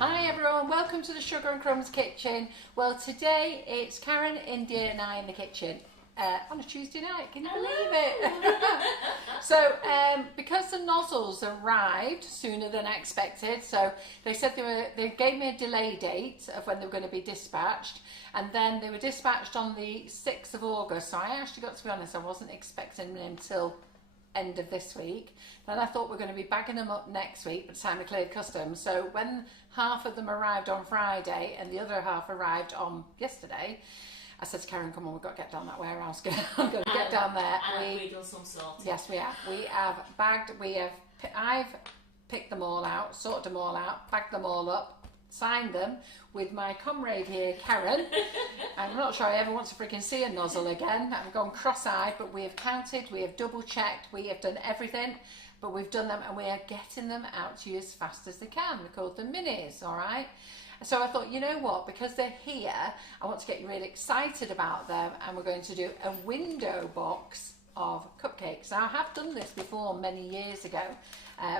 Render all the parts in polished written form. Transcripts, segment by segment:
Hi everyone, welcome to the Sugar and Crumbs Kitchen. Well, today it's Karen, India and I in the kitchen on a Tuesday night. Can you believe it? So because the nozzles arrived sooner than expected, so they said they gave me a delay date of when they were going to be dispatched, and then they were dispatched on the 6th of August. So I actually got to be honest, I wasn't expecting them till end of this week. Then I thought we are going to be bagging them up next week by the time we cleared customs. So when half of them arrived on Friday and the other half arrived on yesterday, I said to Karen, come on, we've got to get down that warehouse. I'm going to get down there. We've done some sorting. Yes, we have. We have bagged, I've picked them all out, sorted them all out, bagged them all up, signed them with my comrade here, Karen. I'm not sure I ever want to freaking see a nozzle again. I've gone cross-eyed, but we have counted, we have double-checked, we have done everything, but we've done them and we are getting them out to you as fast as they can. They're called the minis, all right? So I thought, you know what, because they're here, I want to get you really excited about them, and we're going to do a window box of cupcakes. Now, I have done this before many years ago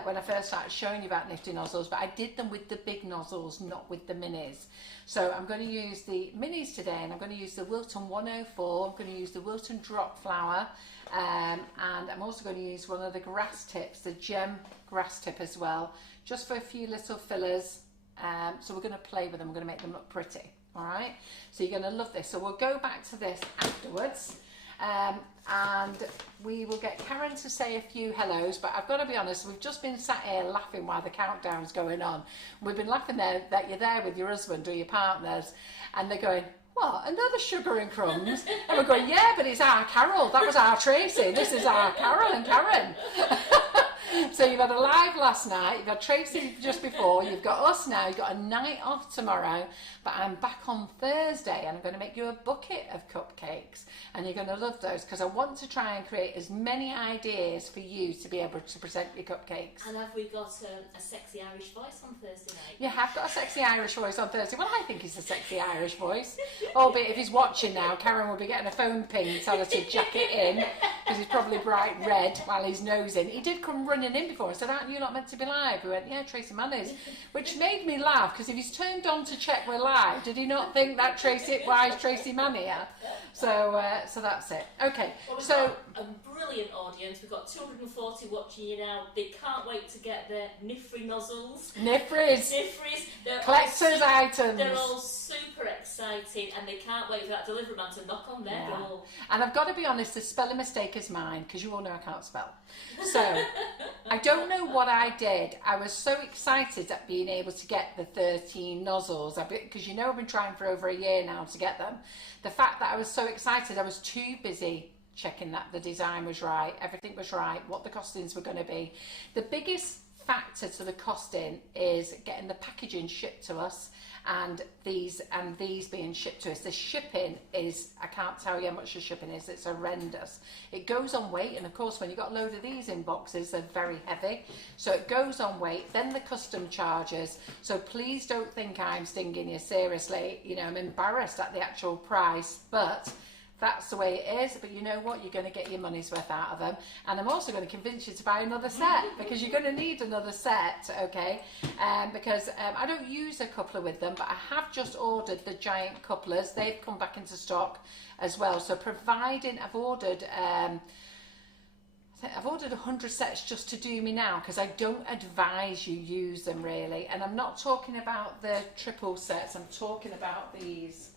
when I first started showing you about Nifty Nozzles, but I did them with the big nozzles, not with the minis. So I'm going to use the minis today, and I'm going to use the Wilton 104, I'm going to use the Wilton Drop Flower, and I'm also going to use one of the grass tips, the gem grass tip as well, just for a few little fillers. So we're going to play with them, we're going to make them look pretty, all right? So you're going to love this. So we'll go back to this afterwards, and we will get Karen to say a few hellos, but I've got to be honest, we've just been sat here laughing while the countdown's going on. We've been laughing there that you're there with your husband or your partners, and they're going, what, another Sugar and Crumbs? And we're going, yeah, but it's our Carol, that was our Tracy, this is our Carol and Karen. So you've had a live last night, you've had Tracy just before, you've got us now, you've got a night off tomorrow, but I'm back on Thursday and I'm going to make you a bucket of cupcakes, and you're going to love those because I want to try and create as many ideas for you to be able to present your cupcakes. And have we got a sexy Irish voice on Thursday night? You have got a sexy Irish voice on Thursday. Well, I think it's a sexy Irish voice. Albeit if he's watching now, Karen will be getting a phone ping to tell her to jack it in because he's probably bright red while he's nosing. He did come running in before and said, aren't you not meant to be live? We went, yeah, Tracy Mann is. Which made me laugh because if he's turned on to check we're live, did he not think that why is Tracy Mann here? So that's it. Okay, well, we've so got a brilliant audience. We've got 240 watching you now. They can't wait to get their Nifty Nozzles. Nifries. Collector's items. They're all super excited and they can't wait for that delivery man to knock on their door. And I've got to be honest, the spelling mistake is mine because you all know I can't spell. So I don't know what I did. I was so excited at being able to get the 13 nozzles because you know I've been trying for over a year now to get them. The fact that I was so excited, I was too busy checking that the design was right, everything was right, what the costings were going to be. The biggest factor to the costing is getting the packaging shipped to us, and these being shipped to us. The shipping is, I can't tell you how much the shipping is, it's horrendous. It goes on weight, and of course when you've got a load of these in boxes, they're very heavy, so it goes on weight, then the custom charges. So please don't think I'm stinging you, seriously, you know, I'm embarrassed at the actual price, but that's the way it is. But you know what, you're going to get your money's worth out of them, and I'm also going to convince you to buy another set because you're going to need another set, okay? Because I don't use a coupler with them, but I have just ordered the giant couplers. They've come back into stock as well, so providing I've ordered 100 sets just to do me now, because I don't advise you use them really. And I'm not talking about the triple sets, I'm talking about these.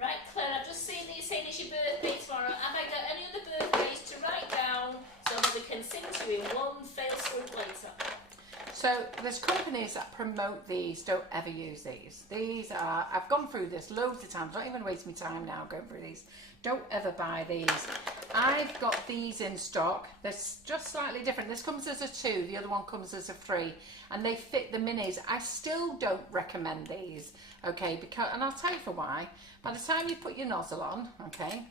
Right, Claire, I've just seen that you're saying it's your birthday tomorrow. Have I got any other birthdays to write down so that we can sing to you in one fail swoop later? So there's companies that promote these, don't ever use these. These are, I've gone through this loads of times, not even waste my time now going through these. Don't ever buy these. I've got these in stock. They're just slightly different. This comes as a 2, the other one comes as a 3, and they fit the minis. I still don't recommend these, okay, because, and I'll tell you for why. By the time you put your nozzle on, okay,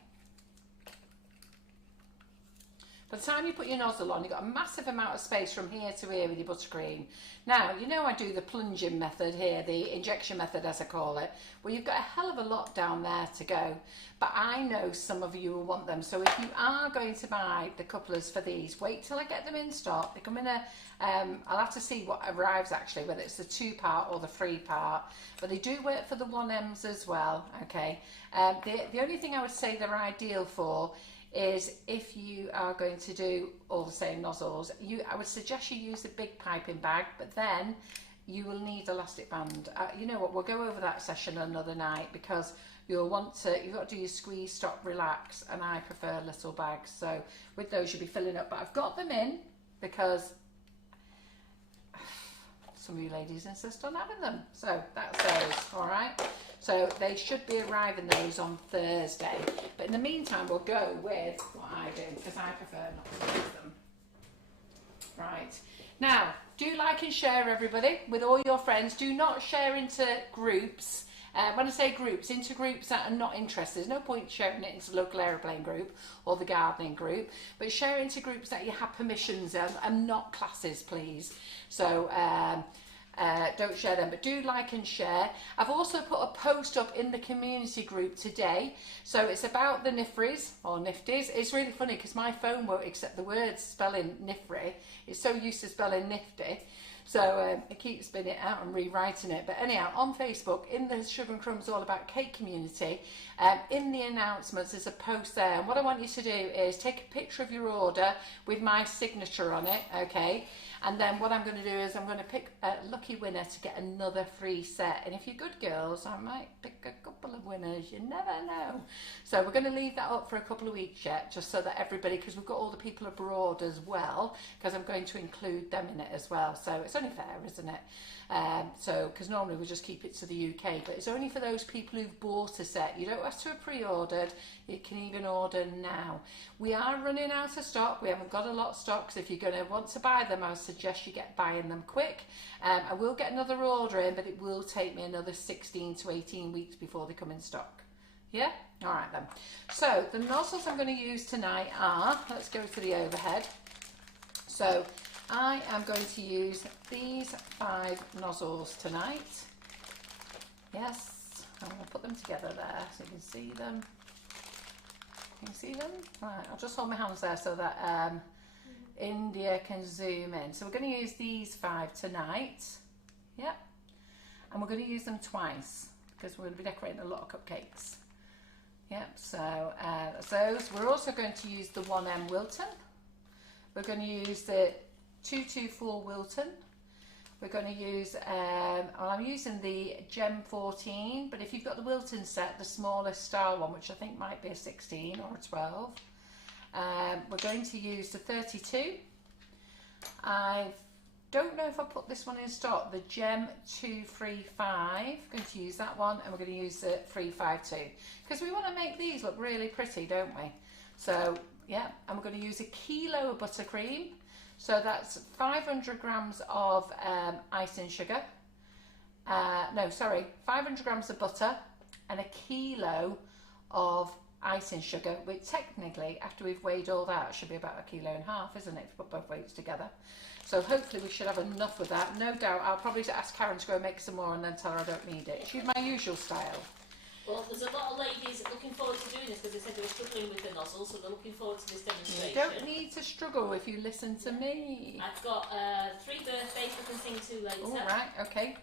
By the time you put your nozzle on, you've got a massive amount of space from here to here with your buttercream. Now, you know I do the plunging method here, the injection method as I call it. Well, you've got a hell of a lot down there to go. But I know some of you will want them. So if you are going to buy the couplers for these, wait till I get them in stock. They come in a, I'll have to see what arrives actually, whether it's the 2-part or the 3-part. But they do work for the 1Ms as well, okay? The only thing I would say they're ideal for is if you are going to do all the same nozzles, I would suggest you use a big piping bag, but then you will need elastic band. You know what, we'll go over that session another night, because you've got to do your squeeze, stop, relax, and I prefer little bags. So with those you'll be filling up, but I've got them in because some of you ladies insist on having them. So that's those, all right? So they should be arriving those on Thursday. But in the meantime, we'll go with what I do, because I prefer not to use them. Right. Now, do like and share, everybody, with all your friends. Do not share into groups. When I say groups, into groups that are not interested. There's no point sharing it into the local aeroplane group or the gardening group, but share into groups that you have permissions of, and not classes, please. So don't share them, but do like and share. I've also put a post up in the community group today, so it's about the Nifries or Nifties. It's really funny because my phone won't accept the words spelling Nifry. It's so used to spelling Nifty, so it keeps spinning it out and rewriting it. But anyhow, on Facebook, in the Sugar and Crumbs All About Cake community, in the announcements there's a post there, and what I want you to do is take a picture of your order with my signature on it, okay? And then what I'm going to do is I'm going to pick a lucky winner to get another free set. And if you're good girls, I might pick a couple of winners. You never know. So we're going to leave that up for a couple of weeks yet, just so that everybody, because we've got all the people abroad as well, because I'm going to include them in it as well. So it's only fair, isn't it? Because normally we just keep it to the UK, but it's only for those people who've bought a set. You don't have to have pre-ordered. You can even order now. We are running out of stock. We haven't got a lot of stock, so if you're going to want to buy them, I would suggest you get buying them quick. I will get another order in, but it will take me another 16 to 18 weeks before they come in stock. Yeah? All right then. So the nozzles I'm going to use tonight are, let's go to the overhead. So I am going to use these 5 nozzles tonight. Yes, I'm going to put them together there so you can see them. Can you see them? Right, I'll just hold my hands there so that India can zoom in. So we're going to use these 5 tonight. Yep. And we're going to use them twice because we're going to be decorating a lot of cupcakes. Yep, so that's those. We're also going to use the 1M Wilton. We're going to use the 224 Wilton. We're going to use, I'm using the Gem 14, but if you've got the Wilton set, the smallest style one, which I think might be a 16 or a 12. We're going to use the 32. I don't know if I put this one in stock, the Gem 235. I'm going to use that one, and we're going to use the 352 because we want to make these look really pretty, don't we? So yeah, and we're going to use a kilo of buttercream. So that's 500 grams of icing sugar. 500 grams of butter and a kilo of icing sugar, which technically, after we've weighed all that, should be about 1.5 kilos, isn't it, if we put both weights together? So hopefully we should have enough of that. No doubt, I'll probably ask Karen to go make some more and then tell her I don't need it. She's my usual style. Well, there's a lot of ladies looking forward to doing this because they said they were struggling with the nozzle, so they're looking forward to this demonstration. You don't need to struggle if you listen to me. I've got 3 birthdays we can sing to later. All right, okay.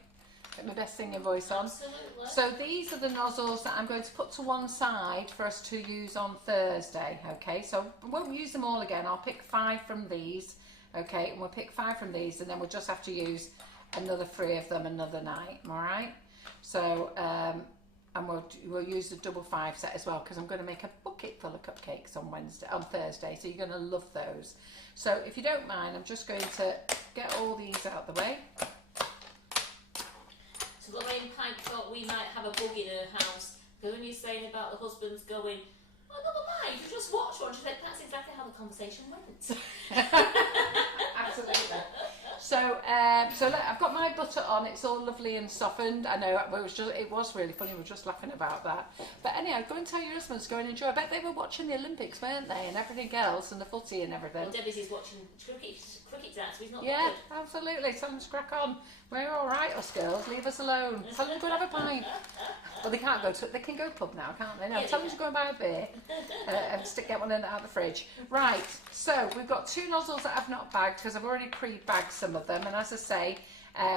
Get my best singing voice on. Absolutely. So these are the nozzles that I'm going to put to one side for us to use on Thursday, okay? So I won't use them all again. I'll pick 5 from these, okay? And we'll pick 5 from these, and then we'll just have to use another 3 of them another night, all right? So, and we'll use the double 5 set as well because I'm going to make a bucket full of cupcakes on Thursday, so you're going to love those. So if you don't mind, I'm just going to get all these out the way. So Lorraine Pike thought we might have a bug in her house because when you're saying about the husband's going, oh, never mind, you just watch one. She said that's exactly how the conversation went. Absolutely. So So look, I've got my butter on. It's all lovely and softened. I know it was really funny. We were just laughing about that. But anyhow, go and tell your husbands, go and enjoy. I bet they were watching the Olympics, weren't they, and everything else, and the footy and everything. Well, Debbie's is watching cricket dance. He's not Yeah, bothered. absolutely. Tell them to crack on. We're all right, us girls. Leave us alone. Tell them to go and have a pint. Well, they can't go to. They can go pub now, can't they? No, Yeah, tell them to go and buy a beer and get one out of the fridge. Right. So we've got 2 nozzles that I've not bagged because I've already pre-bagged some of them. And as I say,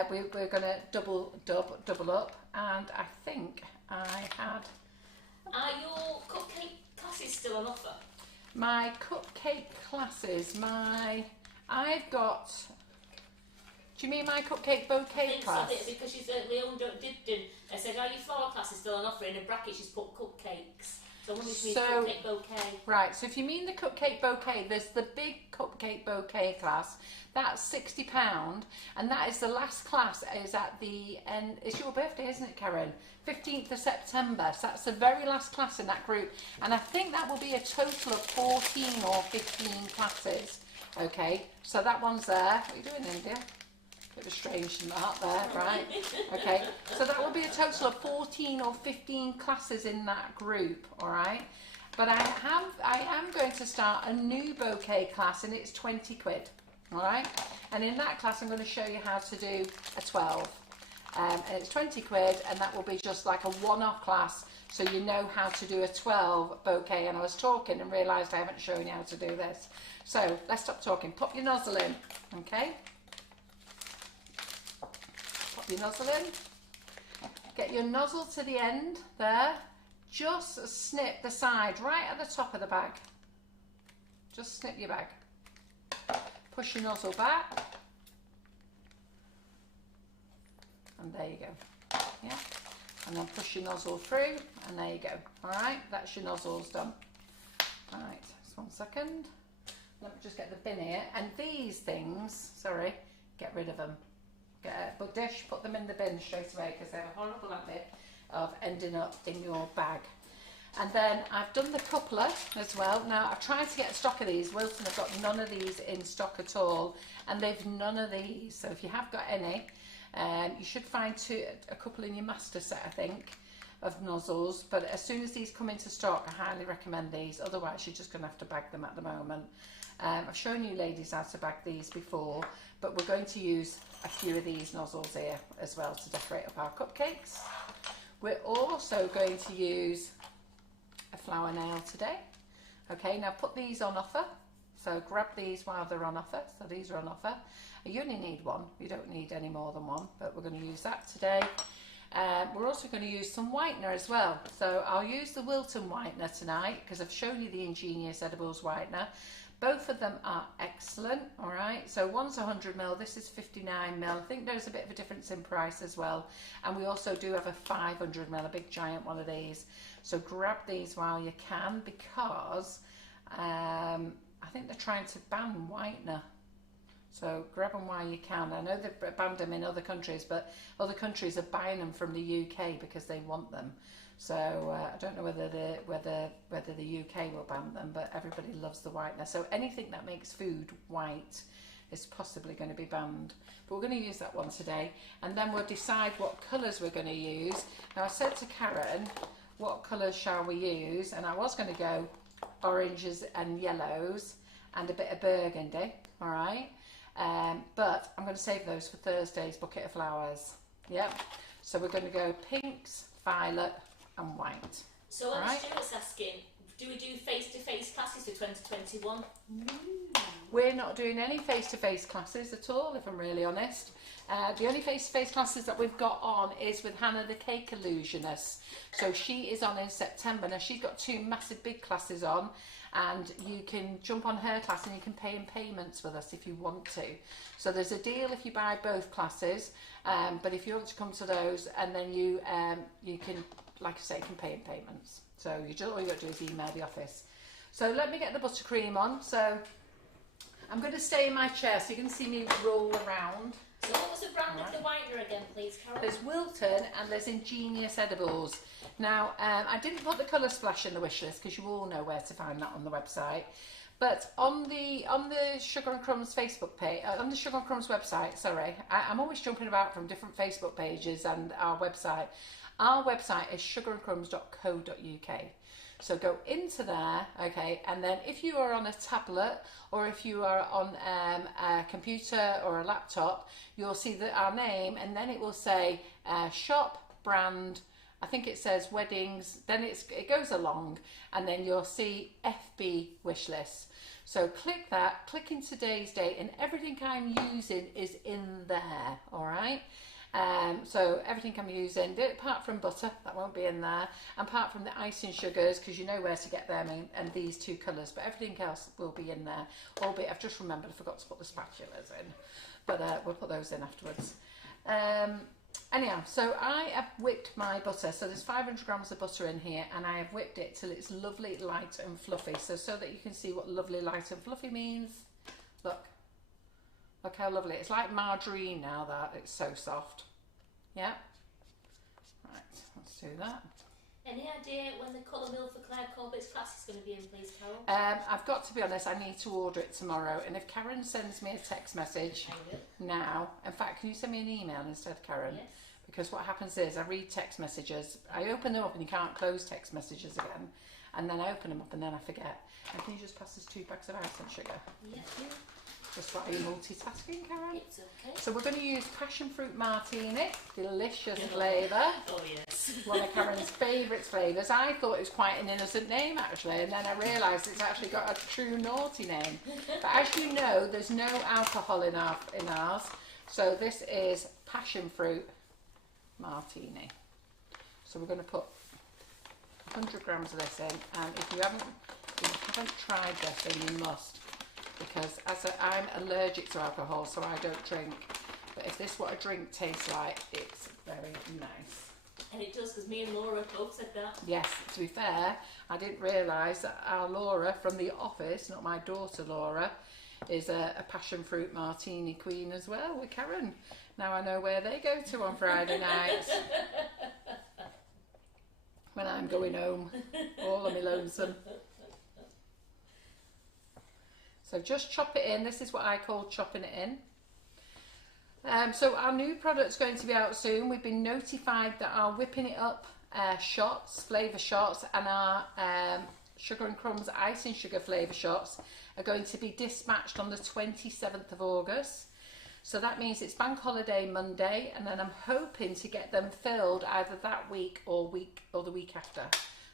we're going to double up. And I think I had. Are your cupcake classes still on offer? My cupcake classes. I've got. Do you mean my cupcake bouquet class? I think so, because she's Leon did. I said, are your flower classes still on offer? In a bracket, she's put cupcakes. So I wonder if you mean cupcake bouquet. Right. So if you mean the cupcake bouquet, there's the big cupcake bouquet class. That's £60, and that is the last class. Is at the end. It's your birthday, isn't it, Karen? 15th of September. So that's the very last class in that group, and I think that will be a total of 14 or 15 classes. Okay. So that one's there. What are you doing, India? Bit of a strange start there, right? Okay, so that will be a total of 14 or 15 classes in that group, all right? But I am going to start a new bouquet class, and it's 20 quid, all right? And in that class, I'm going to show you how to do a 12. And it's 20 quid, and that will be just like a one-off class, so you know how to do a 12 bouquet. And I was talking and realised I haven't shown you how to do this. So let's stop talking. Pop your nozzle in, okay? Pop your nozzle in. Get your nozzle to the end there. Just snip the side right at the top of the bag. Just snip your bag. Push your nozzle back. And there you go. Yeah. And then push your nozzle through, and there you go. Alright, that's your nozzles done. Alright, just 1 second. Let me just get the bin here. And these things, sorry, get rid of them. But dish, put them in the bin straight away, because they have a horrible habit of ending up in your bag. And then I've done the coupler as well. Now I've tried to get stock of these. Wilton have got none of these in stock at all, and they've none of these. So if you have got any, you should find a couple in your master set, I think, of nozzles. But as soon as these come into stock, I highly recommend these. Otherwise, you're just going to have to bag them at the moment. I've shown you ladies how to bag these before, but we're going to use a few of these nozzles here as well to decorate up our cupcakes. We're also going to use a flower nail today. Okay, now put these on offer. So grab these while they're on offer. So these are on offer. You only need one. You don't need any more than one, but we're going to use that today. We're also going to use some whitener as well. So I'll use the Wilton whitener tonight because I've shown you the Ingenious Edibles whitener. Both of them are excellent, all right? So one's 100ml, this is 59ml. I think there's a bit of a difference in price as well. And we also do have a 500ml, a big giant one of these. So grab these while you can, because I think they're trying to ban whitener. So grab them while you can. I know they've banned them in other countries, but other countries are buying them from the UK because they want them. So I don't know whether the UK will ban them, but everybody loves the whitener. So anything that makes food white is possibly going to be banned. But we're going to use that one today, and then we'll decide what colours we're going to use. Now I said to Karen, what colours shall we use? And I was going to go oranges and yellows and a bit of burgundy, all right? But I'm going to save those for Thursday's bucket of flowers. Yep. So we're going to go pinks, violet and white. So Anna Stewart's asking, do we do face-to-face classes for 2021? We're not doing any face-to-face classes at all, if I'm really honest. The only face-to-face classes that we've got on is with Hannah the Cake Illusionist. So she is on in September. Now she's got 2 massive big classes on, and you can jump on her class and you can pay in payments with us if you want to. So there's a deal if you buy both classes, but if you want to come to those, and then you can, like I say, you can pay in payments. So all you got to do is email the office. So let me get the buttercream on. So I'm going to stay in my chair so you can see me roll around. So what was the brand of the whitener again, please, Carol? There's Wilton and there's Ingenious Edibles. Now, I didn't put the colour splash in the wish list because you all know where to find that on the website. But on the Sugar and Crumbs Facebook page, on the Sugar and Crumbs website, sorry, I'm always jumping about from different Facebook pages and our website. Our website is sugarandcrumbs.co.uk. So go into there, okay, and then if you are on a tablet or if you are on a computer or a laptop, you'll see our name, and then it will say shop, brand, I think it says weddings, then it goes along, and then you'll see FB wish list. So click that, click in today's date, and everything I'm using is in there, all right? So everything I'm using, apart from butter, that won't be in there, and apart from the icing sugars, because you know where to get them, and these two colours, but everything else will be in there. Albeit I've just remembered I forgot to put the spatulas in, but we'll put those in afterwards. Anyhow, so I have whipped my butter. So there's 500 grams of butter in here, and I have whipped it till it's lovely, light and fluffy. So that you can see what lovely, light and fluffy means. Look how lovely. It's like margarine now, that it's so soft. Yeah. Right, let's do that. Any idea when the colour mill for Claire Corbett's class is going to be in, please, Carol? I've got to be honest, I need to order it tomorrow, and if Karen sends me a text message now, in fact, can you send me an email instead, Karen? Yes. Because what happens is I read text messages, I open them up and you can't close text messages again, and then I open them up and then I forget. And can you just pass us 2 bags of icing sugar? Yes. Just while you're multitasking, Karen. It's okay. So we're going to use passion fruit martini, delicious flavour. Oh yes. One of Karen's favourite flavours. I thought it was quite an innocent name actually, and then I realised it's actually got a true naughty name. But as you know, there's no alcohol in ours, so this is passion fruit martini. So we're going to put 100 grams of this in, and if you haven't tried this, then you must. Because I'm allergic to alcohol, so I don't drink. But if this is what a drink tastes like, it's very nice. And it does, because me and Laura both said that. Yes, to be fair, I didn't realise that our Laura from the office, not my daughter Laura, is a passion fruit martini queen as well with Karen. Now I know where they go to on Friday nights. When I'm going home, all on my lonesome. So just chop it in. This is what I call chopping it in. So our new product's going to be out soon. We've been notified that our whipping it up shots, flavour shots, and our Sugar and Crumbs icing sugar flavour shots are going to be dispatched on the 27th of August. So that means it's Bank Holiday Monday, and then I'm hoping to get them filled either that week or the week after.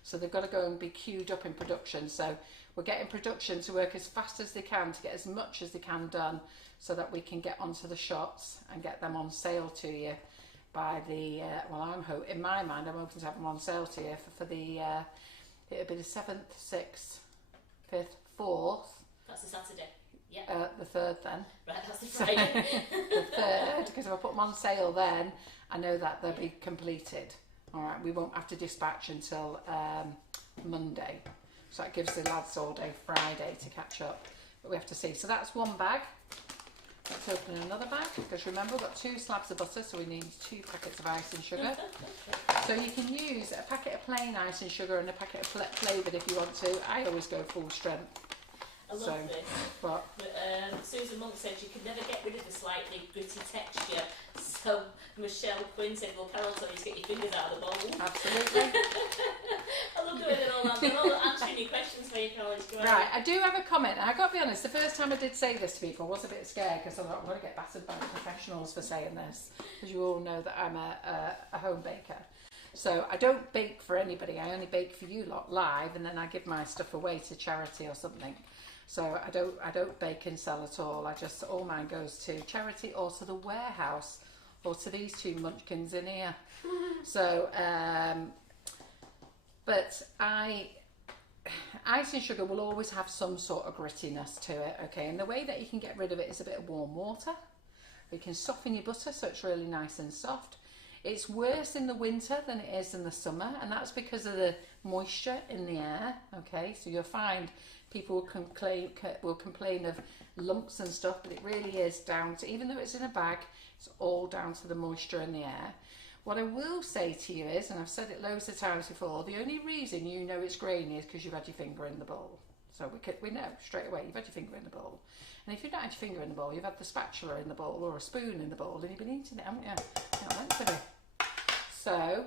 So they've got to go and be queued up in production. So we're getting production to work as fast as they can to get as much as they can done, so that we can get onto the shots and get them on sale to you by the well, in my mind I'm hoping to have them on sale to you for the it'll be the 7th, 6th, 5th, 4th. That's a Saturday. Yeah. The 3rd then. Right, that's the Friday. The 3rd, because if I put them on sale then, I know that they'll be completed. All right, we won't have to dispatch until Monday. So that gives the lads all day Friday to catch up. But we have to see. So that's one bag. Let's open another bag, because remember we've got 2 slabs of butter, so we need 2 packets of icing sugar. So you can use a packet of plain icing sugar and a packet of flavoured if you want to. I always go full strength. I love this. But Susan Monk said you could never get rid of the slightly gritty texture. So Michelle Quinn said, well, Carol told you to get your fingers out of the bowl. Absolutely. I love doing it all that. I'm all answering your questions for you, Carol. Right, I do have a comment. I got to be honest, the first time I did say this to people, I was a bit scared because I thought I'm going to get battered by the professionals for saying this. Because you all know that I'm a home baker. So I don't bake for anybody. I only bake for you lot live, and then I give my stuff away to charity or something. So I don't bake and sell at all. All mine goes to charity or to the warehouse or to these 2 munchkins in here. So, but icing sugar will always have some sort of grittiness to it, okay? And the way that you can get rid of it is a bit of warm water. You can soften your butter so it's really nice and soft. It's worse in the winter than it is in the summer, and that's because of the moisture in the air, okay? So you'll find people will complain of lumps and stuff, but it really is down to, even though it's in a bag, it's all down to the moisture in the air. What I will say to you is, and I've said it loads of times before, the only reason you know it's grainy is because you've had your finger in the bowl. So we know straight away you've had your finger in the bowl. And if you've not had your finger in the bowl, you've had the spatula in the bowl or a spoon in the bowl and you've been eating it, haven't you? Not meant to be. So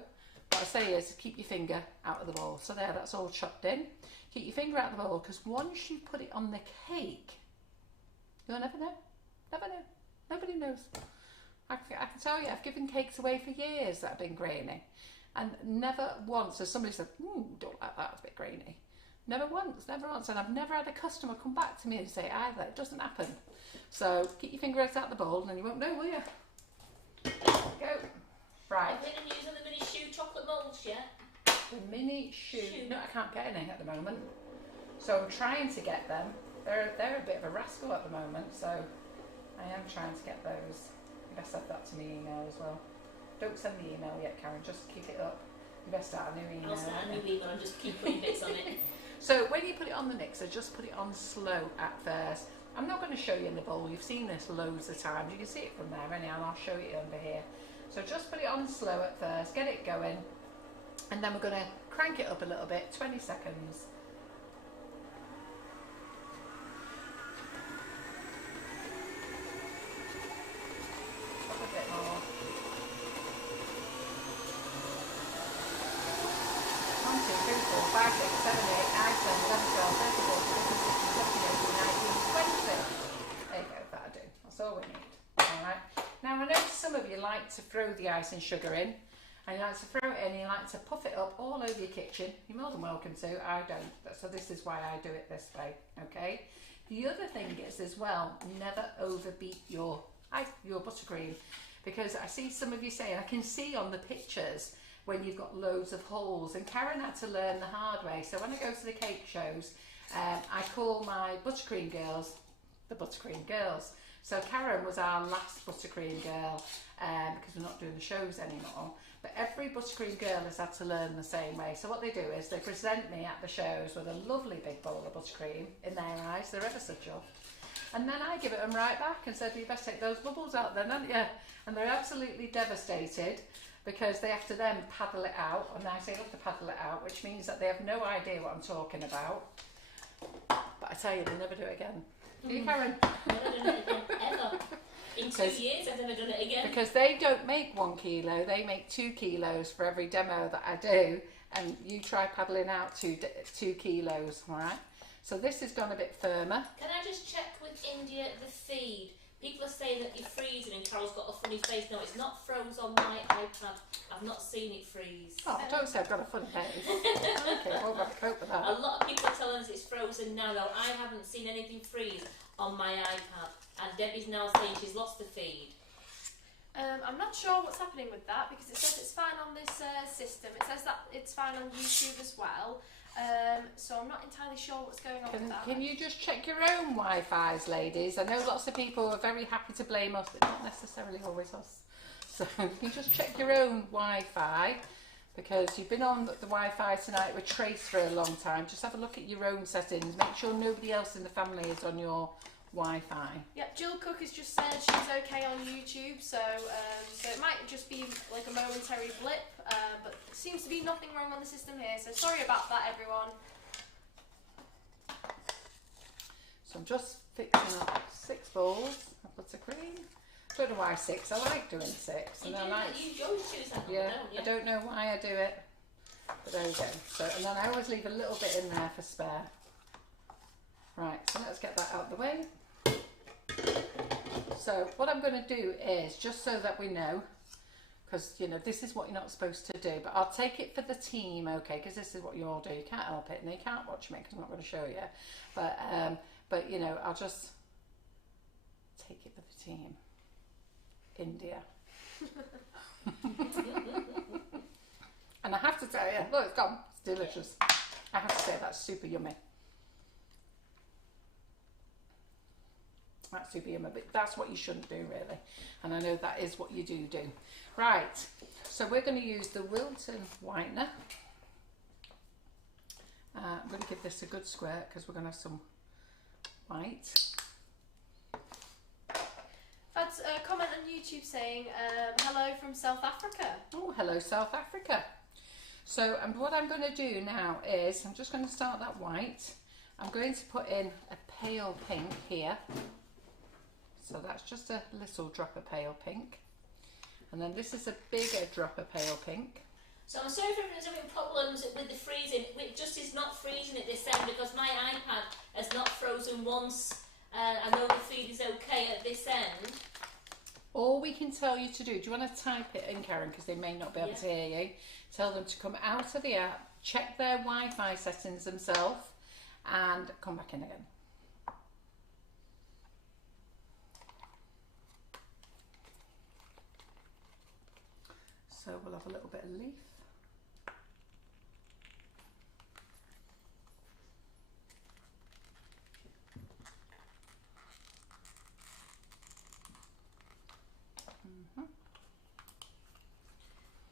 what I say is keep your finger out of the bowl. So there, that's all chopped in. Keep your finger out of the bowl, because once you put it on the cake, you'll never know. Never know. Nobody knows. I can tell you, I've given cakes away for years that have been grainy. And never once has somebody said, don't like that, it's a bit grainy. Never once. And I've never had a customer come back to me and say either. It doesn't happen. So keep your finger out of the bowl and then you won't know, will you? Go. Right. Have you been using the mini shoe chocolate moulds yet? The mini shoe. No, I can't get any at the moment. So I'm trying to get them. They're a bit of a rascal at the moment, so I am trying to get those. You best have that to me email as well. Don't send the email yet, Karen, just keep it up. You best start a new email. I'll start a new email and just keep putting bits on it. So when you put it on the mixer, just put it on slow at first. I'm not going to show you in the bowl, you've seen this loads of times. You can see it from there anyhow, and I'll show you under here. So just put it on slow at first, get it going, and then we're going to crank it up a little bit, 20 seconds. A bit more. 1, 2, 3, 4, 5, 6, 7, 8, 9, 10, 11, 12, 13, 14, 15, 16, 17, 18, 20. There you go, that'll do. That's all we need. Alright. Now I know some of you like to throw the ice and sugar in, and you like to throw it in and you like to puff it up all over your kitchen. You're more than welcome to. I don't. So this is why I do it this way. Okay. The other thing is as well, never overbeat your buttercream, because I see some of you saying, I can see on the pictures when you've got loads of holes, and Karen had to learn the hard way. So when I go to the cake shows, I call my buttercream girls the buttercream girls. So Karen was our last buttercream girl, because we're not doing the shows anymore. But every buttercream girl has had to learn the same way. So what they do is they present me at the shows with a lovely big bowl of buttercream in their eyes. They're ever so chuffed. And then I give it them right back and said, you best take those bubbles out then, haven't you? And they're absolutely devastated, because they have to then paddle it out. And I say you have to paddle it out, which means that they have no idea what I'm talking about. But I tell you, they never do it again. Do you, Karen? Never done it again, ever. In 2 years, I've never done it again. Because they don't make 1 kilo, they make 2 kilos for every demo that I do. And you try paddling out 2 kilos, all right? So this has gone a bit firmer. Can I just check with India the feed? People are saying that you're freezing and Carol's got a funny face. No, it's not froze on my iPad. I've not seen it freeze. Oh, don't say I've got a funny face. Okay, well, I've got to cope with that. A lot of people are telling us it's frozen now. No, I haven't seen anything freeze on my iPad. And Debbie's now saying she's lost the feed. I'm not sure what's happening with that, because it says it's fine on this system. It says that it's fine on YouTube as well. So I'm not entirely sure what's going on with that. Can you just check your own Wi-Fi's, ladies? I know lots of people are very happy to blame us, but not necessarily always us. So you just check your own Wi-Fi, because you've been on the Wi-Fi tonight with Trace for a long time. Just have a look at your own settings. Make sure nobody else in the family is on your Wi-Fi. Yep, Jill Cook has just said she's okay on YouTube, so it might just be like a momentary blip, but there seems to be nothing wrong on the system here, so sorry about that, everyone. So I'm just fixing up 6 bowls of buttercream. Don't know why 6, I like doing 6. You And do I like, that, you always choose that one, yeah, don't you? I don't know why I do it, but there we go. So, and then I always leave a little bit in there for spare. Right, so let's get that out of the way. So what I'm going to do is, just so that we know, because you know this is what you're not supposed to do, but I'll take it for the team, okay, because this is what you all do. You can't help it, and you can't watch me because I'm not going to show you, but you know, I'll just take it for the team. India. And I have to tell you, look, it's gone, it's delicious. I have to say that's super yummy. That's super yummy, but that's what you shouldn't do really. And I know that is what you do. Right, so we're going to use the Wilton whitener. I'm going to give this a good squirt because we're going to have some white. I've had a comment on YouTube saying, hello from South Africa. Oh, hello South Africa. So what I'm going to do now is, I'm just going to start that white. I'm going to put in a pale pink here. So that's just a little drop of pale pink. And then this is a bigger drop of pale pink. So I'm sorry if everyone's having problems with the freezing. It just is not freezing at this end because my iPad has not frozen once. I know the feed is okay at this end. All we can tell you to do you want to type it in, Karen, because they may not be able to hear you. Tell them to come out of the app, check their Wi-Fi settings themselves, and come back in again. So we'll have a little bit of leaf.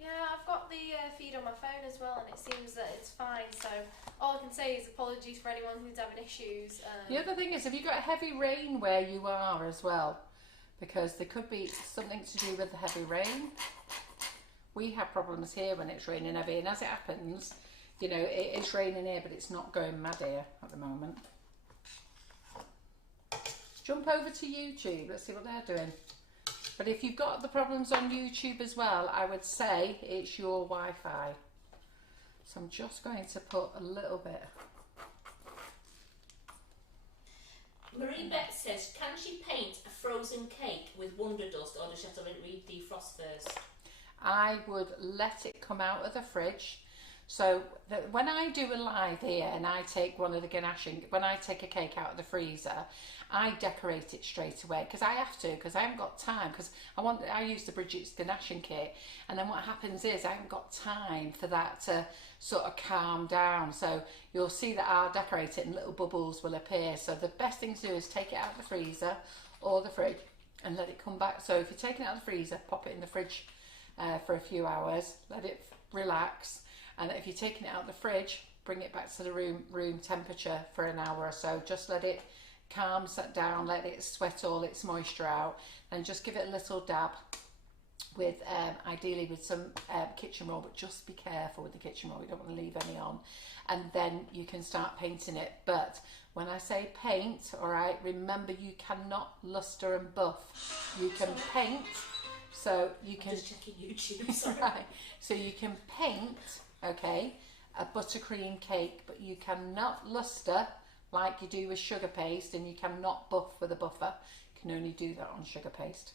Yeah, I've got the feed on my phone as well, and it seems that it's fine. So all I can say is apologies for anyone who's having issues. The other thing is, have you got heavy rain where you are as well? Because there could be something to do with the heavy rain. We have problems here when it's raining heavy, and as it happens, you know, it is raining here, but it's not going mad here at the moment. Jump over to YouTube, let's see what they're doing. But if you've got the problems on YouTube as well, I would say it's your Wi-Fi. So I'm just going to put a little bit. Marie Beck says, can she paint a frozen cake with Wonder Dust, or does she have to defrost first? I would let it come out of the fridge. So when I do a live here and I take one of the ganache, when I take a cake out of the freezer, I decorate it straight away because I have to, because I haven't got time, because I use the Bridget's ganache kit, and then what happens is I haven't got time for that to sort of calm down. So you'll see that I'll decorate it and little bubbles will appear. So the best thing to do is take it out of the freezer or the fridge and let it come back. So if you're taking it out of the freezer, pop it in the fridge for a few hours, let it relax. And if you're taking it out of the fridge, bring it back to the room temperature for an hour or so. Just let it calm down, let it sweat all its moisture out, and just give it a little dab with, ideally with some kitchen roll, but just be careful with the kitchen roll, you don't want to leave any on. And then you can start painting it. But when I say paint, all right, remember you cannot luster and buff. You can paint, so you can... Just checking YouTube, sorry. Right, so you can paint, okay, a buttercream cake, but you cannot luster like you do with sugar paste, and you cannot buff with a buffer. You can only do that on sugar paste.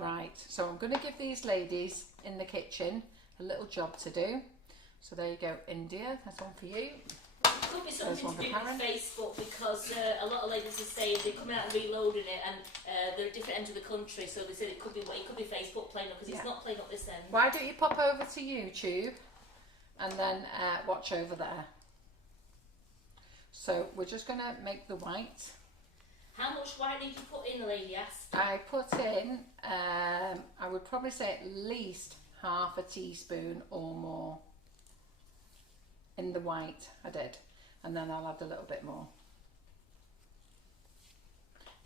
Right, so I'm going to give these ladies in the kitchen a little job to do. So there you go, India, that's one for you. It could be something to do with Facebook, because a lot of ladies are saying they're coming out and reloading it, and they're at different ends of the country, so they said it could be Facebook playing up, because it's not playing up this end. Why don't you pop over to YouTube and then watch over there. So we're just going to make the white. How much white did you put in, the lady asked? I put in, I would probably say at least half a teaspoon or more in the white, I did. And then I'll add a little bit more.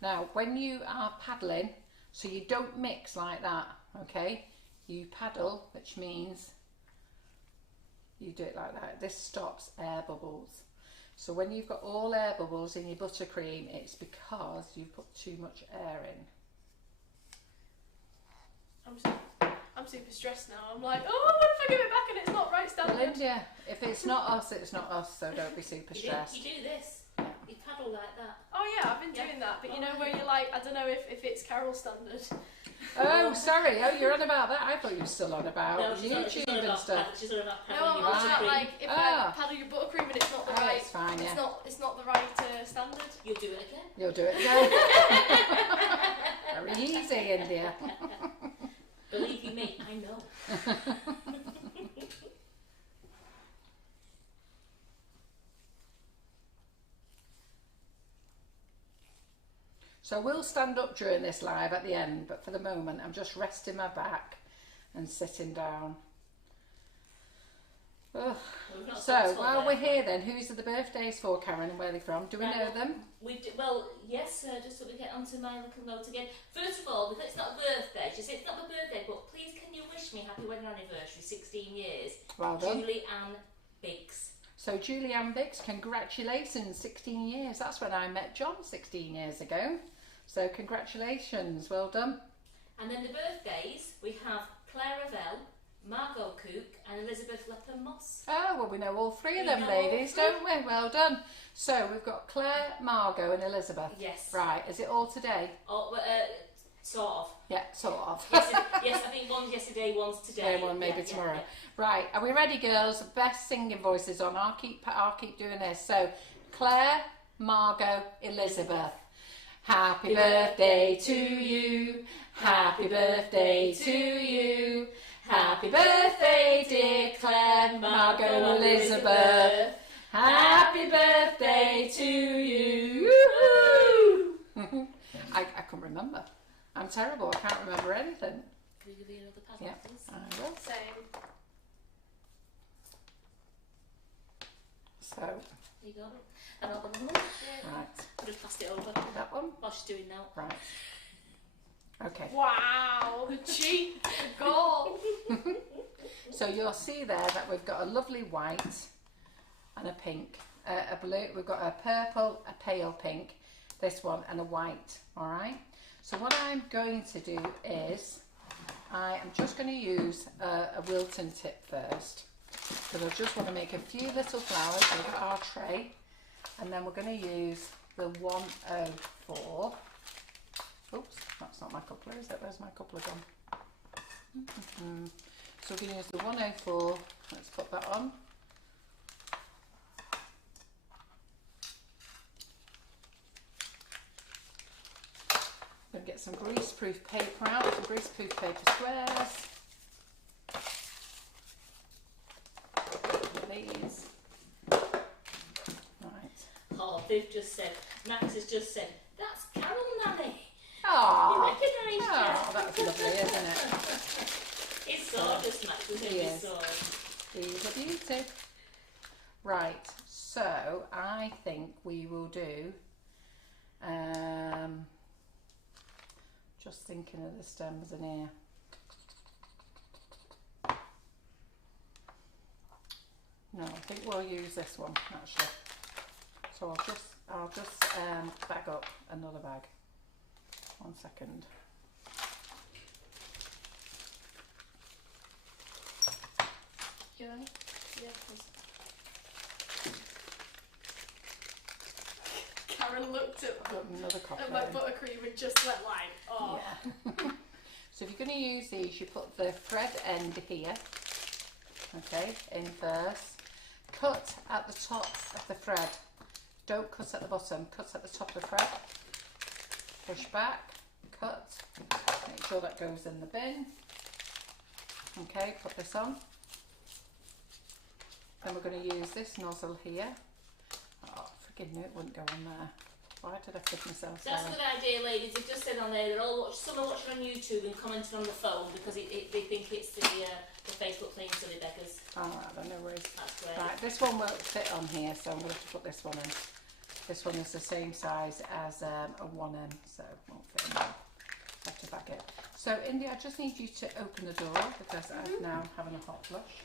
Now, when you are paddling, so you don't mix like that, okay? You paddle, which means you do it like that. This stops air bubbles. So when you've got all air bubbles in your buttercream, it's because you've put too much air in. I'm super stressed now. I'm like, oh, what if I give it back and it's not right standard? Linda, if it's not us, it's not us, so don't be super stressed. You do this. You paddle like that. Oh yeah, I've been doing that, but you know where you're like, I don't know if it's Carol standard. Oh, sorry. Oh, you're on about that. I thought you were still on about YouTube and stuff. She's on about No, paddling I'm your also buttercream. like, if I paddle your buttercream and it's not the right, it's fine, yeah. it's not the right standard. You'll do it again. You'll do it again. Very easy, India. Believe you me, I know. So we'll stand up during this live at the end, but for the moment I'm just resting my back and sitting down. Ugh. So while we're here then, who's the birthdays for, Karen, and where are they from? Do we know them? Well, yes, just so we get onto my little note again. First of all, because it's not a birthday, she said it's not my birthday, but please can you wish me happy wedding anniversary, 16 years. Well done. Julie Ann Biggs. So Julianne Biggs, congratulations, 16 years. That's when I met John 16 years ago. So congratulations, well done. And then the birthdays, we have Claire Ravel, Margot Cook and Elizabeth Lepham Moss. Oh, well, we know all three of them ladies, don't we? Well done. So we've got Claire, Margot and Elizabeth. Yes. Right, is it all today? Oh, sort of. Yeah, sort of. Yes, I think one's yesterday, one's today. Yeah, one maybe tomorrow. Right, are we ready, girls? Best singing voices on. I'll keep doing this. So, Claire, Margot, Elizabeth. Happy birthday to you. Happy birthday to you. Happy birthday, dear Claire, Margot, Elizabeth. Happy birthday to you. I can't remember. I'm terrible. I can't remember anything. Can you give me another pad, Yeah, please? I will. Same. So, There you go. Another one. right, Could have passed it over. that one. What she's doing now. Right. Okay. Wow, the cheat, the goal. So you'll see there that we've got a lovely white and a pink, a blue. We've got a purple, a pale pink, this one, and a white. All right. So what I'm going to do is I am just going to use a Wilton tip first, because I just want to make a few little flowers with our tray, and then we're going to use the 104. Oops, that's not my coupler, is it? Where's my coupler gone? So we're going to use the 104. Let's put that on. I'm going to get some greaseproof paper out, some greaseproof paper squares. These. Right. Oh, they've just said, Max has just said, that's Carol Nanny. Oh, You recognise oh, that's lovely, isn't it? It's gorgeous, Max, isn't it? Yes. So, He's a beauty. Right, so I think we will do, just thinking of the stems in here. No, I think we'll use this one actually. So I'll just bag up another bag. 1 second. Yeah, please. Karen looked at Another copper. my buttercream and just went like, oh. Yeah. So if you're going to use these, you put the thread end here, okay, in first. Cut at the top of the thread. Don't cut at the bottom, cut at the top of the thread. Push back, cut, make sure that goes in the bin. Okay, put this on. Then we're going to use this nozzle here. Oh, freaking knew it wouldn't go on there. Why did I put myself there? that's a good idea, ladies. They've just said on there, they're all some are watching on YouTube and commenting on the phone because they think it's the Facebook playing silly beggars. Alright, then no worries. That's great. Right, this one won't fit on here, so I'm going to have to put this one in. This one is the same size as a 1M, so it won't fit in there. I have to bag it. So, Indy, I just need you to open the door because I'm now having a hot flush.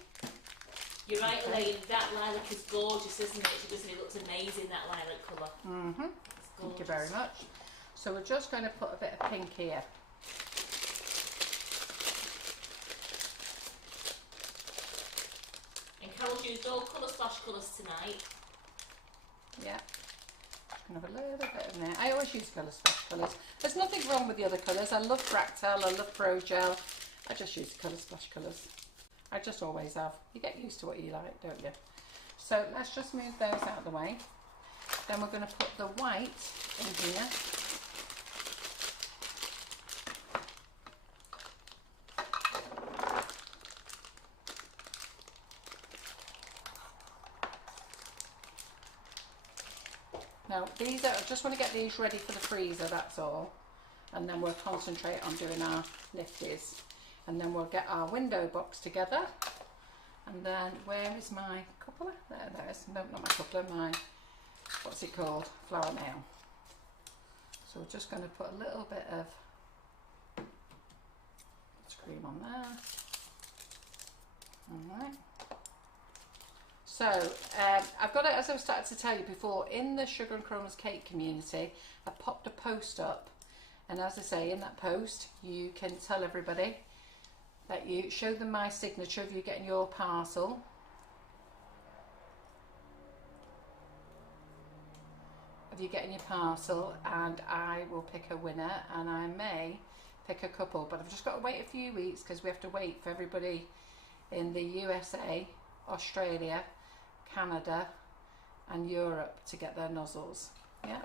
You're right, Elaine. That lilac is gorgeous, isn't it? It looks amazing, that lilac colour. Mm-hmm. Thank you very much. So we're just going to put a bit of pink here. And Carol's used all colour splash colours tonight. Yeah. Just going to have a little bit in there. I always use colour splash colours. There's nothing wrong with the other colours. I love Fractal, I love Pro Gel. I just use colour splash colours. I just always have. You get used to what you like, don't you? So let's just move those out of the way. Then we're going to put the white in here. Now these are, I just want to get these ready for the freezer, that's all. And then we'll concentrate on doing our nifties. And then we'll get our window box together. And then where is my coupler? There it is. No, not my coupler, my, what's it called? Flower nail. So we're just going to put a little bit of cream on there. Alright. So I've got it, as I was starting to tell you before, in the Sugar and Crumbs cake community, I popped a post up, and as I say, in that post you can tell everybody that you show them my signature of you getting your parcel. Of you getting your parcel, and I will pick a winner, and I may pick a couple, but I've just got to wait a few weeks because we have to wait for everybody in the USA, Australia, Canada and Europe to get their nozzles. Yeah,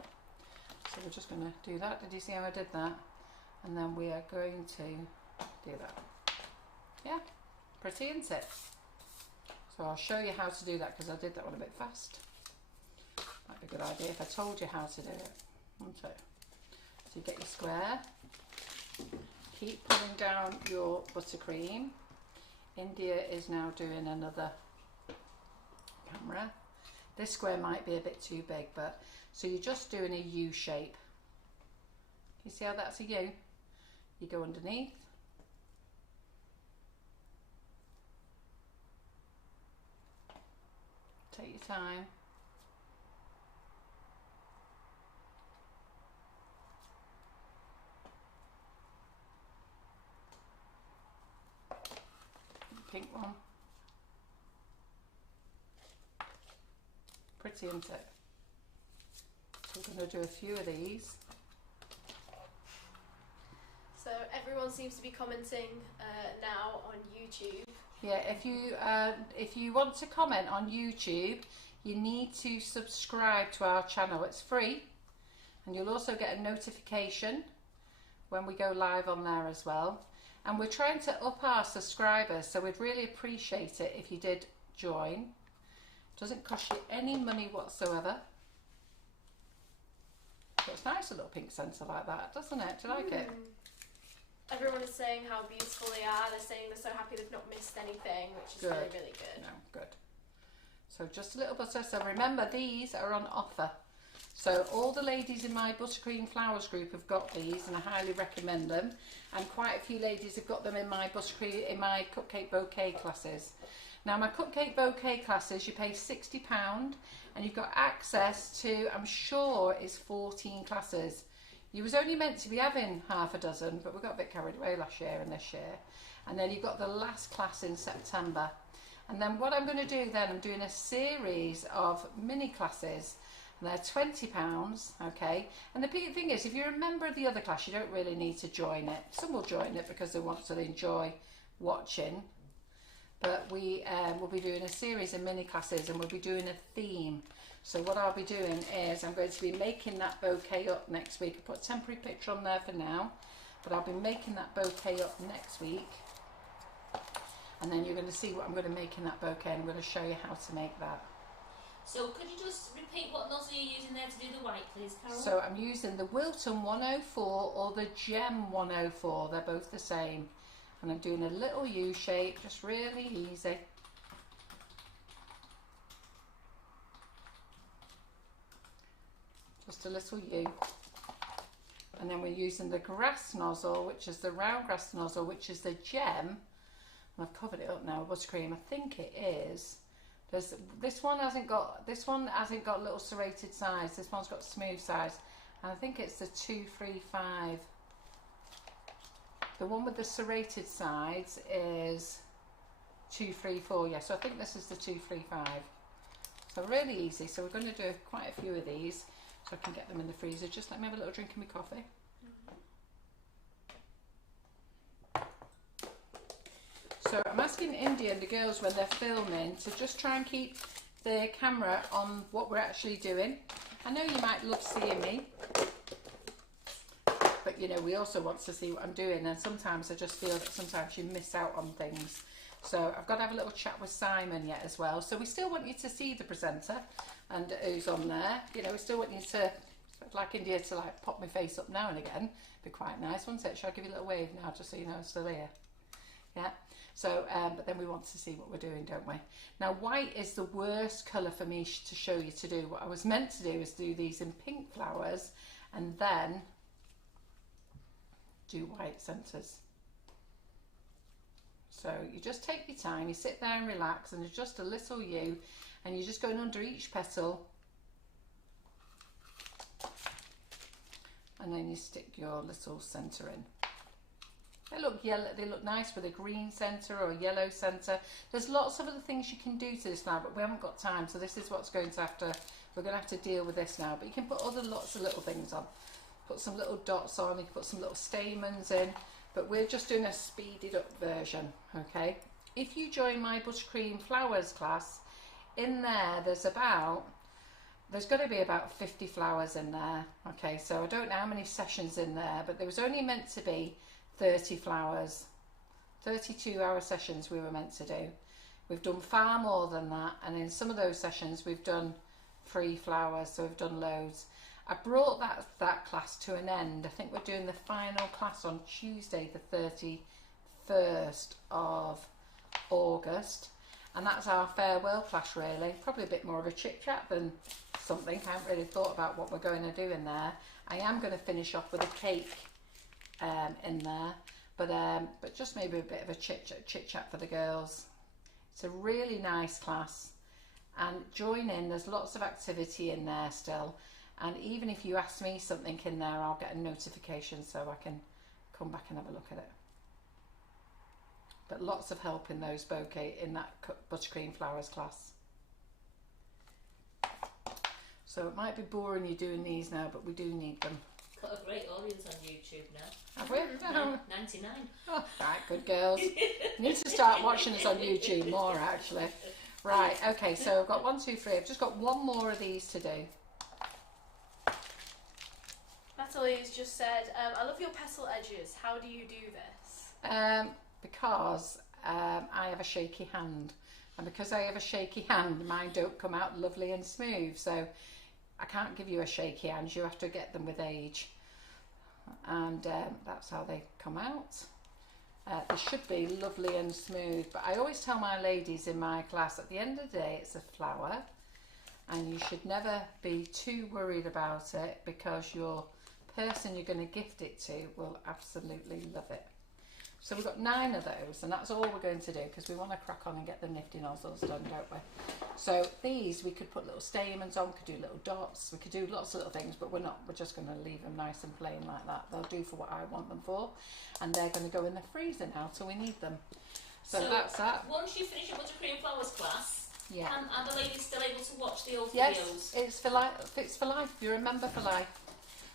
so we're just going to do that. Did you see how I did that? And then we are going to do that. Yeah, pretty, isn't it? So I'll show you how to do that because I did that one a bit fast. Might be a good idea if I told you how to do it, wouldn't it? So you get your square, keep pulling down your buttercream. India is now doing another camera. This square might be a bit too big, but so you're just doing a U shape. You see how that's a U? You go underneath. Take your time. Pink one. Pretty, isn't it? So we're going to do a few of these. So everyone seems to be commenting now on YouTube. Yeah, if you want to comment on YouTube, you need to subscribe to our channel. It's free, and you'll also get a notification when we go live on there as well. And we're trying to up our subscribers, so we'd really appreciate it if you did join. Doesn't cost you any money whatsoever. So it's nice, a little pink centre like that, doesn't it? Do you like it? Everyone is saying how beautiful they are. They're saying they're so happy they've not missed anything, which is really, really good. No, good. So just a little butter. So remember, these are on offer. So all the ladies in my Buttercream Flowers group have got these, and I highly recommend them. And quite a few ladies have got them in my Buttercream, in my Cupcake Bouquet classes. Now my Cupcake Bouquet classes, you pay £60, and you've got access to, I'm sure, is 14 classes. You was only meant to be having half a dozen, but we got a bit carried away last year and this year. And then you've got the last class in September. And then what I'm going to do then, I'm doing a series of mini classes. And they're £20, okay? And the thing is, if you're a member of the other class, you don't really need to join it. Some will join it because they want to enjoy watching. But we will be doing a series of mini classes, and we'll be doing a theme. So what I'll be doing is I'm going to be making that bouquet up next week. I put a temporary picture on there for now, but I'll be making that bouquet up next week. And then you're going to see what I'm going to make in that bouquet, and I'm going to show you how to make that. So could you just repeat what nozzle you're using there to do the white, please, Carol? So I'm using the Wilton 104 or the Gem 104. They're both the same. And I'm doing a little U shape, just really easy. Just a little U. And then we're using the grass nozzle, which is the round grass nozzle, which is the Gem. And I've covered it up now with buttercream. I think it is. This one hasn't got little serrated sides. This one's got smooth sides, and I think it's the 235. The one with the serrated sides is 234. Yeah, so I think this is the 235. So really easy. So we're going to do quite a few of these, so I can get them in the freezer. Just let me have a little drink of my coffee. So I'm asking India and the girls when they're filming to just try and keep the camera on what we're actually doing. I know you might love seeing me, but you know, we also want to see what I'm doing, and sometimes I just feel that sometimes you miss out on things. So I've got to have a little chat with Simon yet as well. So we still want you to see the presenter and who's on there. You know, we still want you to, like India, to like pop my face up now and again. Be quite nice, wouldn't it? Shall I give you a little wave now just so you know I'm still here? Yeah. So, but then we want to see what we're doing, don't we? Now, white is the worst colour for me to show you to do. What I was meant to do is do these in pink flowers and then do white centres. So you just take your time, you sit there and relax, and there's just a little U. and you're just going under each petal, and then you stick your little centre in. They look yellow, they look nice with a green centre or a yellow centre. There's lots of other things you can do to this now, but we haven't got time, so this is what's going to have to, we're going to have to deal with this now. But you can put lots of little things on. Put some little dots on, you can put some little stamens in, but we're just doing a speeded up version, okay? If you join my Buttercream Flowers class, in there there's going to be about 50 flowers in there, okay? So I don't know how many sessions in there, but there was only meant to be 30 flowers, 32-hour sessions we were meant to do. We've done far more than that, and in some of those sessions we've done 3 flowers, so we've done loads. I brought that class to an end. I think we're doing the final class on Tuesday the 31st of August, and that's our farewell class really. Probably a bit more of a chit chat than something. I haven't really thought about what we're going to do in there. I am going to finish off with a cake in there, but just maybe a bit of a chit chat for the girls. It's a really nice class, and join in. There's lots of activity in there still, and even if you ask me something in there, I'll get a notification so I can come back and have a look at it. But lots of help in those bouquet in that Buttercream Flowers class. So it might be boring you doing these now, but we do need them. Got a great audience on YouTube now. Have we? 99. Oh, right, good girls. Need to start watching us on YouTube more actually. Right, okay, so I've got 1, 2, 3. I've just got one more of these to do. Natalie's just said, I love your petal edges. How do you do this? Because I have a shaky hand, and because I have a shaky hand, mine don't come out lovely and smooth, so I can't give you a shaky hand. You have to get them with age, and that's how they come out. They should be lovely and smooth, but I always tell my ladies in my class, at the end of the day it's a flower, and you should never be too worried about it, because your person you're going to gift it to will absolutely love it. So we've got 9 of those, and that's all we're going to do, because we want to crack on and get the nifty nozzles done, don't we? So these, we could put little stamens on, we could do little dots, we could do lots of little things, but we're not. We're just going to leave them nice and plain like that. They'll do for what I want them for, and they're going to go in the freezer now till we need them. So that's that. Once you finish your Buttercream Flowers class, yeah, are the ladies still able to watch the old yes, videos? It's for life. It's for life. You're a member for life.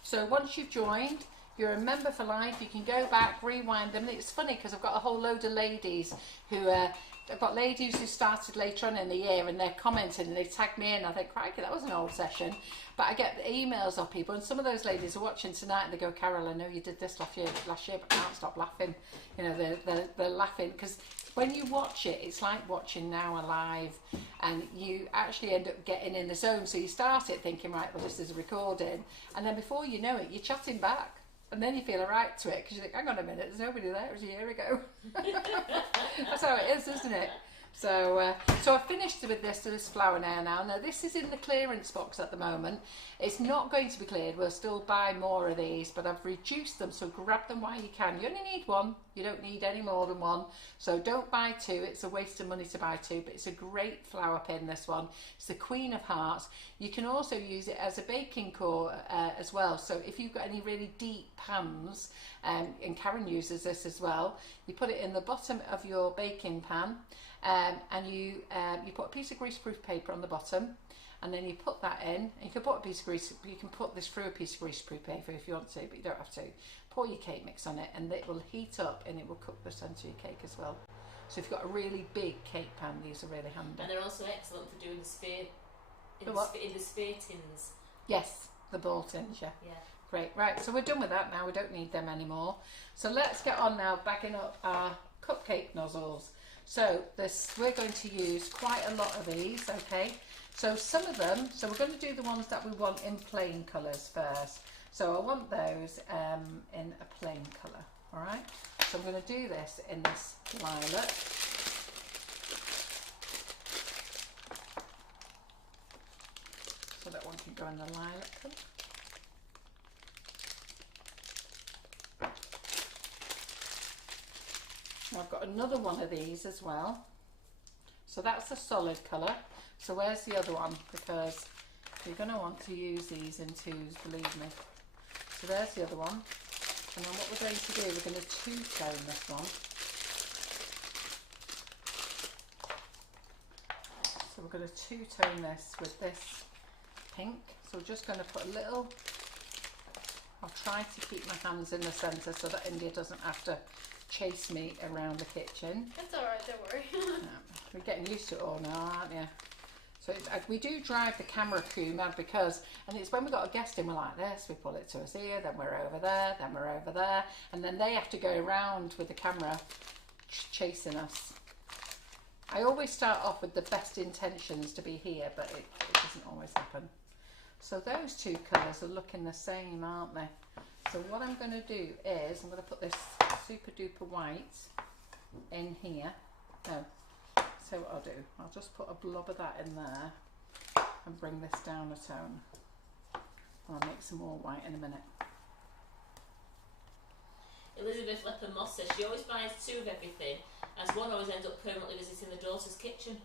So once you've joined, you're a member for life. You can go back, rewind them. It's funny because I've got a whole load of ladies who I've got ladies who started later on in the year, and they're commenting and they tag me in. I think, crikey, that was an old session. But I get emails of people, and some of those ladies are watching tonight and they go, Carol, I know you did this last year, but I can't stop laughing. You know, they're laughing because when you watch it, it's like watching Now Alive, and you actually end up getting in the zone. So you start it thinking, right, well, this is a recording, and then before you know it, you're chatting back. And then you feel alright to it, because you think, hang on a minute, there's nobody there, it was a year ago. That's how it is, isn't it? So I've finished with this flower now. Now this is in the clearance box at the moment. It's not going to be cleared. We'll still buy more of these, but I've reduced them, so grab them while you can. You only need one. You don't need any more than one. So don't buy 2. It's a waste of money to buy 2, but it's a great flower pin, this one. It's the Queen of Hearts. You can also use it as a baking core as well. So if you've got any really deep pans, and Karen uses this as well, you put it in the bottom of your baking pan, and you put a piece of greaseproof paper on the bottom, and then you put that in. And you can put a piece of you can put this through a piece of greaseproof paper if you want to, but you don't have to. Pour your cake mix on it, and it will heat up, and it will cook the centre of your cake as well. So if you've got a really big cake pan, these are really handy. And they're also excellent for doing the sphere in the sphere tins. Yes, the ball tins, yeah. Yeah. Great, right, so we're done with that now. We don't need them anymore. So let's get on now, bagging up our cupcake nozzles. So we're going to use quite a lot of these, okay? So some of them, so we're going to do the ones that we want in plain colours first. So I want those in a plain colour, all right? So I'm going to do this in this lilac. So that one can go in the lilac colour. I've got another one of these as well. So that's a solid colour. So where's the other one? Because you're going to want to use these in twos, believe me. So there's the other one. And then what we're going to do, we're going to two-tone this one. So we're going to two-tone this with this pink. So we're just going to put a little, I'll try to keep my hands in the centre so that India doesn't have to chase me around the kitchen. That's alright, don't worry. Yeah, we're getting used to it all now, aren't you? So we do drive the camera crew mad because, and it's when we've got a guest in, we're like this, we pull it to us here, then we're over there, then we're over there, and then they have to go around with the camera chasing us. I always start off with the best intentions to be here, but it doesn't always happen. So those two colours are looking the same, aren't they? So what I'm going to do is, I'm going to put this super duper white in here. No. So what I'll do, I'll just put a blob of that in there and bring this down a tone. I'll make some more white in a minute. Elizabeth Lepper Moss says she always buys two of everything, as one always ends up permanently visiting the daughter's kitchen.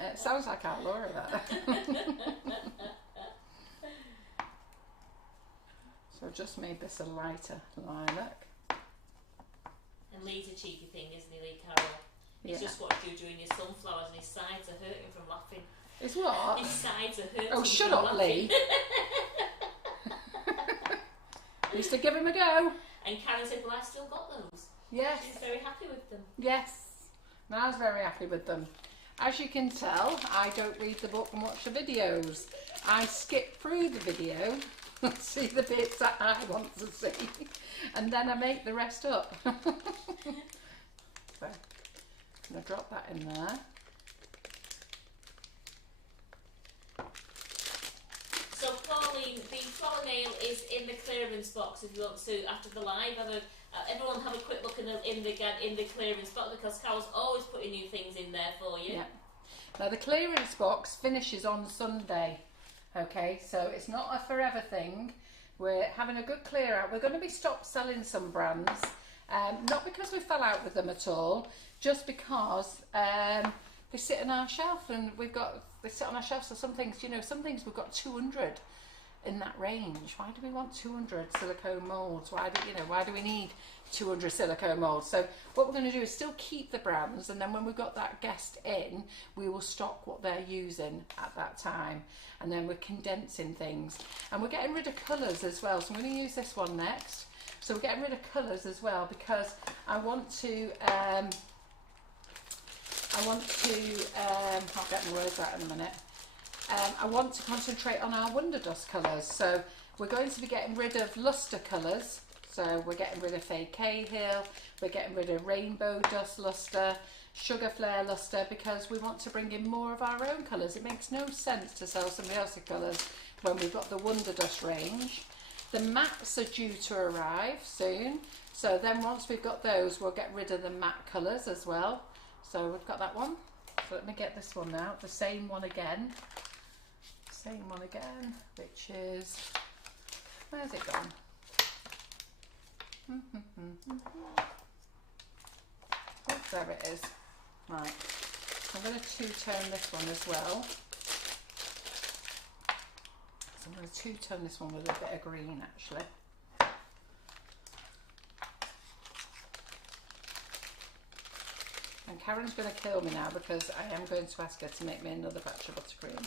It sounds like our Laura, that. So I've just made this a lighter lilac. And Lee's a cheeky thing, isn't he, Lee Carroll? He's just watched you doing your sunflowers and his sides are hurting from laughing. Is what? His sides are hurting. Oh, shut from up, laughing. Lee. Used to give him a go. And Karen said, well, I've still got those. Yes. She's very happy with them. Yes. And I was very happy with them. As you can tell, I don't read the book and watch the videos. I skip through the video and see the bits that I want to see. And then I make the rest up. So, I'm going to drop that in there. So Pauline, the flower nail is in the clearance box if you want to, after the live. Everyone have a quick look in the clearance box, because Carol's always putting new things in there for you. Yeah. Now the clearance box finishes on Sunday. Okay, so it's not a forever thing. We're having a good clear out. We're going to be stop selling some brands, not because we fell out with them at all, just because they sit on our shelf and they sit on our shelf. So some things, some things we've got 200 in that range. Why do we want 200 silicone moulds? Why do we need 200 silicone moulds? So what we're going to do is still keep the brands, and then when we've got that guest in, we will stock what they're using at that time, and then we're condensing things, and we're getting rid of colours as well. So I'm going to use this one next. So we're getting rid of colours as well, because I want to I'll get my words out in a minute. I want to concentrate on our Wonder Dust colours. So we're going to be getting rid of luster colours. So we're getting rid of Fake Cahill, we're getting rid of Rainbow Dust Luster, Sugar Flare Luster, because we want to bring in more of our own colours. It makes no sense to sell somebody else's colours when we've got the Wonder Dust range. The mattes are due to arrive soon. So then once we've got those, we'll get rid of the matte colours as well. So we've got that one. So let me get this one out, the same one again. Same one again, which is, where's it gone? Oh, there it is. Right, I'm going to two-tone this one as well. So I'm going to two-tone this one with a bit of green, actually. And Karen's going to kill me now because I am going to ask her to make me another batch of buttercream.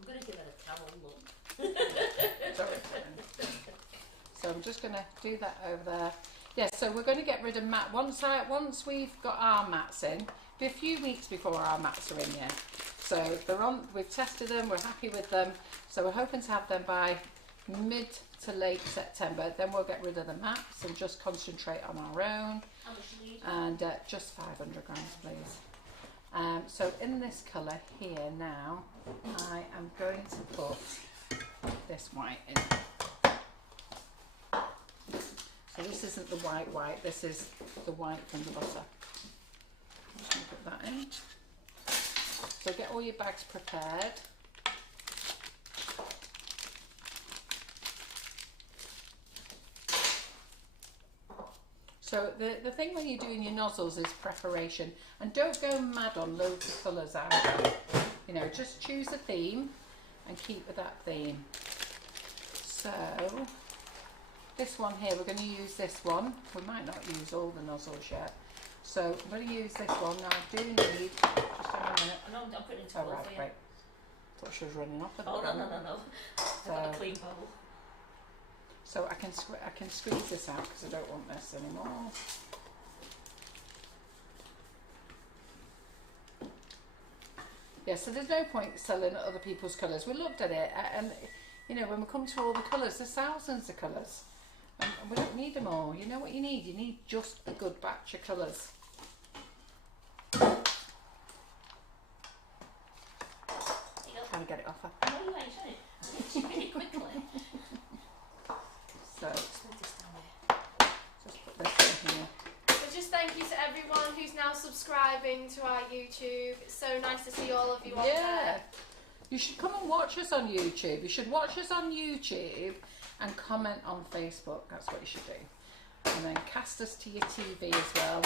I'm going to give it a towel look. Sorry, Karen. So I'm just going to do that over there. Yes, so we're going to get rid of matte. Once we've got our mats in, be a few weeks before our mats are in yet. So they're on. We've tested them. We're happy with them. So we're hoping to have them by mid to late September. Then we'll get rid of the mats and just concentrate on our own. How much do you need? And just 500 grams, please. So in this colour here now, I am going to put this white in. So this isn't the white, this is the white from the butter. I'm just going to put that in. So get all your bags prepared. So the thing when you're doing your nozzles is preparation, and don't go mad on loads of colours either. You know, just choose a theme and keep with that theme. So this one here, we're going to use this one. We might not use all the nozzles yet. So I'm going to use this one. Now I do need, just hang on a minute. No, I'm putting it into Oh bowl right, for you. right. Thought she was running off. Oh no. I've got a clean bowl. So I can squeeze this out because I don't want this anymore. Yeah, so there's no point selling other people's colours. We looked at it, and you know, when we come to all the colours, there's thousands of colours, and we don't need them all. You know what you need? You need just a good batch of colours. Trying to get it off her. No, you ain't showing it. Really quickly. So Just put this down there. just put this in here. So just thank you to everyone who's now subscribing to our YouTube. It's so nice to see all of you on there. You should come and watch us on YouTube. You should watch us on YouTube and comment on Facebook. That's what you should do. And then cast us to your TV as well.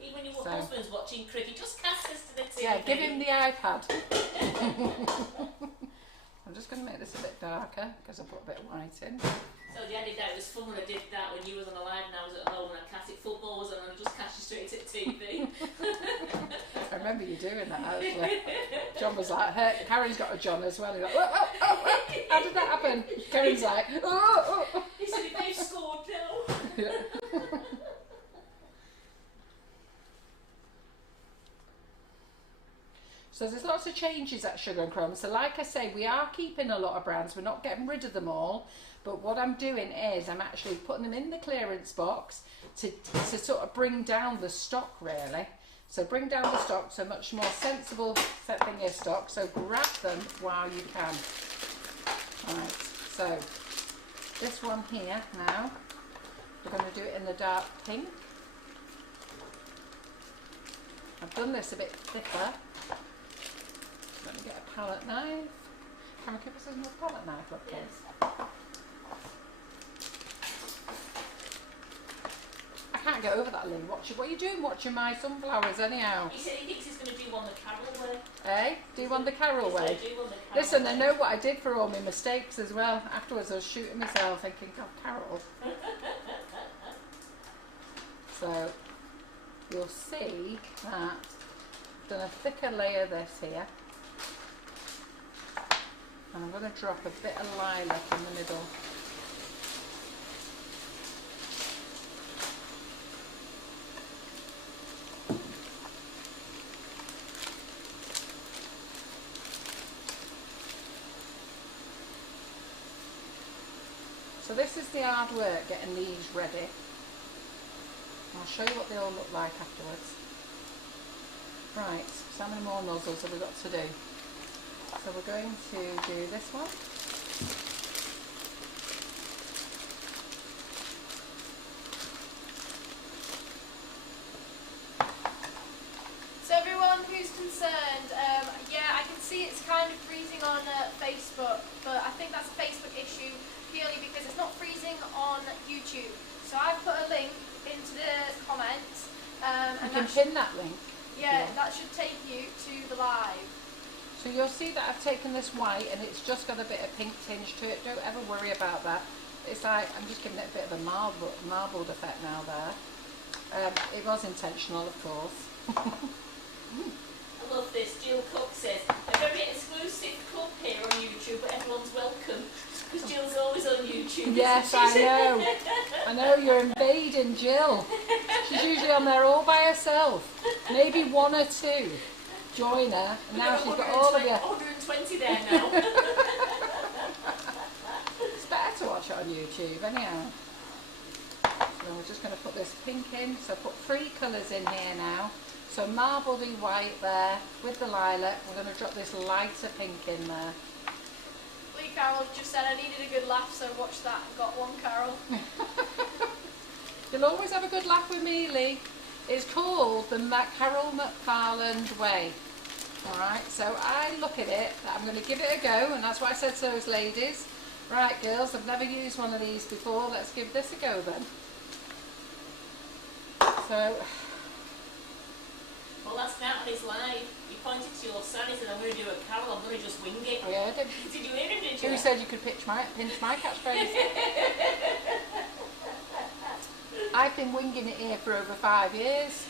Even when your husband's watching cricket, just cast us to the TV. Yeah, give him the iPad. I'm just going to make this a bit darker because I put a bit of white in. So the other day it was fun when I did that when you was on the live and I was at home and I cast it, football was on and I just cast you straight to the TV. I remember you doing that actually. John was like, hey, Karen's got a John as well. He's like, oh, how did that happen? Karen's like, oh. He said, if they've scored now. Yeah. So there's lots of changes at Sugar and Crumbs. So like I say, we are keeping a lot of brands. We're not getting rid of them all. But what I'm doing is I'm actually putting them in the clearance box to sort of bring down the stock really. So bring down the stock, so much more sensible setting your stock. So grab them while you can. Right, so this one here now, we're going to do it in the dark pink. I've done this a bit thicker. Let me get a palette knife. Can we give us another palette knife? Look, Yes. I can't get over that, Lynn. What are you doing watching my sunflowers anyhow? He said he thinks he's going to do one the Carol way. Eh? Do one the Carol He's way? gonna do one the Carol Listen, way. I know what I did for all my mistakes as well. Afterwards I was shooting myself thinking, God, Carol. So, you'll see that I've done a thicker layer of this here. And I'm going to drop a bit of lilac in the middle. So this is the hard work, getting these ready. I'll show you what they all look like afterwards. Right, so how many more nozzles have we got to do? So we're going to do this one. So everyone who's concerned, yeah, I can see it's kind of freezing on Facebook, but I think that's a Facebook issue purely because it's not freezing on YouTube. So I've put a link into the comments. And You can pin that link. yeah, that should take you to the live. So you'll see that I've taken this white and it's just got a bit of pink tinge to it. Don't ever worry about that. It's like, I'm just giving it a bit of a marbled effect now there. It was intentional, of course. I love this. Jill Cook says, a very exclusive club here on YouTube, but everyone's welcome. Because Jill's always on YouTube. Yes, I know. I know, you're invading Jill. She's usually on there all by herself. Maybe one or two join her, and now she's got all of you. 120 there now. It's better to watch it on YouTube, anyhow. So we're just going to put this pink in. So put 3 colours in here now. So marbledy white there with the lilac. We're going to drop this lighter pink in there. Lee Carroll just said I needed a good laugh, so watch that. Got one, Carol. You'll always have a good laugh with me, Lee. It's called the Carol McFarland Way. Alright, so I look at it, I'm going to give it a go, and that's what I said to those ladies. Right, girls, I've never used one of these before, let's give this a go then. So, Well, last night on his live, he pointed to your son and said, I'm going to do a carol, I'm going to just wing it. I heard him. Did you hear him, did you? Who said you could pinch my catchphrase? I've been winging it here for over 5 years,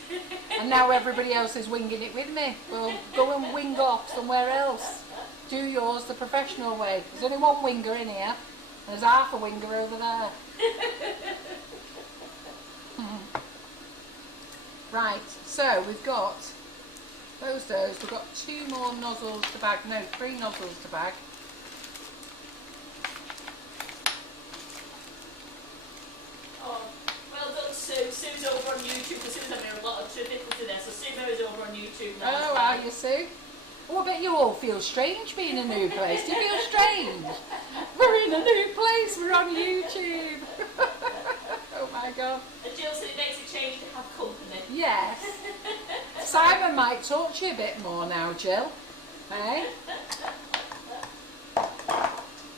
and now everybody else is winging it with me. Well, go and wing off somewhere else. Do yours the professional way. There's only one winger in here, and there's half a winger over there. Right, so we've got those. We've got 2 more nozzles to bag. No, 3 nozzles to bag. Oh, well done, Sue. Sue's over on YouTube, because Sue's having a lot of difficulty there, so Sue knows over on YouTube now. Oh, are you, Sue? Oh, I bet you all feel strange being in a new place. Do you feel strange? We're in a new place, we're on YouTube. Oh my God. And Jill said it makes a change to have company. Yes. Simon might talk to you a bit more now, Jill. Hey?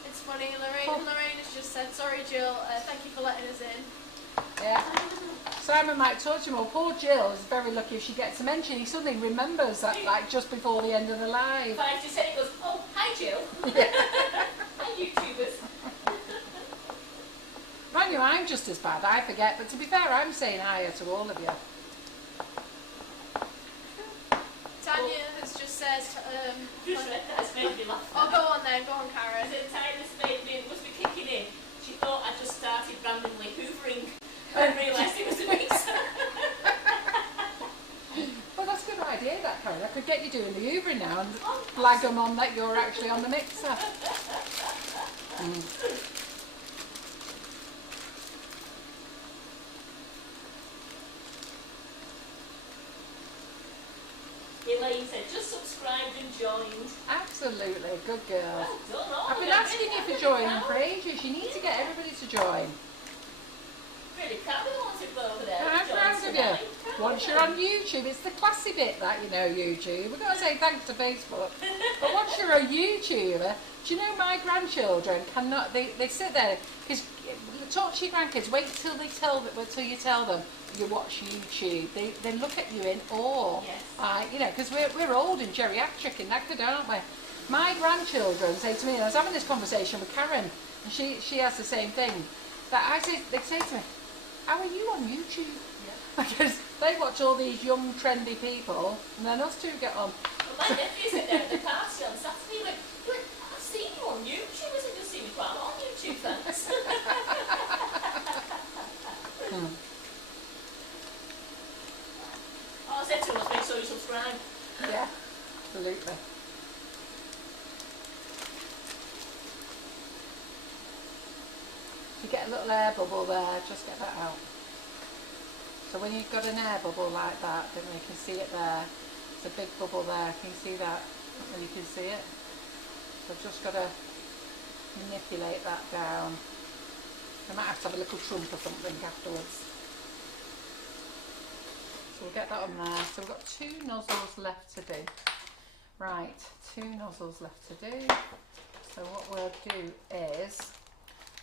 It's funny, Lorraine has just said, sorry Jill, thank you for letting us in. Yeah. Simon might talk to you more. Poor Jill is very lucky if she gets a mention. He suddenly remembers that, like, just before the end of the live. If I just said it, goes, oh, hi Jill. Yeah. Hi YouTubers. Mind you, I'm just as bad. I forget. But to be fair, I'm saying hiya to all of you. Tanya has just said, That's made me laugh. oh, go on then, go on Karen. Tanya's made me, must be kicking in. She thought I just started randomly hoovering and realised it was a mixer. Well, that's a good idea, that, Karen. I could get you doing the hoovering now and flag them on that you're actually on the mixer. Elaine said, just subscribed and joined. Absolutely, good girl. Well done, all I've been of you. asking you for Really joining proud. for ages. You need to get everybody to join. Really proud of the ones who go over there. I'm and join proud of tonight. you. Proud Once of you're them. on YouTube, it's the classy bit that you know YouTube. We've got to say thanks to Facebook. But once you're a YouTuber, do you know my grandchildren cannot, they sit there, because talk to your grandkids, wait till you tell them you watch YouTube. They look at you in awe. Yes. You know, because we're old and geriatric and knackered, aren't we? My grandchildren say to me, and I was having this conversation with Karen, and she has the same thing, that they say to me, how are you on YouTube? Yeah. Because they watch all these young, trendy people, and then us two get on. Well, my nephew said there at the party on Saturday, he went, I've seen you on YouTube. I said, you've seen me quite a lot on YouTube, thanks. Oh, I said to us, make sure you subscribe. Yeah, absolutely. If you get a little air bubble there, just get that out. So when you've got an air bubble like that, then you can see it there. It's a big bubble there. Can you see that? And you can see it. So I've just got to manipulate that down. I might have to have a little trump or something afterwards. So we'll get that on there. So we've got 2 nozzles left to do. Right, 2 nozzles left to do. So what we'll do is,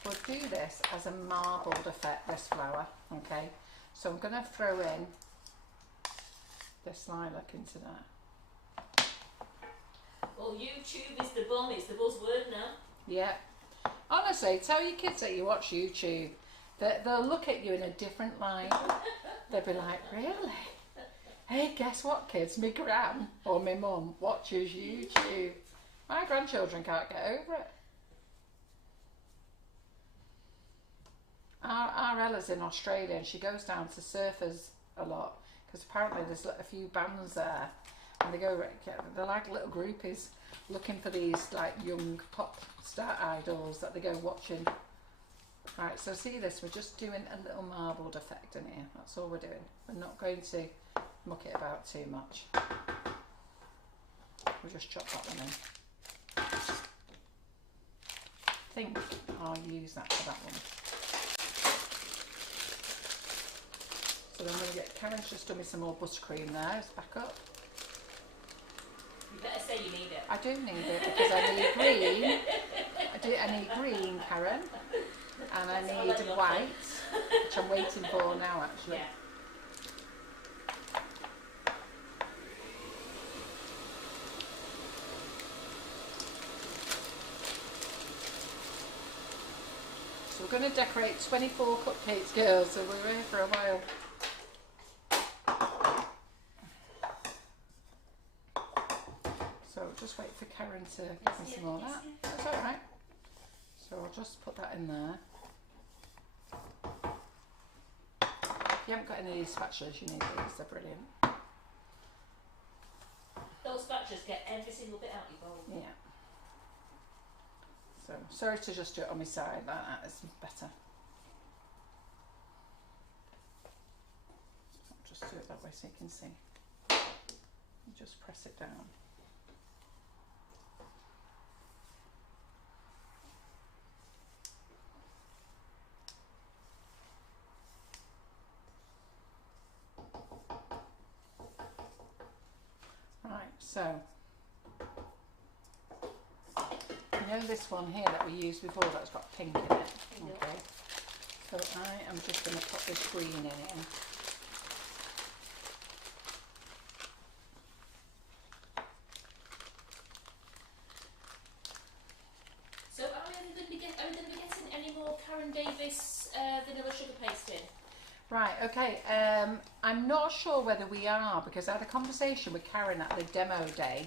we'll do this as a marbled effect, this flour, okay? So I'm going to throw in this lilac into that. Well, YouTube is the bomb, it's the buzzword now. Yeah. Honestly, tell your kids that you watch YouTube. They'll look at you in a different light. They'll be like, really? Hey, guess what, kids? Me gran or me mum watches YouTube. My grandchildren can't get over it. Our Ella's in Australia and she goes down to Surfers a lot because apparently there's a few bands there and they're like little groupies looking for these like young pop star idols that they go watching. Right, so see this, we're just doing a little marbled effect in here, that's all we're doing. We're not going to muck it about too much. We'll just chop that one in. I think I'll use that for that one. So then I'm going to get, Karen's just done me some more buttercream there, it's back up. You better say you need it. I do need it because I need green. I need green, Karen. And I need white, which I'm waiting for now actually. Yeah. going to decorate 24 cupcakes, girls, so we're here for a while. So just wait for Karen to give me some more of that. That's alright. So I'll just put that in there. If you haven't got any of these spatulas, you need these, they're brilliant. Those spatulas get every single bit out your bowl. Yeah. So, sorry to just do it on my side like that, it's better. I'll just do it that way so you can see. You just press it down. Right, so you know this one here that we used before that's got pink in it? Okay. So I am just going to put this green in it. So are we going to be getting any more Karen Davis vanilla sugar paste in? Right, okay. I'm not sure whether we are, because I had a conversation with Karen at the demo day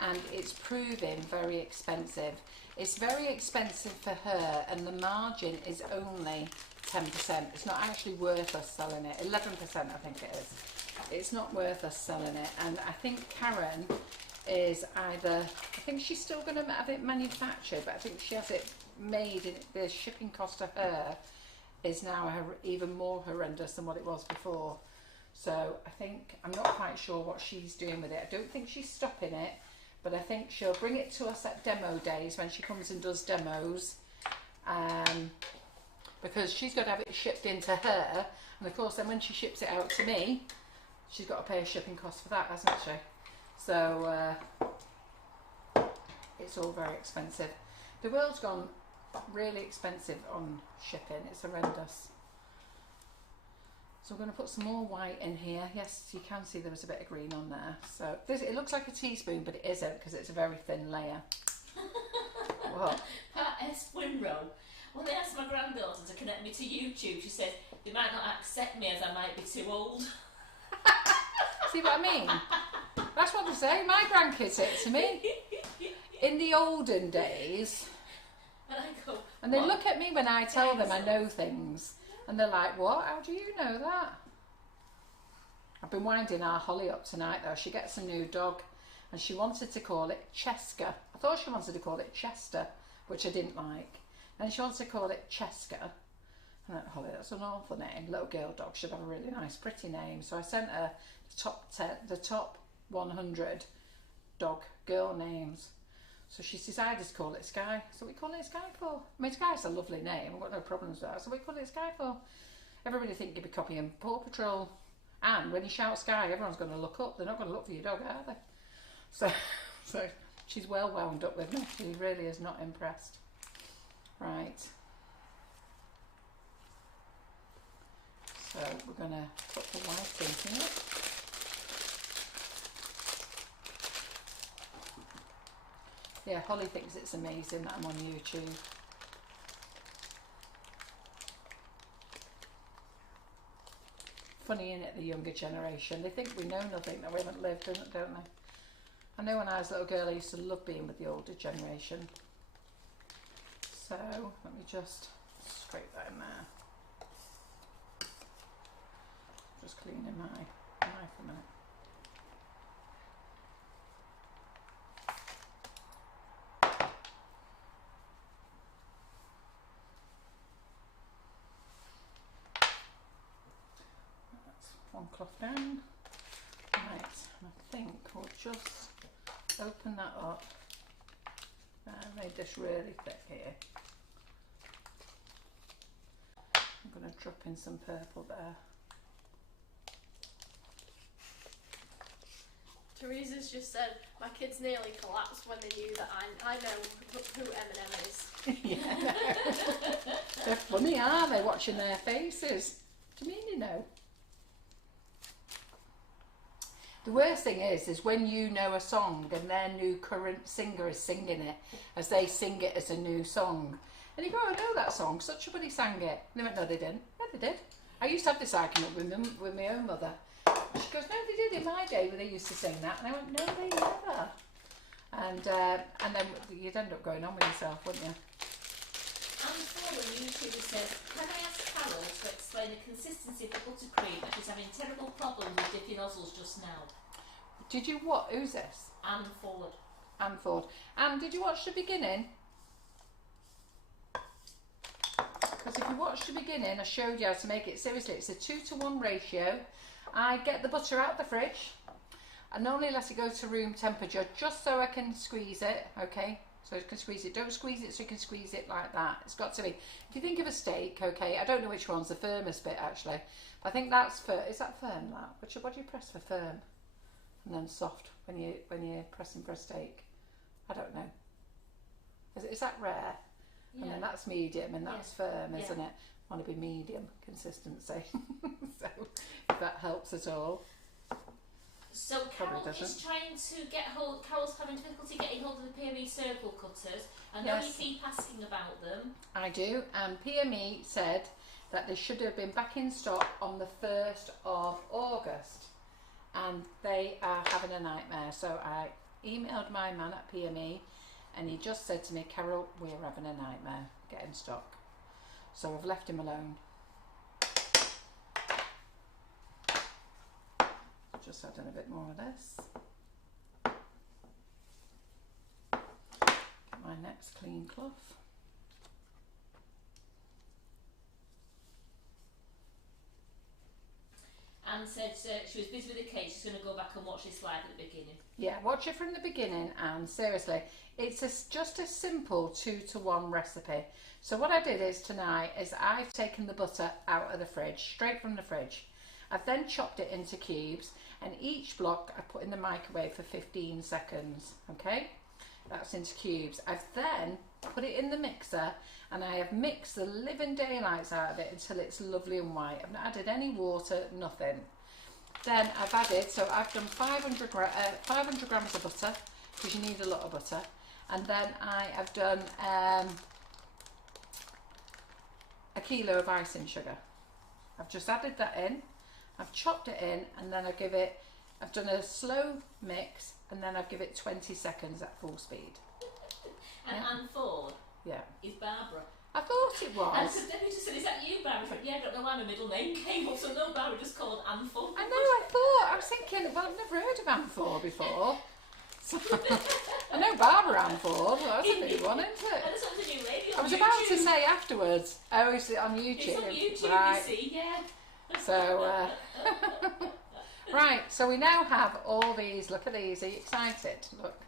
and it's proving very expensive. It's very expensive for her and the margin is only 10%. It's not actually worth us selling it. 11% I think it is. It's not worth us selling it, and I think Karen is either, I think she's still going to have it manufactured, but I think she has it made, and the shipping cost to her is now even more horrendous than what it was before. So I think, I'm not quite sure what she's doing with it. I don't think she's stopping it, but I think she'll bring it to us at demo days when she comes and does demos, because she's got to have it shipped into her, and of course then when she ships it out to me, she's got to pay a shipping cost for that, hasn't she? So it's all very expensive. The world's gone really expensive on shipping, it's horrendous. So we're going to put some more white in here. Yes, you can see there was a bit of green on there. So this, it looks like a teaspoon, but it isn't, because it's a very thin layer. What? Pat S. Winrow. When they asked my granddaughter to connect me to YouTube, she said they might not accept me as I might be too old. See what I mean? That's what they say. My grandkids say it to me. In the olden days. And they look at me when I tell them I know things. And they're like, what? How do you know that? I've been winding our Holly up tonight though. She gets a new dog and she wanted to call it Cheska. I thought she wanted to call it Chester, which I didn't like. And she wants to call it Cheska. And I went, Holly, that's an awful name. Little girl dog should have a really nice, pretty name. So I sent her the top 100 dog girl names. So she's decided to call it Sky. So we call it Sky for. I mean, Sky's a lovely name. I've got no problems with that. So we call it Sky for. Everybody think you'd be copying Paw Patrol. And when you shout Sky, everyone's going to look up. They're not going to look for your dog, are they? So she's well wound up with me. She really is not impressed. Right. So we're going to put the white in here. Yeah, Holly thinks it's amazing that I'm on YouTube. Funny, isn't it, the younger generation? They think we know nothing, that we haven't lived, don't they? I know when I was a little girl I used to love being with the older generation. So, let me just scrape that in there. Just cleaning my knife a minute. One cloth down. Right, I think we'll just open that up. I made this really thick here. I'm going to drop in some purple there. Teresa's just said, my kids nearly collapsed when they knew that I know who Eminem is. Yeah. They're funny, aren't they, watching their faces? What do you mean you know? The worst thing is when you know a song and their new current singer is singing it as they sing it as a new song. And you go, I know that song, such a buddy sang it. And they went, no they didn't. Yeah they did. I used to have this argument with my own mother. She goes, no they did in my day when they used to sing that. And I went, no they never. And then you'd end up going on with yourself, wouldn't you? And before the YouTuber says, can I ask Carol to explain the consistency of the buttercream as she's having terrible problems with dipping nozzles just now? Did you what? Who's this? Anne Ford. Anne Ford. Anne, did you watch the beginning? Because if you watched the beginning, I showed you how to make it. Seriously, it's a 2-to-1 ratio. I get the butter out the fridge and only let it go to room temperature just so I can squeeze it, okay? So you can squeeze it. Don't squeeze it so you can squeeze it like that. It's got to be. If you think of a steak, okay, I don't know which one's the firmest bit actually. But I think that's firm. Is that firm, that? What do you press for firm? And then soft when you're pressing for a steak? I don't know. Is that rare? Yeah. And then that's medium and that's firm, isn't it? I want to be medium consistency. So if that helps at all. So Carol is trying to get hold. Carol's having difficulty getting hold of the PME circle cutters. I know you keep asking about them. I do, and PME said that they should have been back in stock on the 1st of August, and they are having a nightmare. So I emailed my man at PME, and he just said to me, Carol, we're having a nightmare getting stock. So I've left him alone. Just add in a bit more of this. Get my next clean cloth. Anne said she was busy with the cake, she's going to go back and watch this live at the beginning. Yeah, watch it from the beginning, and seriously, it's just a simple 2-to-1 recipe. So what I did is tonight is I've taken the butter out of the fridge, straight from the fridge. I've then chopped it into cubes, and each block I put in the microwave for 15 seconds, okay? That's into cubes. I've then put it in the mixer, and I have mixed the living daylights out of it until it's lovely and white. I've not added any water, nothing. Then I've added, so I've done 500 grams of butter, because you need a lot of butter. And then I have done a kilo of icing sugar. I've just added that in. I've chopped it in, and then I've done a slow mix, and then I've given it 20 seconds at full speed. And Anne Ford is Barbara. I thought it was. And so Debbie just said, is that you, Barbara? I went, yeah, I don't know why my middle name came up, so no, Barbara just called Anne Ford. I know, I was thinking, well, I've never heard of Anne Ford before. I know Barbara Anne Ford, well, that's a new one, isn't it? And this one's a new lady on I was YouTube. about to say afterwards, oh, is it on YouTube? It's on YouTube, right. you see, yeah. So, right, so we now have all these. Look at these. Are you excited? Look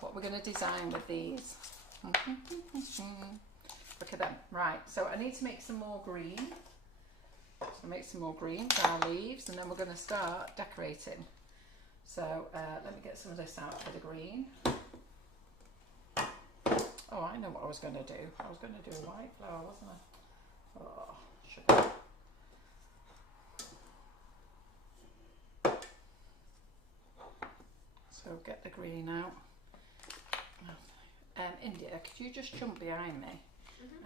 what we're going to design with these. Look at them. Right, so I need to make some more green. So make some more green for our leaves, and then we're going to start decorating. So let me get some of this out for the green. Oh, I know what I was going to do. I was going to do a white flower, wasn't I? Oh, sugar. So get the green out. India, could you just jump behind me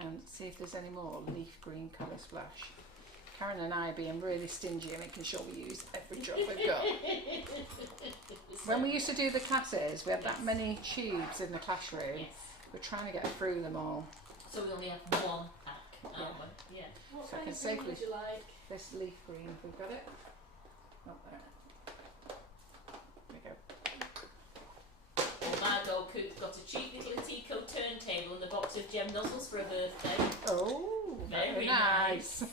and see if there's any more leaf green colour splash? Karen and I are being really stingy and making sure we use every drop we've got. When we used to do the classes, we had that many tubes in the classroom. We're trying to get through them all. So we only have one pack, aren't we? Yeah. What So kind of green would you like? This leaf green, if we've got it. Not there. There we go. My dog Coop got a cheap little Tico turntable and a box of gem nozzles for a birthday. Oh, very nice.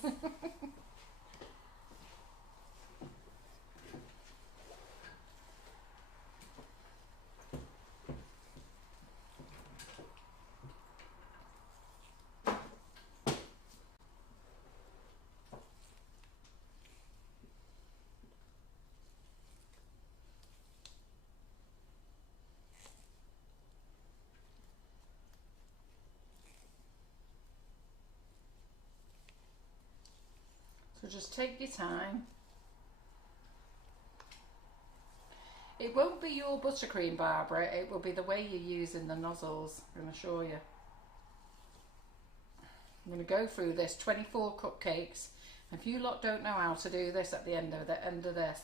So just take your time. It won't be your buttercream, Barbara, it will be the way you're using the nozzles, I'm going to show you. I'm going to go through this 24 cupcakes. If you lot don't know how to do this at the end of this,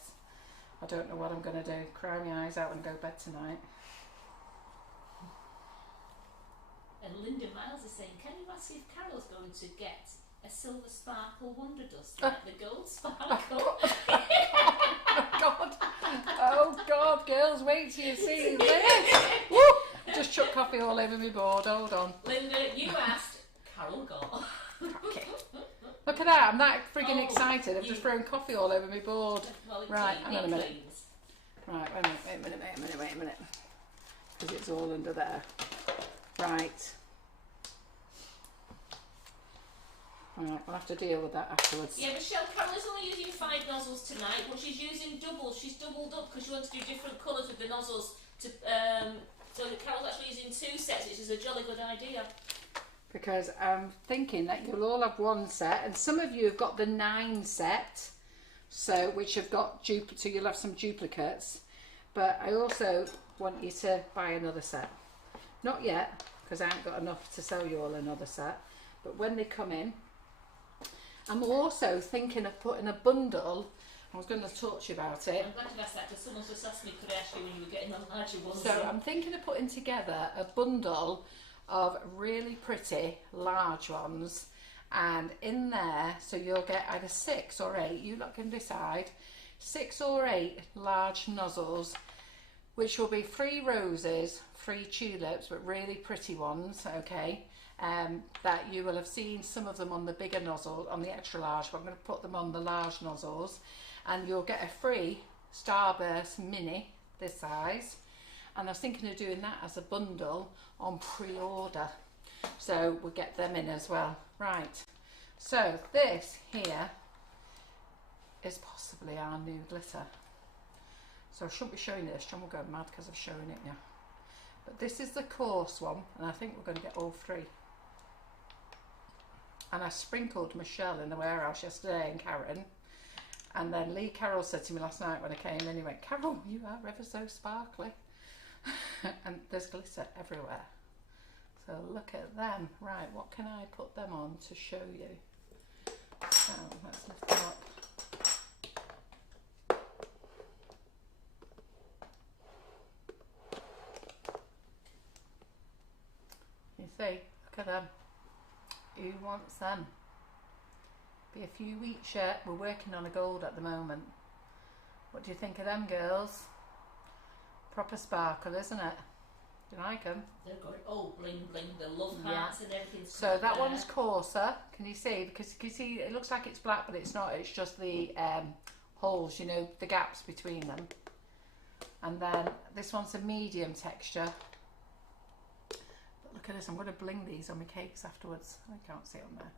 I don't know what I'm going to do. Cry my eyes out and go to bed tonight. And Linda Miles is saying, can you ask if Carol's going to get a silver sparkle wonder dust like the gold sparkle? Oh God, girls, wait till you see this. Woo! I just chucked coffee all over my board. Hold on. Linda, you asked, Carol got. Okay. Look at that, I'm that friggin' excited. I've just thrown coffee all over my board. Well, Right, hang on a minute. cleans. Right, wait a minute. Because it's all under there. Right. Right, we'll have to deal with that afterwards. Yeah, Michelle, Carol is only using 5 nozzles tonight, but she's using double. She's doubled up because she wants to do different colours with the nozzles. So Carol's actually using 2 sets, which is a jolly good idea. Because I'm thinking that you'll all have one set, and some of you have got the 9 set, so which have got so you'll have some duplicates. But I also want you to buy another set. Not yet, because I haven't got enough to sell you all another set. But when they come in, I'm also thinking of putting a bundle. I was going to talk to you about it. I'm glad you asked that because someone just asked me, could I ask you when you were getting the larger ones? So I'm thinking of putting together a bundle of really pretty large ones, and in there, so you'll get either 6 or 8, you lot can decide, 6 or 8 large nozzles, which will be 3 roses, 3 tulips, but really pretty ones, okay, that you will have seen some of them on the bigger nozzle, on the extra large, but I'm going to put them on the large nozzles, and you'll get a free Starburst Mini, this size. And I was thinking of doing that as a bundle on pre-order, so we'll get them in as well. Right, so this here is possibly our new glitter. So I shouldn't be showing this, John will go mad because I've shown it now. But this is the coarse one, and I think we're going to get all 3. And I sprinkled Michelle in the warehouse yesterday and Karen. And then Lee Carroll said to me last night when I came in, he went, Carol, you are ever so sparkly. And there's glitter everywhere. So look at them. Right, what can I put them on to show you? So let's lift them up. You see, look at them. Who wants them? Be a few weeks yet. We're working on a gold at the moment. What do you think of them, girls? Proper sparkle, isn't it? Do you like them? They're good. Oh, bling bling, the love hearts and everything. So that one's coarser. Can you see? Because you see, it looks like it's black, but it's not. It's just the holes, you know, the gaps between them. And then this one's a medium texture. But look at this. I'm going to bling these on my cakes afterwards. I can't see it on there.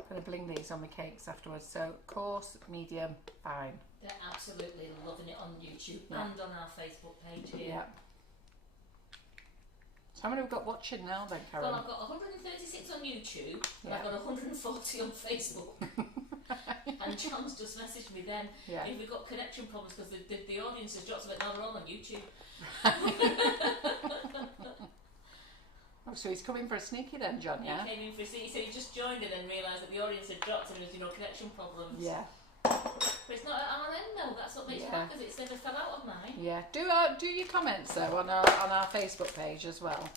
I'm going to bling these on my cakes afterwards. So coarse, medium, fine. They're absolutely loving it on YouTube and on our Facebook page here. Yeah. So how many have we got watching now then, Karen? Well, I've got 136 on YouTube and I've got 140 on Facebook. And John's just messaged me then if we've got connection problems because the audience has dropped a bit. Now they're all on YouTube. Oh, so he's coming for a sneaky then, John, yeah? He came in for a sneaky, so he just joined and then realised that the audience had dropped and there was, connection problems. Yeah. But it's not at our end though, that's what makes it happen, because it's never fell out of mine. Yeah, do your comments though on our Facebook page as well,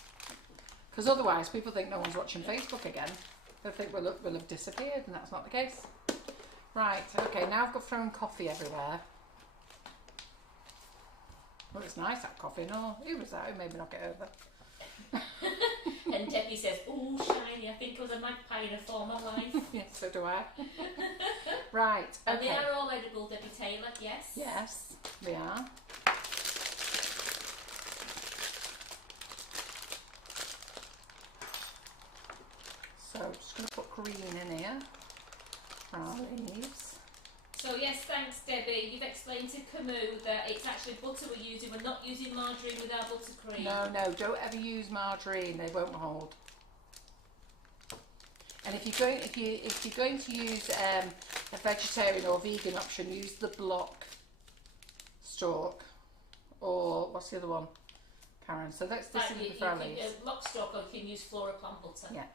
because otherwise people think no one's watching Facebook again. They think we'll have disappeared, and that's not the case. Right, okay, now I've got thrown coffee everywhere. Well, it's nice, that coffee. No, who was that? Who made me knock it over? And Debbie says, "Oh, shiny, I think it was a magpie in a former life." Yeah, so do I. Right, okay. And they are all edible, Debbie Taylor, yes? Yes, they are. So I'm just going to put green in here for our leaves. So yes, thanks Debbie. You've explained to Camus that it's actually butter we're using. We're not using margarine with our buttercream. No, don't ever use margarine. They won't hold. And if you're going to use a vegetarian or vegan option, use the block stalk, or what's the other one, Karen? So this is for our leaves. Block stalk, or you can use flora plant butter. Yeah.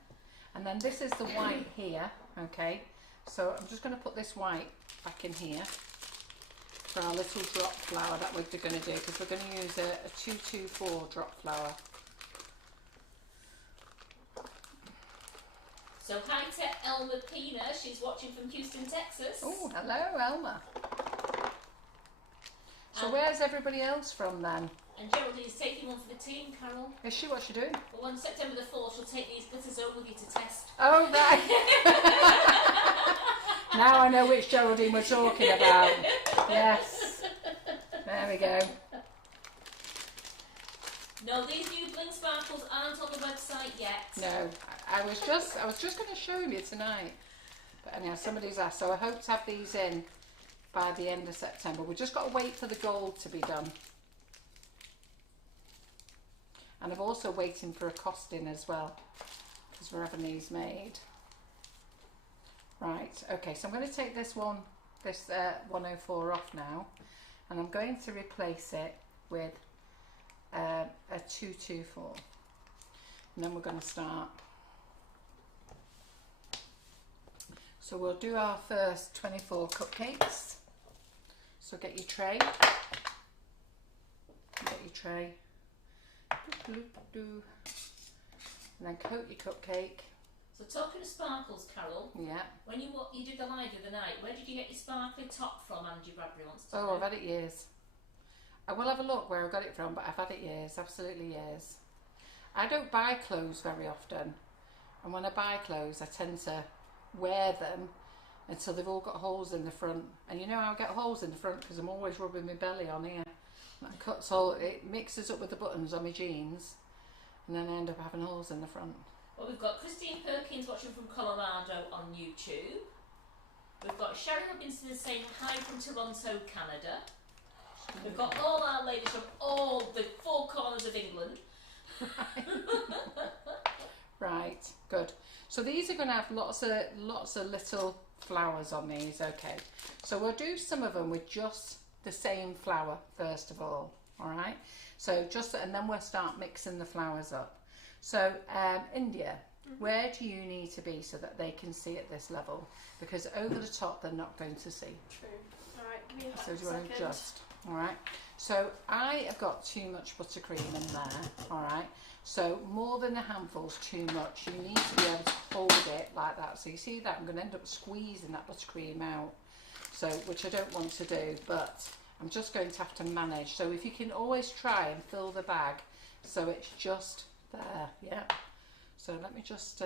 And then this is the white here, okay? So I'm just going to put this white back in here for our little drop flower that we're going to do, because we're going to use a 224 drop flower. So hi to Elma Pina, she's watching from Houston, Texas. Oh, hello Elma. So where's everybody else from then? And Geraldine's taking one for the team, Carol. Is she? What's she doing? Well, on September the 4th, she'll take these glitters home with you to test. Oh, right. Now I know which Geraldine we're talking about. Yes. There we go. No, these new bling sparkles aren't on the website yet. No, I was just going to show you tonight. But anyhow, somebody's asked, so I hope to have these in by the end of September. We've just got to wait for the gold to be done. And I'm also waiting for a costing as well, because we're having these made. Right, okay, so I'm going to take this 104 off now, and I'm going to replace it with a 224. And then we're going to start. So we'll do our first 24 cupcakes. So get your tray. And then coat your cupcake. So talking of sparkles, Carol. Yeah. When you did the live the other night, where did you get your sparkly top from? Angie Bradbury wants to know. Oh, I've had it years. I will have a look where I got it from, but I've had it years, absolutely years. I don't buy clothes very often, and when I buy clothes I tend to wear them until they've all got holes in the front. And you know how I get holes in the front? Because I'm always rubbing my belly on here. That cuts all, it mixes up with the buttons on my jeans, and then I end up having holes in the front. Well, we've got Christine Perkins watching from Colorado on YouTube. We've got Sherry Robinson saying hi from Toronto, Canada. We've got all our ladies from all the 4 corners of England. Right, good. So these are going to have lots of little flowers on these. Okay, so we'll do some of them with just the same flower first of all. All right, so and then we'll start mixing the flowers up. So India, where do you need to be so that they can see at this level? Because over the top they're not going to see. True. All right, give me a So do you second. want to adjust? All right. So I have got too much buttercream in there. All right. So more than a handful's too much. You need to be able to hold it like that. So you see that I'm going to end up squeezing that buttercream out. So which I don't want to do, but I'm just going to have to manage. So if you can always try and fill the bag so it's just there. Yeah. So let me just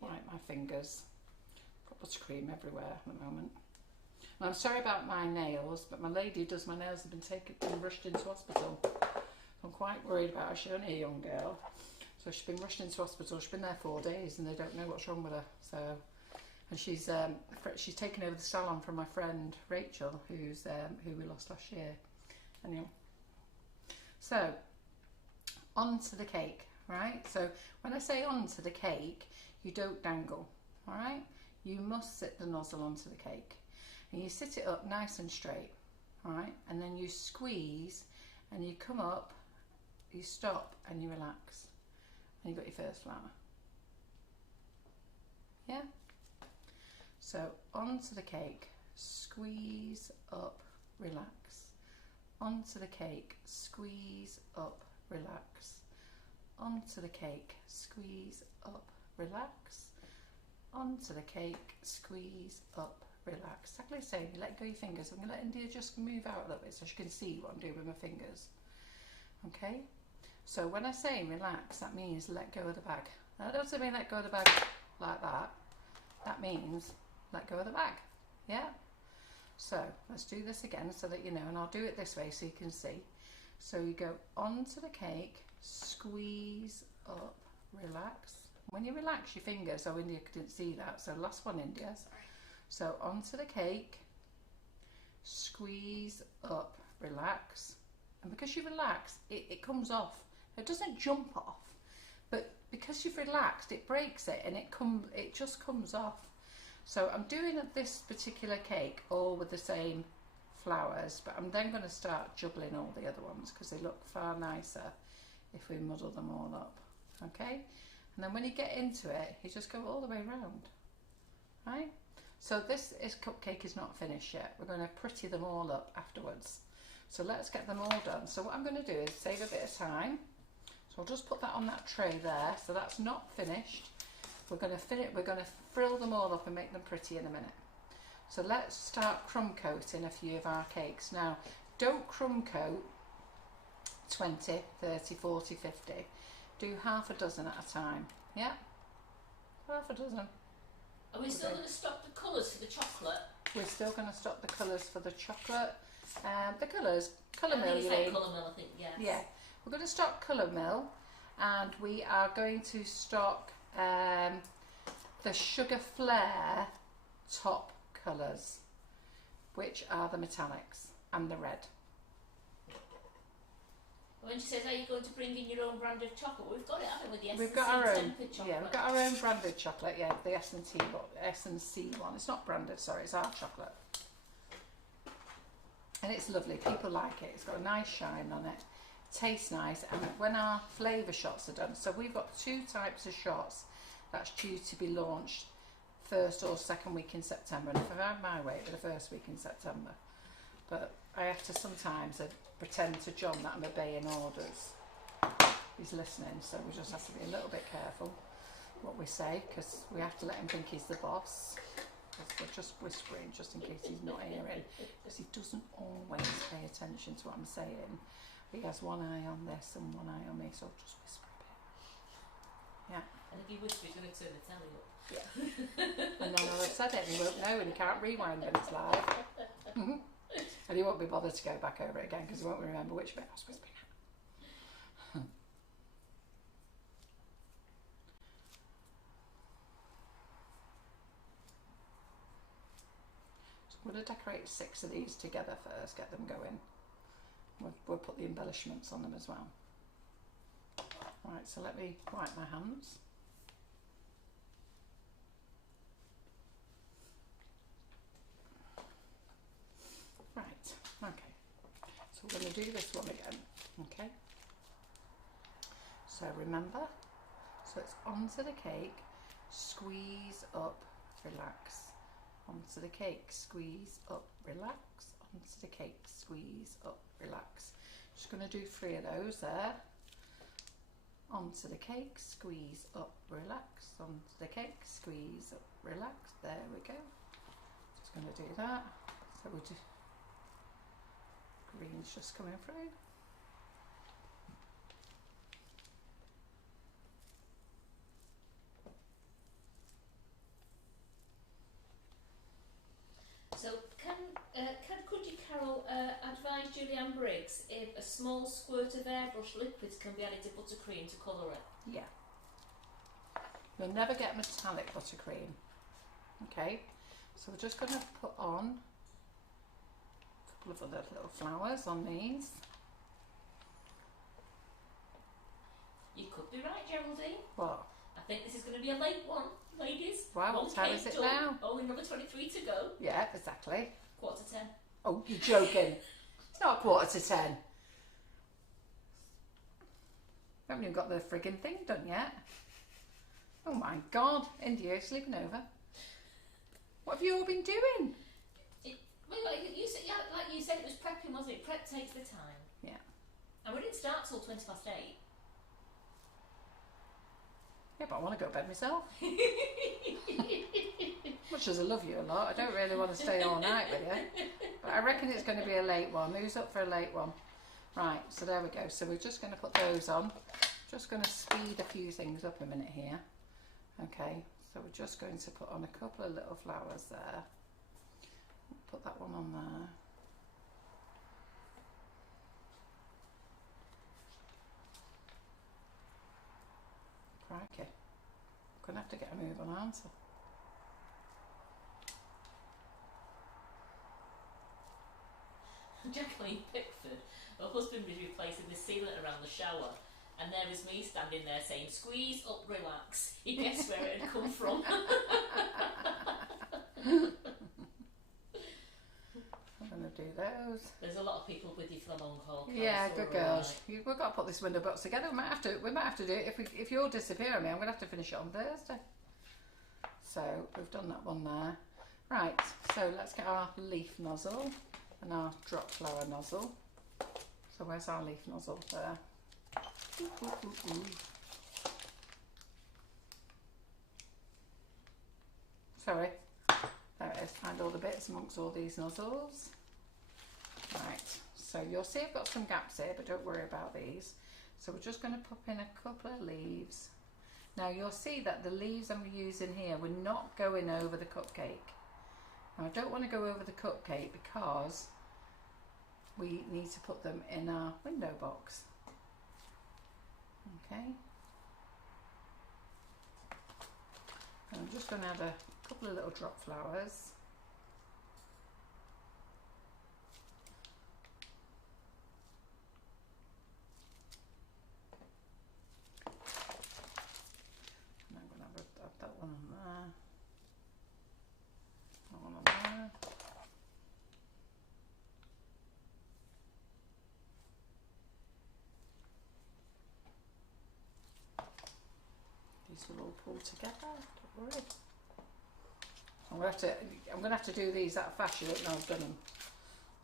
wipe my fingers. Got buttercream everywhere at the moment. And I'm sorry about my nails, but my lady who does my nails has been rushed into hospital. I'm quite worried about her. She's only a young girl, so she's been rushed into hospital. She's been there 4 days, and they don't know what's wrong with her. So, and she's taken over the salon from my friend Rachel, who we lost last year. Anyway, so onto the cake, right? So when I say onto the cake, you don't dangle, all right? You must sit the nozzle onto the cake. And you sit it up nice and straight, all right? And then you squeeze and you come up, you stop and you relax. And you've got your first flower. Yeah? So onto the cake, squeeze up, relax. Onto the cake, squeeze up, relax. Onto the cake, squeeze up, relax. Onto the cake, squeeze up, relax. Exactly the same. You let go of your fingers. I'm going to let India just move out a little bit so she can see what I'm doing with my fingers. Okay? So when I say relax, that means let go of the bag. That doesn't mean let go of the bag like that. That means let go of the bag. Yeah? So let's do this again so that you know, and I'll do it this way so you can see. So you go onto the cake, squeeze up, relax. When you relax your fingers, oh, India couldn't see that. So last one, India. So onto the cake, squeeze up, relax. And because you relax, it comes off. It doesn't jump off, but because you've relaxed, it breaks it and it just comes off. So I'm doing this particular cake all with the same flowers, but I'm then going to start juggling all the other ones because they look far nicer if we muddle them all up. Okay, And then when you get into it, you just go all the way around, right? So this cupcake is not finished yet. We're going to pretty them all up afterwards. So let's get them all done. So what I'm going to do is save a bit of time. So I'll just put that on that tray there. So that's not finished. We're going to frill them all up and make them pretty in a minute. So let's start crumb coating a few of our cakes. Now, don't crumb coat 20, 30, 40, 50. Do half a dozen at a time. Yeah? Half a dozen. Are we still going to stop the colours for the chocolate? We're still going to stop the colours for the chocolate. The colours, colour mill, you mean? Colour mill, I think, yes. Yeah. We're going to stock colour mill, and we are going to stock the Sugar Flare top colours, which are the metallics and the red. When she says, are you going to bring in your own brand of chocolate? We've got it, haven't we? The S&C We've got our own, chocolate. yeah, we've got our own branded chocolate, yeah, the S&C one. It's not branded, sorry, it's our chocolate. And it's lovely, people like it. It's got a nice shine on it, tastes nice, and when our flavour shots are done, so we've got 2 types of shots that's due to be launched first or second week in September, and if I had my way, it'd be the first week in September. But I have to sometimes pretend to John that I'm obeying orders. He's listening, so we just have to be a little bit careful what we say, because we have to let him think he's the boss. We're just whispering just in case he's not hearing, because he doesn't always pay attention to what I'm saying. He has one eye on this and one eye on me, so I'll just whisper a bit. Yeah. And if he whispers, he's going to turn the telly up. Yeah. And then I'll have said it and he won't know, and he can't rewind when it's live. And he won't be bothered to go back over it again because he won't remember which bit I was whispering at. So I'm going to decorate 6 of these together first, get them going. We'll put the embellishments on them as well. Right, so let me wipe my hands. Right, okay, so we're going to do this one again, okay? So remember, so it's onto the cake, squeeze up, relax, onto the cake, squeeze up, relax, onto the cake, squeeze up, relax. Just going to do 3 of those there. Onto the cake, squeeze up, relax, onto the cake, squeeze up, relax, there we go. Just going to do that, so we'll do green's just coming through. So could you, Carol, advise Julianne Briggs if a small squirt of airbrush liquids can be added to buttercream to colour it? Yeah. You'll never get metallic buttercream. Okay, so we're just going to put on a couple of other little flowers on these. You could be right, Geraldine. What? I think this is going to be a late one, ladies. Wow, what time is it now? Only number 23 to go. Yeah, exactly. 9:45. Oh, you're joking. It's not 9:45. We haven't even got the frigging thing done yet. Oh my God, India, you're sleeping over. What have you all been doing? Like you said, it was prepping, wasn't it? Prep takes the time. Yeah. And we didn't start till 8:20. Yeah, but I want to go to bed myself. Much as I love you a lot, I don't really want to stay all night with you. But I reckon it's going to be a late one. Who's up for a late one? Right, so there we go. So we're just going to put those on. Just going to speed a few things up a minute here. Okay, so we're just going to put on a couple of little flowers there. Put that one on there. Crikey. I'm going to have to get a move on, aren't I? Jacqueline Pickford, her husband was replacing the sealant around the shower, and there was me standing there saying, squeeze up, relax. You guess where it had come from. I'm going to do those. There's a lot of people with you for the long haul. Yeah, so good we're all girls. We've got to put this window box together. We might have to do it if you're disappearing me. I'm going to have to finish it on Thursday. So we've done that one there. Right. So let's get our leaf nozzle and our drop flower nozzle. So where's our leaf nozzle? There. Ooh, ooh, ooh, ooh. Sorry. There it is. Find all the bits amongst all these nozzles. Right. So you'll see I've got some gaps here, but don't worry about these. So we're just going to pop in a couple of leaves. Now you'll see that the leaves I'm using here, we're not going over the cupcake. Now I don't want to go over the cupcake because we need to put them in our window box. Okay. And I'm just going to add a couple of little drop flowers. And I'm going to add that one on there. That one on there. These will all pull together, don't worry. I'm going to have to do these that fast. You don't know I've done them.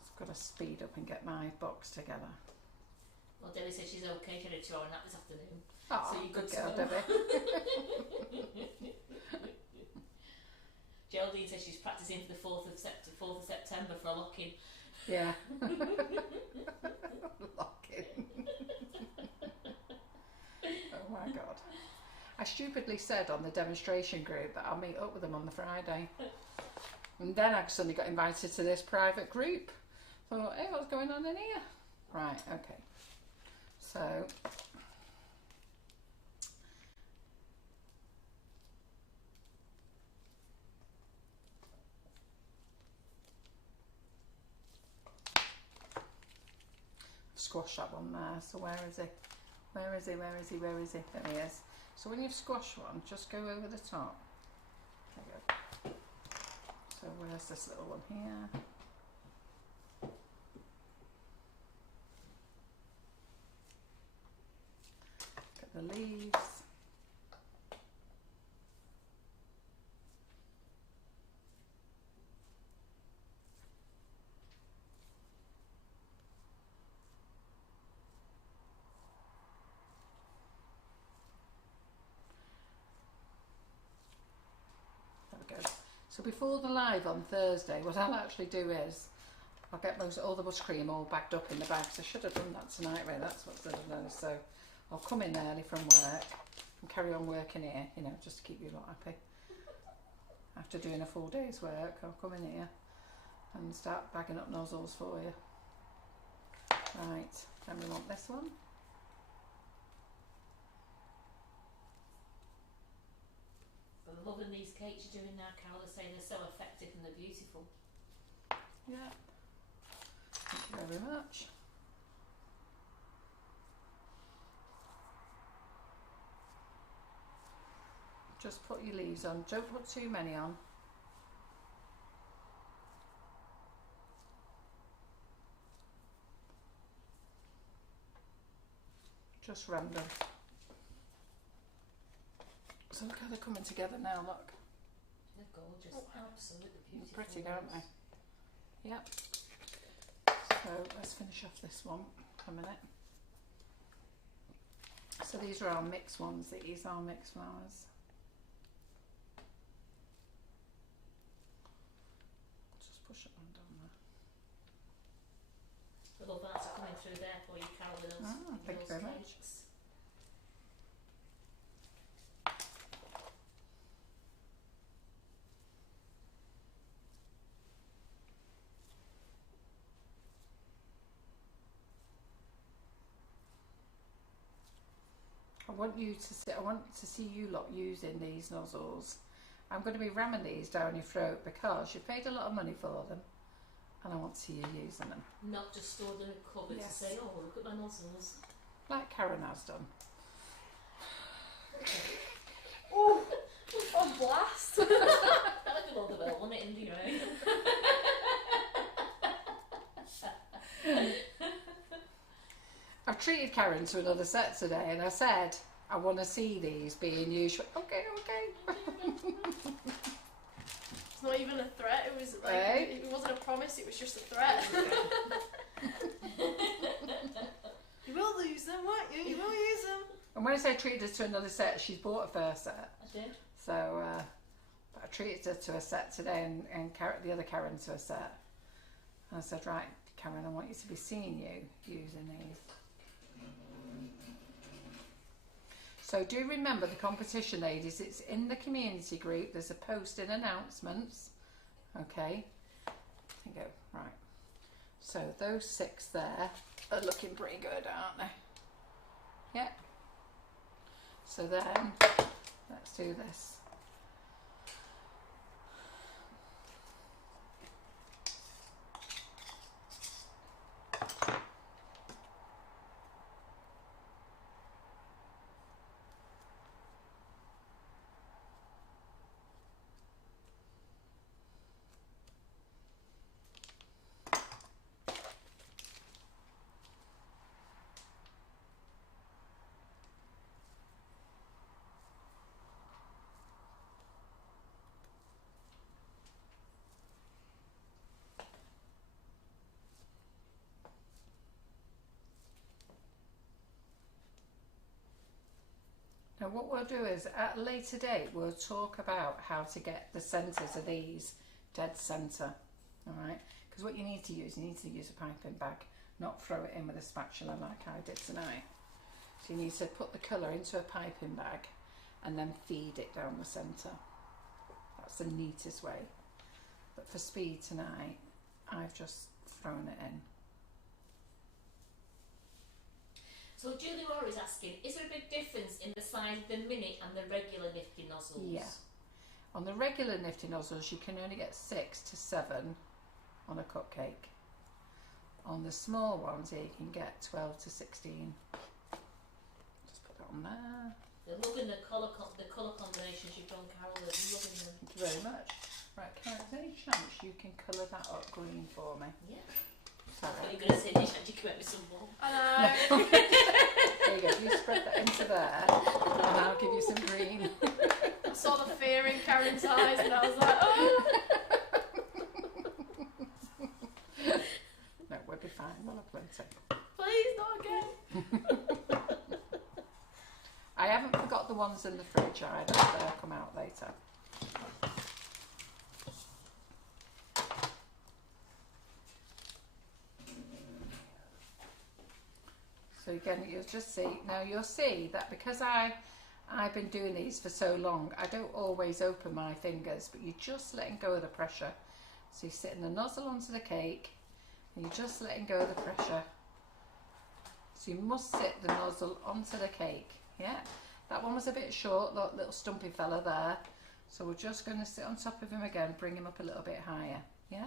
I've got to speed up and get my box together. Well, Debbie said she's okay. She had a 2-hour nap this afternoon. Oh, so you're good good girl, to go. Debbie. Geraldine says she's practising for the 4th of September for a lock-in. Yeah. Lock-in. Oh my God. I stupidly said on the demonstration group that I'll meet up with them on the Friday. And then I suddenly got invited to this private group. So I thought, hey, what's going on in here? Right, okay. So, squash that one there. So where is he? Where is he? Where is he? Where is he? There he is. So when you've squashed one, just go over the top. There you go. So where's this little one here? Get the leaves. So before the live on Thursday, what I'll actually do is I'll get all the buttercream all bagged up in the bags. I should have done that tonight, really. That's what I've done. So I'll come in early from work and carry on working here, you know, just to keep you lot happy. After doing a full day's work, I'll come in here and start bagging up nozzles for you. Right, then we want this one. I'm loving these cakes you're doing now, Carol. They're saying they're so effective and they're beautiful. Yeah. Thank you very much. Just put your leaves on. Don't put too many on. Just random. So look how they're coming together now, look. They're gorgeous, absolutely beautiful. They're pretty, don't they? Yep. So let's finish off this one for a minute. So these are our mixed ones, these are mixed flowers. Just push it on down there. The love arts are coming through there for you, Carol, with those, Thank you very much. cakes. I want to see you lot using these nozzles. I'm going to be ramming these down your throat because you paid a lot of money for them and I want to see you using them. Not just stored in a cupboard Yes. to say, oh, look at my nozzles. Like Karen has done. Oh, oh blast! That would be all the bell, wouldn't it, in your own? treated Karen to another set today, and I said I want to see these being used. Okay. It's not even a threat. It was like it wasn't a promise. It was just a threat. You will use them, won't you? You will use them. And when I say treated her to another set, she's bought a first set. I did. So but I treated her to a set today, and the other Karen to a set. And I said, right, Karen, I want you to be seeing you using these. So do remember the competition, ladies. It's in the community group. There's a post in announcements. Okay. There you go. Right. So those 6 there are looking pretty good, aren't they? Yeah. So then, let's do this. Now what we'll do is, at a later date, we'll talk about how to get the centres of these dead centre, alright? Because what you need to use a piping bag, not throw it in with a spatula like I did tonight. So you need to put the colour into a piping bag and then feed it down the centre. That's the neatest way. But for speed tonight, I've just thrown it in. So Julie Roar is asking, is there a big difference in the size of the mini and the regular Nifty Nozzles? Yeah. On the regular Nifty Nozzles, you can only get 6 to 7 on a cupcake. On the small ones here, you can get 12 to 16. Just put that on there. They're loving the colour combinations you've done, Carol. They're loving them. Thank you very much. Right, Karen, is there any chance you can colour that up green for me? Yeah. Sorry. What are you going to say? Did you come up with some more? I know. There you go. You spread that into there, and I'll give you some green. I saw the fear in Karen's eyes, and I was like, oh. No, we'll be fine. We'll have plenty. Please, not again. I haven't forgot the ones in the fridge either. They'll come out later. So again, you'll just see, now you'll see that because I've been doing these for so long, I don't always open my fingers, but you're just letting go of the pressure. So you're sitting the nozzle onto the cake, and you're just letting go of the pressure. So you must sit the nozzle onto the cake, yeah? That one was a bit short, that little stumpy fella there. So we're just going to sit on top of him again, bring him up a little bit higher, yeah?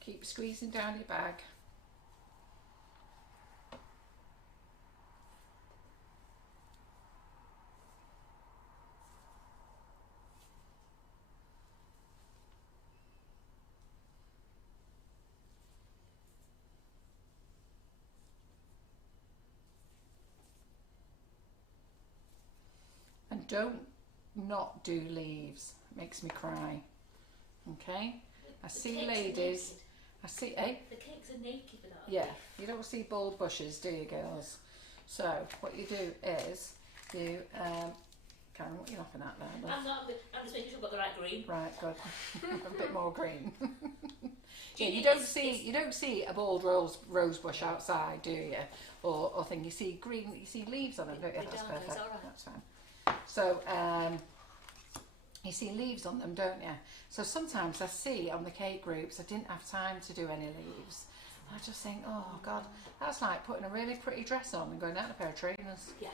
Keep squeezing down your bag. And don't not do leaves, it makes me cry. Okay? I see ladies, I see, eh? The cakes are naked without Yeah, you don't see bald bushes, do you, girls? So what you do is you, Karen, what are you laughing at there? Love? I'm just making sure I've got the right green. Right, good. A bit more green. Do Yeah, you don't see a bald rose bush outside, do you? Or thing. You see green. You see leaves on them, don't you? That's perfect. Right. That's fine. So you see leaves on them, don't you? So sometimes I see on the cake groups, I didn't have time to do any leaves. I just think, oh God, that's like putting a really pretty dress on and going out in a pair of trainers. Yeah.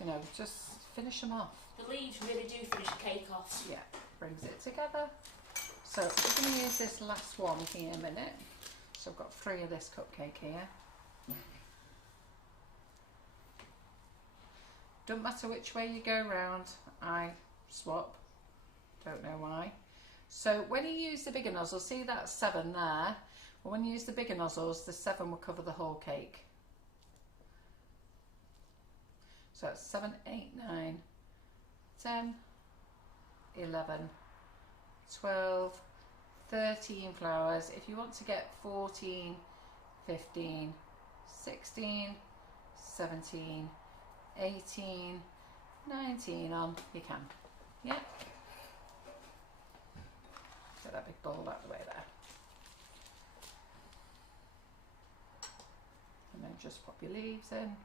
You know, just finish them off. The leaves really do finish the cake off. Yeah, brings it together. So I'm going to use this last one here a minute. So I've got 3 of this cupcake here. Don't matter which way you go round, I swap. Don't know why. So when you use the bigger nozzle, see that 7 there? Well, when you use the bigger nozzles, the 7 will cover the whole cake. So that's 7, 8, 9, 10, 11, 12, 13 flowers. If you want to get 14, 15, 16, 17, 18, 19 on, you can. Yeah. Get that big bowl out of the way there. And then just pop your leaves in.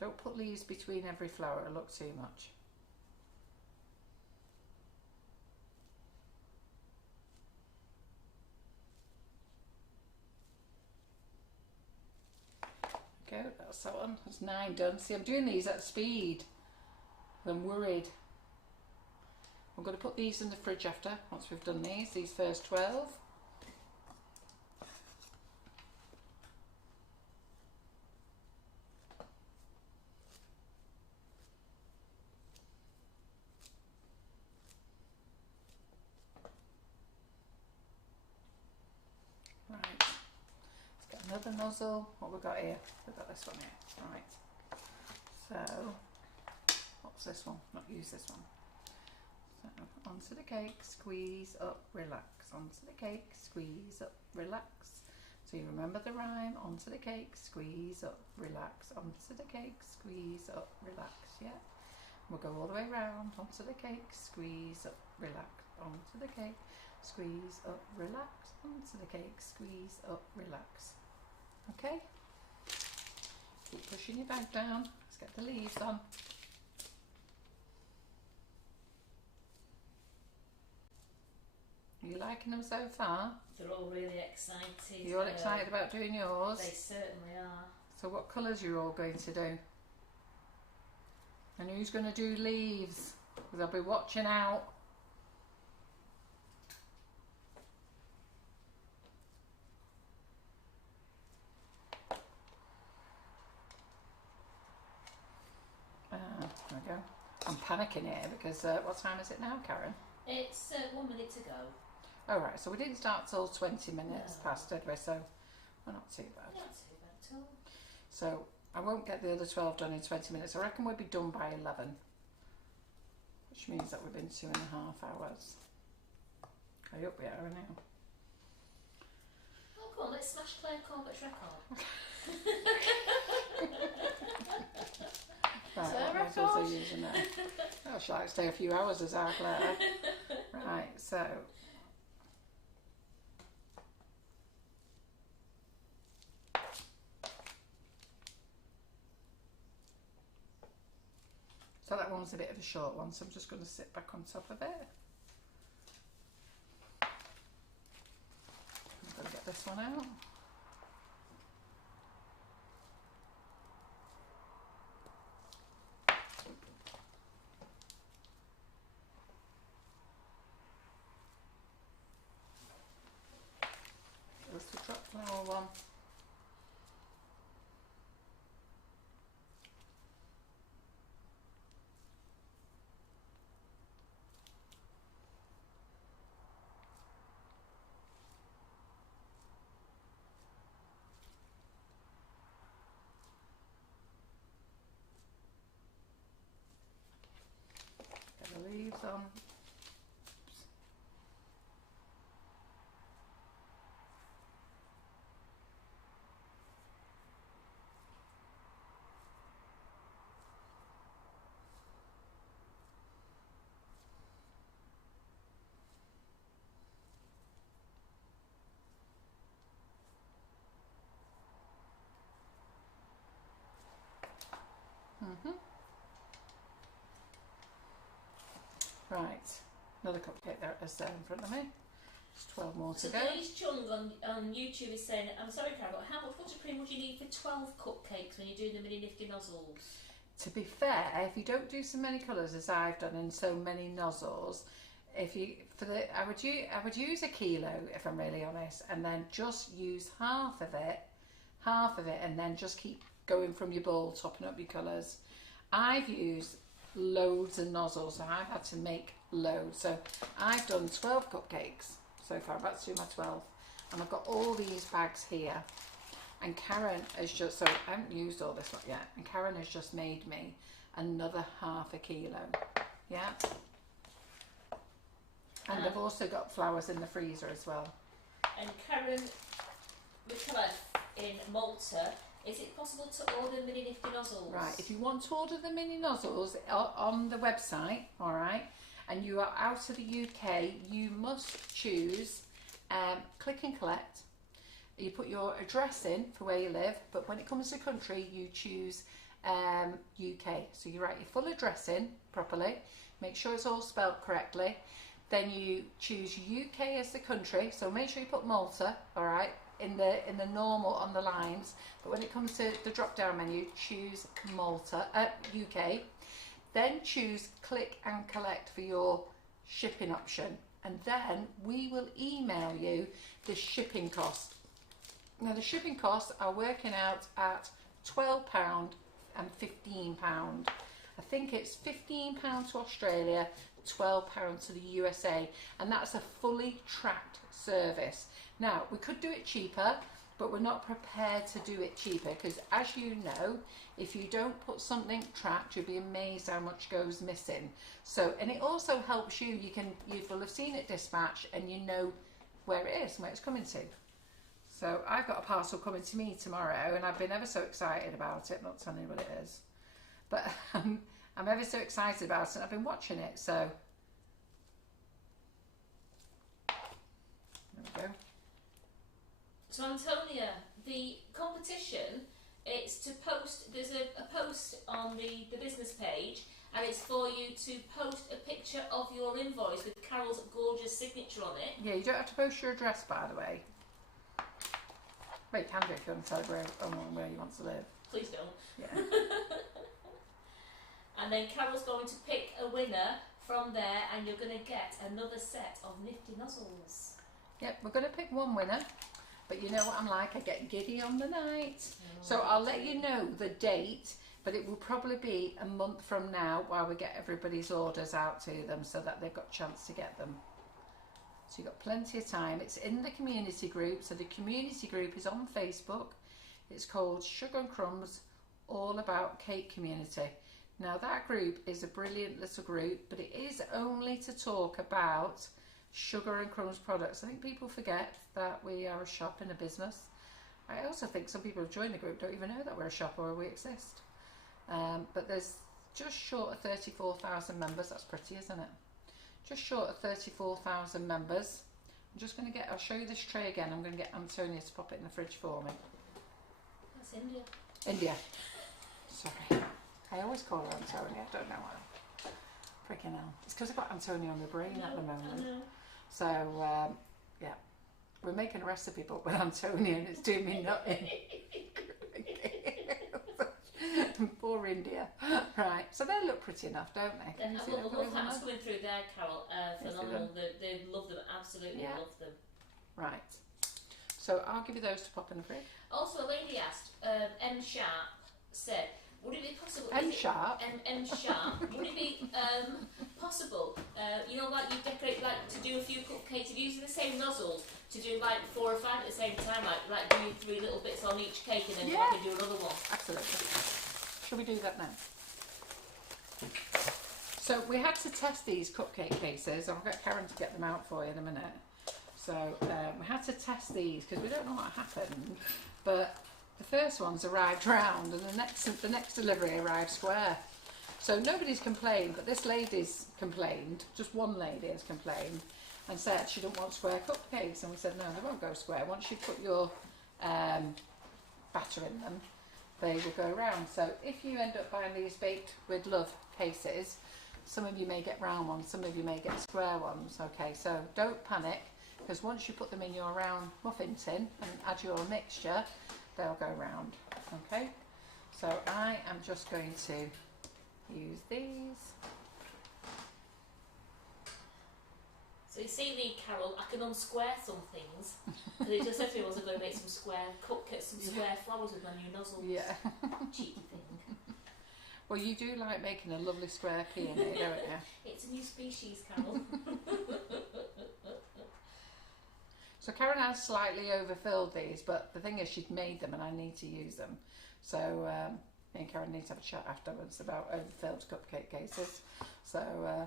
Don't put leaves between every flower, it'll look too much. Go, that's that one. That's 9 done. See, I'm doing these at speed. I'm worried. I'm going to put these in the fridge after, once we've done these first 12. Another nozzle. What we've got here? We've got this one here. Right. So, what's this one? Not use this one. So, onto the cake, squeeze up, relax. Onto the cake, squeeze up, relax. So you remember the rhyme. Onto the cake, squeeze up, relax. Onto the cake, squeeze up, relax. Yeah. We'll go all the way round. Onto the cake, squeeze up, relax. Onto the cake, squeeze up, relax. Onto the cake, squeeze up, relax. Okay, keep pushing your bag down. Let's get the leaves on. Are you liking them so far? They're all really excited. You're all excited about doing yours? They certainly are. So what colours are you all going to do? And who's going to do leaves? Because I'll be watching out. There we go. I'm panicking here because what time is it now, Karen? It's 1 minute to go. Oh right, so we didn't start till 20 minutes past, did we? So we're not too bad. Not too bad at all. So I won't get the other 12 done in 20 minutes. I reckon we'll be done by 11, which means that we've been 2.5 hours. I hope we are now. Oh, come on, let's smash Claire Corbett's record. Right, So what nozzles are you using there? Oh, shall I stay a few hours as our Claire? Right, so that one's a bit of a short one, so I'm just going to sit back on top of it. I'm going to get this one out. There's the drop flower one. Get the leaves on. Right, another cupcake there is there in front of me. Just 12 more to So go. Denise Chung on YouTube is saying, I'm sorry Carol, but how much buttercream would you need for 12 cupcakes when you're doing the Mini Nifty Nozzles? To be fair, if you don't do so many colours as I've done and so many nozzles, if you I would use a kilo if I'm really honest, and then just use half of it, and then just keep going from your bowl, topping up your colours. I've used loads of nozzles, so I've had to make loads. So I've done 12 cupcakes so far, about to do my 12th, and I've got all these bags here. And Karen has just, so I haven't used all this lot yet, and Karen has just made me another ½ kilo. Yeah. And they've also got flowers in the freezer as well. And Karen McCullough in Malta, is it possible to order Mini Nifty Nozzles? Right, if you want to order the Mini Nozzles on the website, all right, and you are out of the UK, you must choose click and collect. You put your address in for where you live, but when it comes to country, you choose UK. So you write your full address in properly, make sure it's all spelled correctly. Then you choose UK as the country, so make sure you put Malta, all right, in the normal on the lines. But when it comes to the drop down menu, choose Malta, UK. Then choose click and collect for your shipping option, and then we will email you the shipping cost. Now the shipping costs are working out at £12 and £15. I think it's £15 to Australia, £12 to the USA, and that's a fully tracked service. Now we could do it cheaper, but we're not prepared to do it cheaper because, as you know, if you don't put something tracked, you'll be amazed how much goes missing. So, and it also helps you. You will have seen it dispatched, and you know where it is and where it's coming to. So I've got a parcel coming to me tomorrow, and I've been ever so excited about it. I'm not telling you what it is, but I'm ever so excited about it. I've been watching it, so there we go. So Antonia, the competition, it's to post, there's a post on the business page, and it's for you to post a picture of your invoice with Carol's gorgeous signature on it. Yeah, you don't have to post your address, by the way. Well, you can do if you want to tell where you want to live. Please don't. Yeah. And then Carol's going to pick a winner from there, and you're going to get another set of Nifty Nozzles. Yep, we're going to pick one winner. But you know what I'm like, I get giddy on the night. So I'll let you know the date, but it will probably be a month from now while we get everybody's orders out to them so that they've got a chance to get them. So you've got plenty of time. It's in the community group. So the community group is on Facebook. It's called Sugar and Crumbs, All About Cake Community. Now that group is a brilliant little group, but it is only to talk about Sugar and Crumbs products. I think people forget that we are a shop and a business. I also think some people who join the group don't even know that we're a shop or we exist. But there's just short of 34,000 members. That's pretty, isn't it? Just short of 34,000 members. I'm just going to I'll show you this tray again. I'm going to get Antonia to pop it in the fridge for me. That's India. India. Sorry. I always call her Antonia. I don't know why. Freaking hell. It's because I've got Antonia on my brain at the moment. So, yeah. We're making a recipe book with Antonia and it's doing me nothing. Poor India. Right, so they look pretty enough, don't they? And I love hats coming through there, Carol. Phenomenal. They love them, absolutely love them. Right. So I'll give you those to pop in the fridge. Also, a lady asked, M Sharp said, would it be possible? M Sharp? M Sharp. Would it be possible, you know, like you decorate, like to do a few cupcakes, if using the same nozzles, to do like 4 or 5 at the same time, like do 3 little bits on each cake and then you can do another one? Absolutely. Shall we do that now? So we had to test these cupcake cases. I'll get Karen to get them out for you in a minute. So we had to test these because we don't know what happened, but the first ones arrived round and the next delivery arrived square. So nobody's complained, but this lady's complained, just one lady has complained and said she didn't want square cupcakes, and we said no, they won't go square. Once you put your batter in them, they will go round. So if you end up buying these Baked with Love cases, some of you may get round ones, some of you may get square ones. Okay, so don't panic, because once you put them in your round muffin tin and add your mixture, they'll go round. Okay, so I am just going to use these. So you see me, Carol, I can unsquare some things. Because it just said to me I was going to make some square cupcakes, some square flowers with my new nozzles. Yeah. Cheeky thing. Well, you do like making a lovely square peony, don't you? It's a new species, Carol. So Karen has slightly overfilled these, but the thing is she'd made them and I need to use them. So me and Karen need to have a chat afterwards about overfilled cupcake cases. So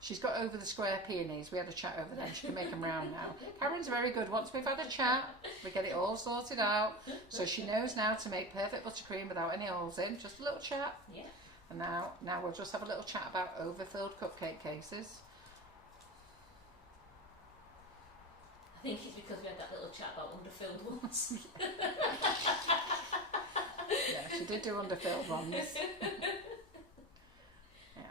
she's got over the square peonies. We had a chat over them. She can make them round now. Karen's very good. Once we've had a chat, we get it all sorted out. So she knows now to make perfect buttercream without any holes in. Just a little chat. Yeah. And now we'll just have a little chat about overfilled cupcake cases. I think it's because we had that little chat about underfilled ones. Yeah, she did do underfilled ones. Yeah.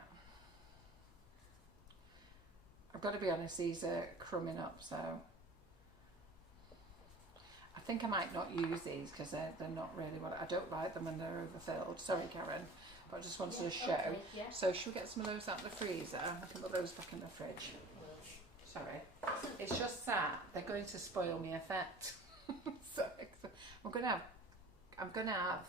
I've got to be honest, these are crumbing up, so I think I might not use these because they're not really what I don't like them when they're overfilled. Sorry, Karen, but I just wanted to show. Okay, yeah. So should we get some of those out of the freezer? I can put those back in the fridge. Sorry, it's just that they're going to spoil my effect. So I'm going to have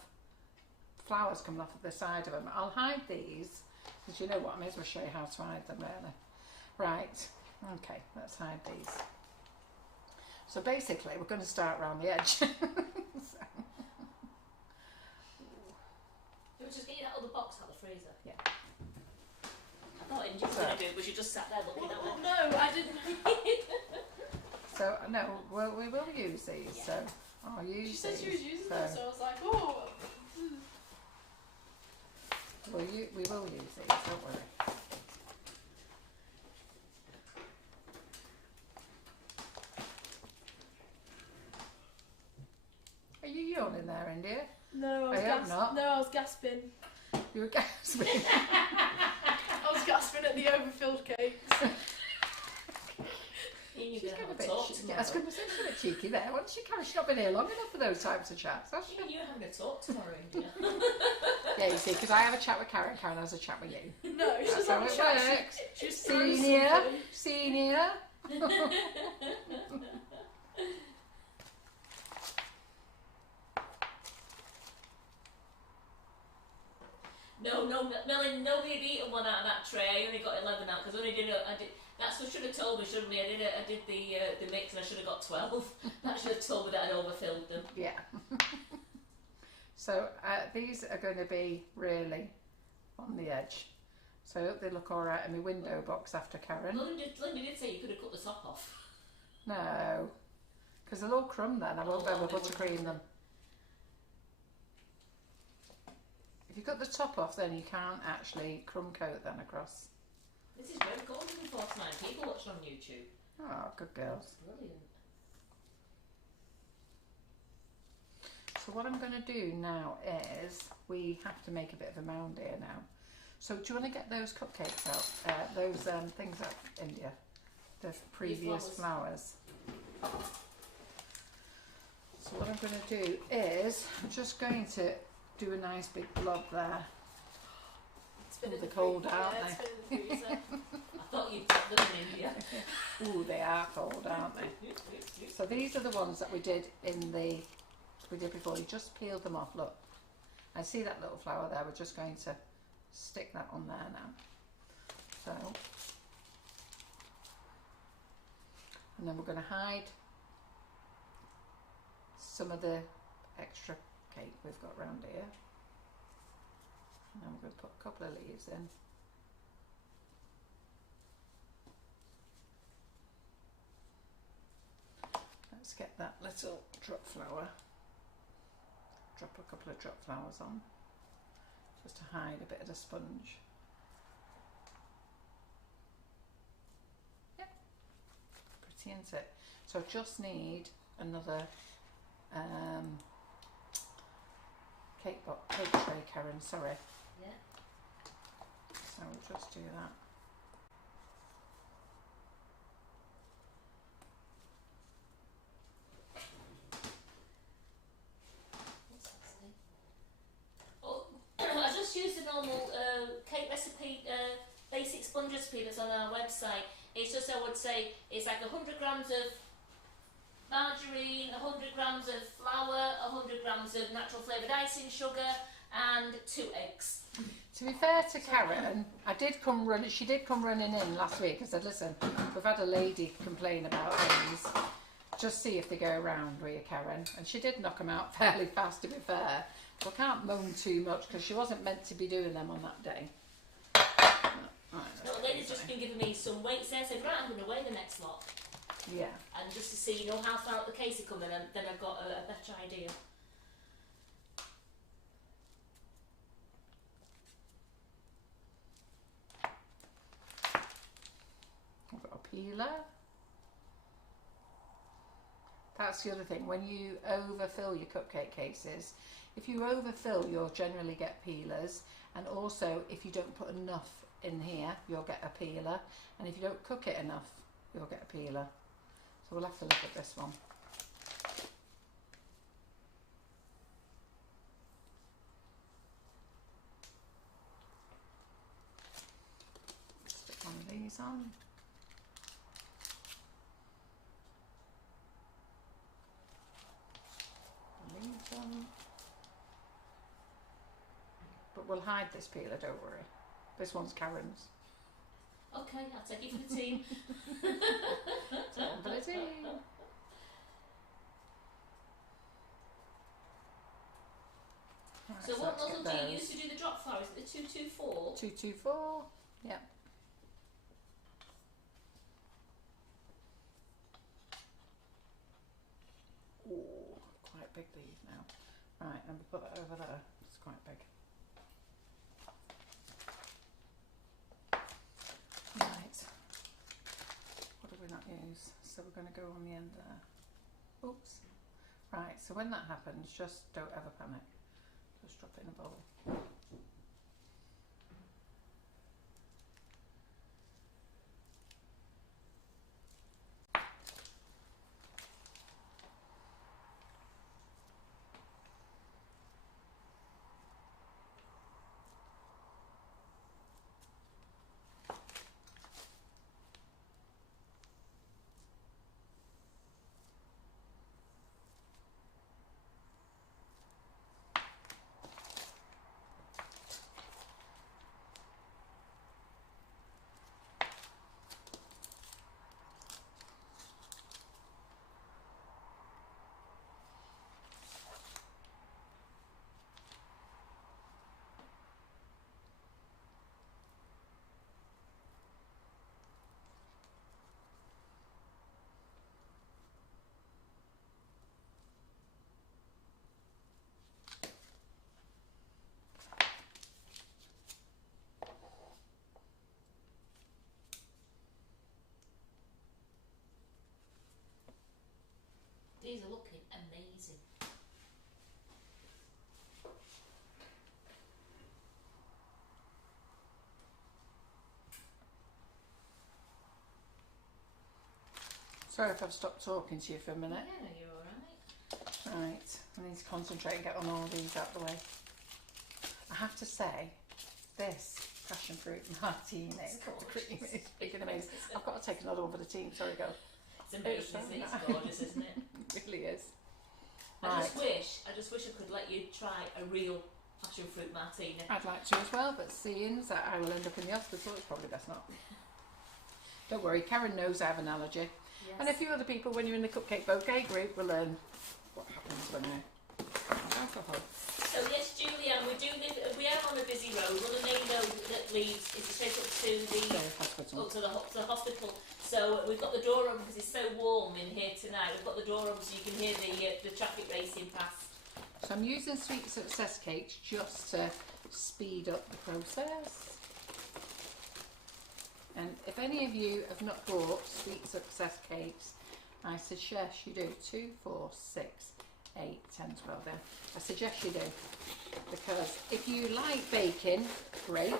flowers coming off of the side of them. I'll hide these because you know what, I may as well show you how to hide them really. Right, okay, let's hide these. So basically we're going to start around the edge. So. Did we just get you that other box out of the freezer? Yeah. I thought you were going to do it, but you just sat there looking at it. No, I didn't. So no, we will use these. Yeah. So I'll use She said these. she was using so, them, so I was like, oh. Well, we will use these. Don't worry. Are you yawning there, India? No, I hope not. No, I was gasping. You were gasping. I was gasping at the overfilled cakes. She's She's a bit cheeky there. Wasn't she, Karen? She's not been here long enough for those types of chats, has she? You're having a talk tomorrow, India. Yeah, you see, because I have a chat with Karen, Karen has a chat with you. No, she's That's not how it chat. works. She's Senior. No, Melanie, nobody had eaten one out of that tray. I only got 11 out because I only did. That's what should have told me, shouldn't we? I did the mix and I should have got 12. That should have told me that I'd overfilled them. Yeah. So these are going to be really on the edge. So I hope they look all right in my window box after Karen. Linda did say you could have cut the top off. No, because they'll all crumb then. I won't be able to buttercream them. If you cut the top off, then you can't actually crumb coat them across. This is very cool. 149 people watching on YouTube. Oh, good girls. Brilliant. So what I'm going to do now is we have to make a bit of a mound here now. So do you want to get those cupcakes out? Those things out, India? The previous flowers. So what I'm going to do is I'm just going to do a nice big blob there. It's been in the the cold, freezer. aren't Yeah, it's been in the freezer. I thought you'd put them in India. Ooh, they are cold, aren't they? So these are the ones that we did before. You just peeled them off. Look, I see that little flower there. We're just going to stick that on there now. So, and then we're going to hide some of the extra cake we've got around here. And then we're going to put a couple of leaves in. Let's get that little drop flower. Drop a couple of drop flowers on, just to hide a bit of the sponge. Yep, pretty, isn't it? So I just need another cake tray, Karen, sorry. Yeah. So we'll just do that. I just used the normal cake recipe, basic sponge recipe that's on our website. It's just, I would say, it's like 100 grams of margarine, 100 grams of flour, 100 grams of natural flavoured icing sugar, and 2 eggs. To be fair to Karen, she did come running in last week and said, listen, we've had a lady complain about these. Just see if they go around, will you, Karen? And she did knock them out fairly fast, to be fair. So I can't moan too much because she wasn't meant to be doing them on that day. No, the lady's just been giving me some weights there, so right, I'm going to weigh the next lot. Yeah. And just to see, how far up the case are coming, and then I've got a better idea. I've got a peeler. That's the other thing, when you overfill your cupcake cases, if you overfill, you'll generally get peelers, and also if you don't put enough in here, you'll get a peeler, and if you don't cook it enough, you'll get a peeler. So we'll have to look at this one. Stick one of these on. Leave them. But we'll hide this peeler, don't worry. This one's Karen's. Okay, I'll take it for the team. For the team. Right, So what nozzle do you those. use to do the drop flour? Is it the 224? 224, yeah. Ooh, quite big these now. Right, and we put that over there. It's quite big. Right. What do we not use? So we're going to go on the end there. Oops. Right, so when that happens, just don't ever panic. Just drop it in a bowl. These are looking amazing. Sorry if I've stopped talking to you for a minute. Yeah, you're alright. Right, I need to concentrate and get on all these out of the way. I have to say, this passion fruit martini, the cream is big and amazing. I've got to take another one for the team, sorry, go. It's amazing, isn't it? It's gorgeous, isn't it? It really is. I just wish I could let you try a real passion fruit martini. I'd like to as well, but seeing that I will end up in the hospital, it's probably best not. Don't worry, Karen knows I have an allergy. Yes. And a few other people, when you're in the Cupcake Bouquet group, will learn what happens when alcohol. So yes, Julianne, we are on a busy road. One of the main roads that leads is straight up to the hospital. So we've got the door open because it's so warm in here tonight. We've got the door open so you can hear the traffic racing past. So I'm using Sweet Success cakes just to speed up the process. And if any of you have not bought Sweet Success cakes, I suggest you do 2, 4, 6, 8, 10, 12 then. I suggest you do, because if you like baking, great.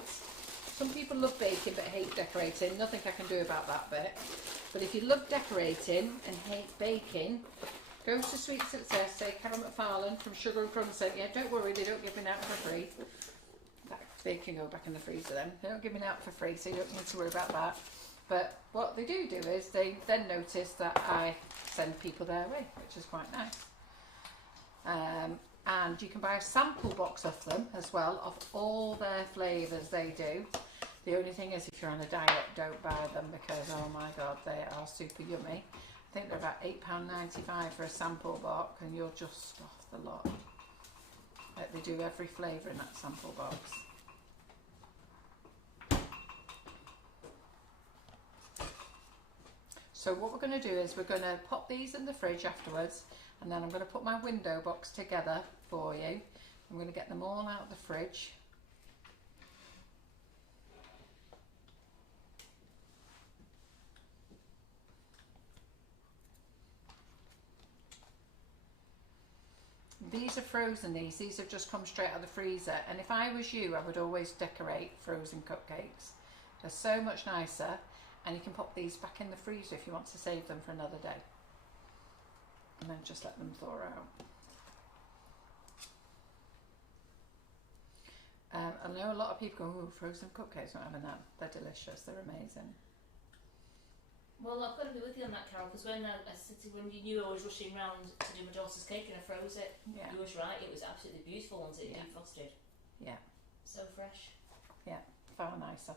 Some people love baking but hate decorating. Nothing I can do about that bit. But if you love decorating and hate baking, go to Sweet Success, say Carol McFarlane from Sugar and Crumbs Kitchen. Yeah, don't worry, they don't give me out for free. They can go back in the freezer then. They don't give me out for free, so you don't need to worry about that. But what they do is they then notice that I send people their way, which is quite nice. and you can buy a sample box of them as well, of all their flavours they do. The only thing is, if you're on a diet, don't buy them because, oh my god, they are super yummy. I think they're about £8.95 for a sample box, and you'll just stuff the lot. Like, they do every flavour in that sample box. So what we're going to do is we're going to pop these in the fridge afterwards, and then I'm going to put my window box together for you. I'm going to get them all out of the fridge. These are frozen, these have just come straight out of the freezer, and if I was you, I would always decorate frozen cupcakes. They're so much nicer, and you can pop these back in the freezer if you want to save them for another day. And then just let them thaw out. I know a lot of people go, oh, frozen cupcakes, not having that. They're delicious, they're amazing. Well, I've got to be with you on that, Carol, because when when you knew I was rushing round to do my daughter's cake and I froze it, Yeah. you was right, it was absolutely beautiful once it Yeah. defrosted. Yeah. So fresh. Yeah, far nicer.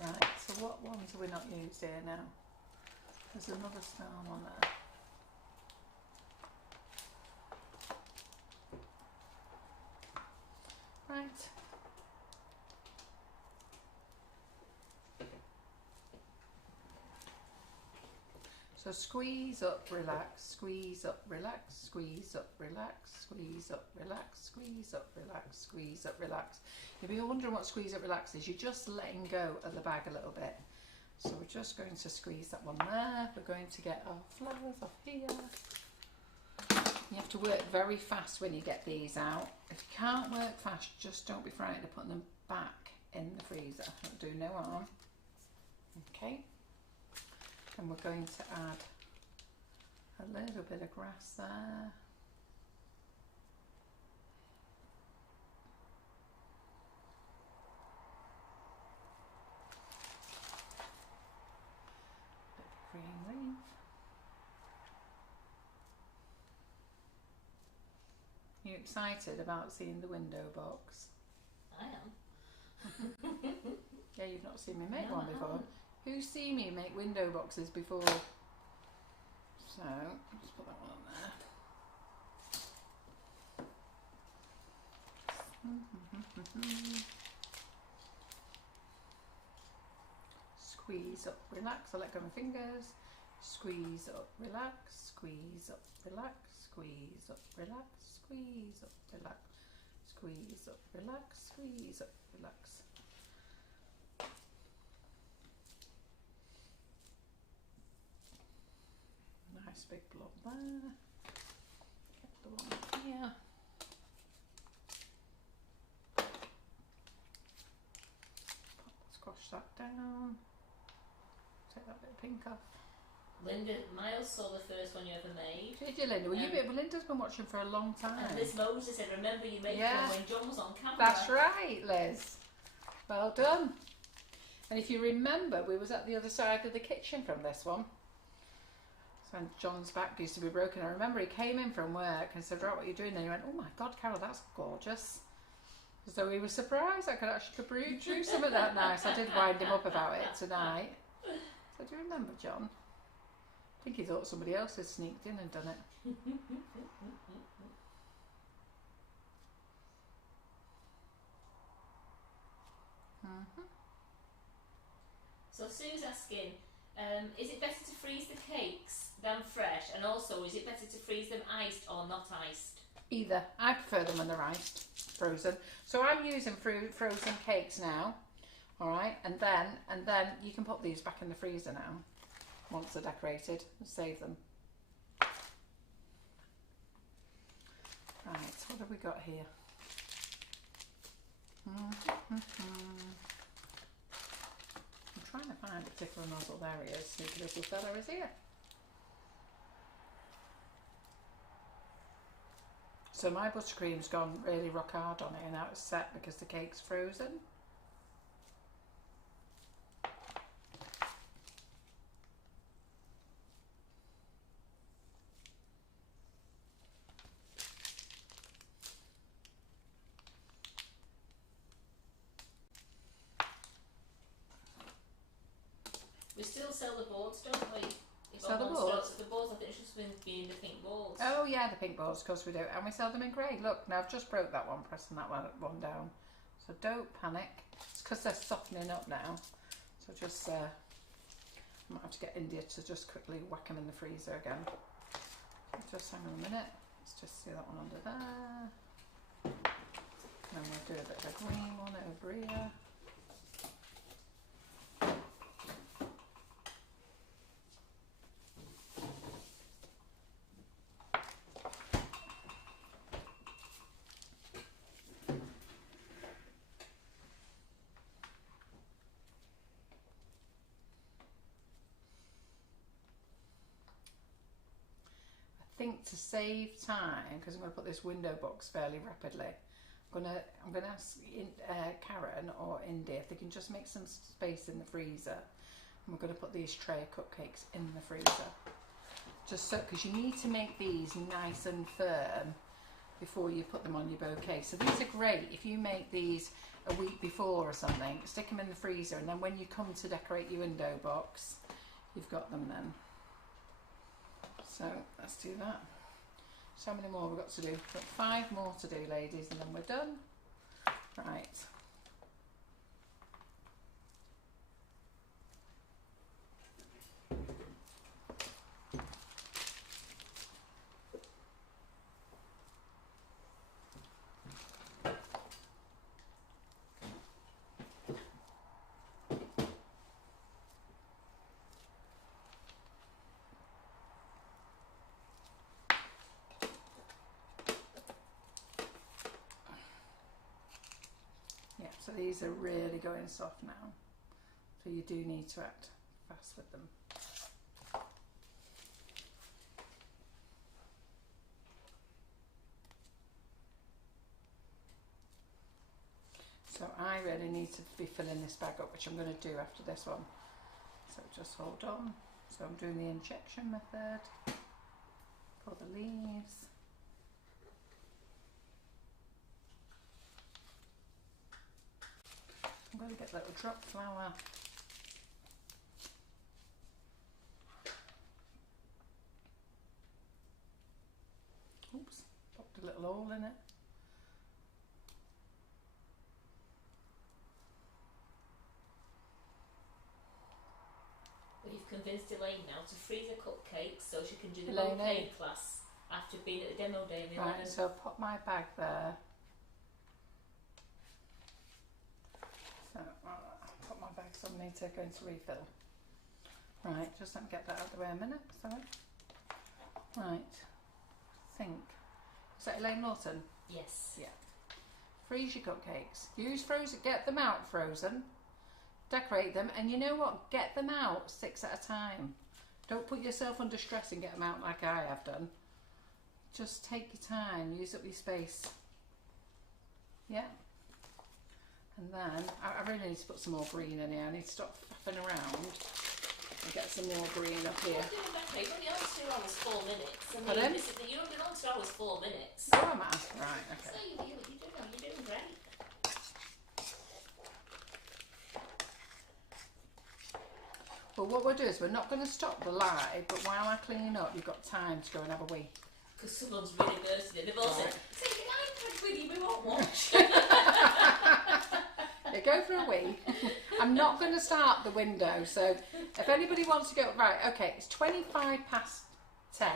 Right, so what ones have we not used here now? There's another star one there. Right. So squeeze up, relax, squeeze up, relax, squeeze up, relax, squeeze up, relax, squeeze up, relax, squeeze up, relax. If you're wondering what squeeze up, relax is, you're just letting go of the bag a little bit. So we're just going to squeeze that one there. We're going to get our flowers off here. You have to work very fast when you get these out. If you can't work fast, just don't be frightened of putting them back in the freezer. It'll do no harm. Okay. And we're going to add a little bit of grass there. Bit of green leaf. You excited about seeing the window box? I am. Yeah, you've not seen me make No, one I before. haven't. Who's seen me make window boxes before? So, let's put that one on there. Squeeze up, relax. I let go of my fingers. Squeeze up, relax. Squeeze up, relax. Squeeze up, relax. Squeeze up, relax. Squeeze up, relax. Squeeze up, relax. Nice big blob there. Get the one here. Squash that down. Take that bit of pink off. Linda, Miles saw the first one you ever made. Did you, Linda? Well, Linda's been watching for a long time. And Liz Moses said, remember you made Yeah. one when John was on camera. That's right, Liz. Well done. And if you remember, we was at the other side of the kitchen from this one. So when John's back used to be broken, I remember he came in from work and said, right, what are you doing? And he went, oh my God, Carol, that's gorgeous. So he was surprised I could actually do something that nice. I did wind him up about it tonight. So do you remember, John? I think he thought somebody else had sneaked in and done it. So Sue's asking, is it better to freeze the cakes than fresh? And also, is it better to freeze them iced or not iced? Either. I prefer them when they're iced, frozen. So I'm using frozen cakes now. Alright, and then you can put these back in the freezer now, once they're decorated, and save them. Right, what have we got here? I'm trying to find a particular nozzle. There he is. Sneaky little fella is here. So my buttercream's gone really rock hard on it, and now it's set because the cake's frozen. We still sell the boards, don't we? Sell the boards? The boards, I think it should be in the pink boards. Oh yeah, the pink boards, of course we do. And we sell them in grey. Look, now I've just broke that one, pressing that one down. So don't panic. It's because they're softening up now. So just, I might have to get India to just quickly whack them in the freezer again. Just hang on a minute. Let's just see that one under there. And then we'll do a bit of a green one over here. I think to save time, because I'm going to put this window box fairly rapidly, I'm going to ask Karen or Indy if they can just make some space in the freezer. And we're going to put these tray of cupcakes in the freezer, just so, because you need to make these nice and firm before you put them on your bouquet. So these are great if you make these a week before or something. Stick them in the freezer, and then when you come to decorate your window box, you've got them then. So let's do that. So how many more we've got to do? We've got 5 more to do, ladies, and then we're done. Right. Yeah, so these are really going soft now, so you do need to act fast with them. So I really need to be filling this bag up, which I'm going to do after this one. So just hold on. So I'm doing the injection method for the leaves. I'm going to get little drop flour. Oops, popped a little hole in it. We've convinced Elaine now to freeze her cupcakes so she can do the Elaine, bouquet class after being at the demo day. In the Right, so I'll pop my bag there. So I'll put my bag so I need to go into refill. Right, just let me get that out of the way a minute, sorry. Right, I think, is that Elaine Norton? Yes. Yeah. Freeze your cupcakes. Use frozen, get them out frozen. Decorate them, and you know what? Get them out 6 at a time. Don't put yourself under stress and get them out like I have done. Just take your time, use up your space. Yeah. And then, I really need to put some more green in here. I need to stop faffing around and get some more green up here. You're only on 2 hours 4 minutes. I mean, Pardon? You're only on 2 hours 4 minutes. Oh, am I? Right, okay. So you're doing great. Well, what we'll do is we're not going to stop the live, but while I clean up, you've got time to go and have a wee. Because someone's really bursting it. They've all said, take an iPad with you, we won't watch. Yeah, go for a wee. I'm not going to start the window, so if anybody wants to go, right, okay, it's 25 past 10,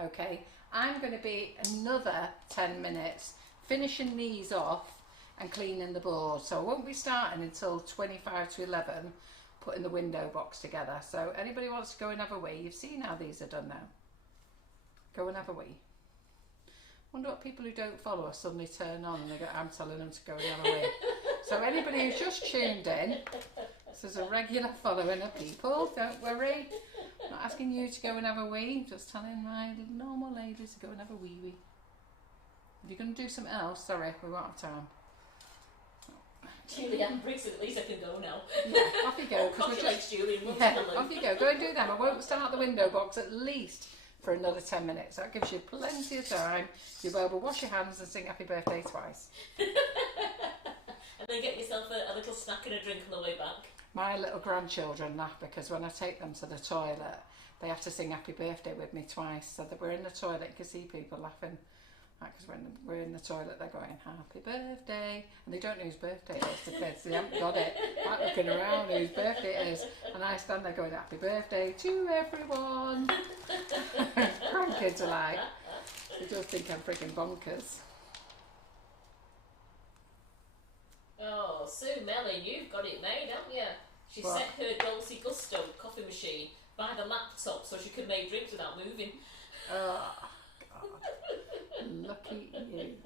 okay, I'm going to be another 10 minutes finishing these off and cleaning the board, so I won't be starting until 25 to 11 putting the window box together. So anybody wants to go and have a wee, you've seen how these are done now. Go and have a wee. Wonder what people who don't follow us suddenly turn on and they go, I'm telling them to go and have a wee. So anybody who's just tuned in, this is a regular following of people, don't worry. I'm not asking you to go and have a wee, just telling my normal ladies to go and have a wee wee. If you're going to do something else, sorry, we won't have time. Julianne Briggs, at least I can go now. Yeah, off you go. Julian, Off you go. Go and do them. I won't start the window box at least for another 10 minutes. That gives you plenty of time. You'll be able to wash your hands and sing happy birthday twice. And then get yourself a little snack and a drink on the way back. My little grandchildren laugh because when I take them to the toilet, they have to sing happy birthday with me twice. So that we're in the toilet, you can see people laughing. Because when we're in the toilet, they're going, happy birthday. And they don't know whose birthday it is, the kids. They haven't got it. Like looking around whose birthday it is. And I stand there going, happy birthday to everyone. Grandkids are like, they just think I'm freaking bonkers. Oh, Sue Melly, you've got it made, haven't you? She What? set her Dolce Gusto coffee machine by the laptop so she could make drinks without moving. Oh, God. Lucky you.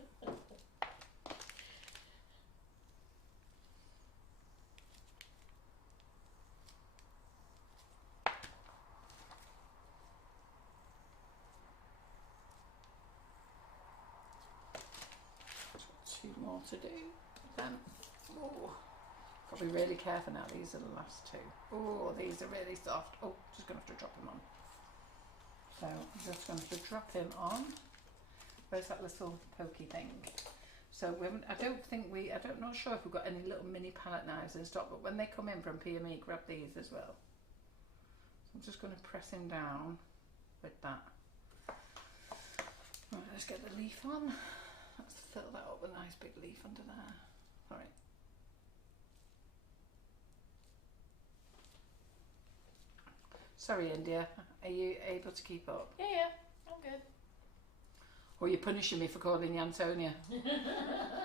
Two more to do. Then, oh, got to be really careful now. These are the last two. Oh, these are really soft. Oh, just gonna have to drop him on. So I'm just going to drop him on. Where's that little pokey thing? So we haven't, I'm not sure if we've got any little mini palette knives in stock, but when they come in from PME, grab these as well. So I'm just going to press him down with that. Right, let's get the leaf on. Let's fill that up with a nice big leaf under there. All right. Sorry, India. Are you able to keep up? Yeah, I'm good. Or you're punishing me for calling you Antonia? No,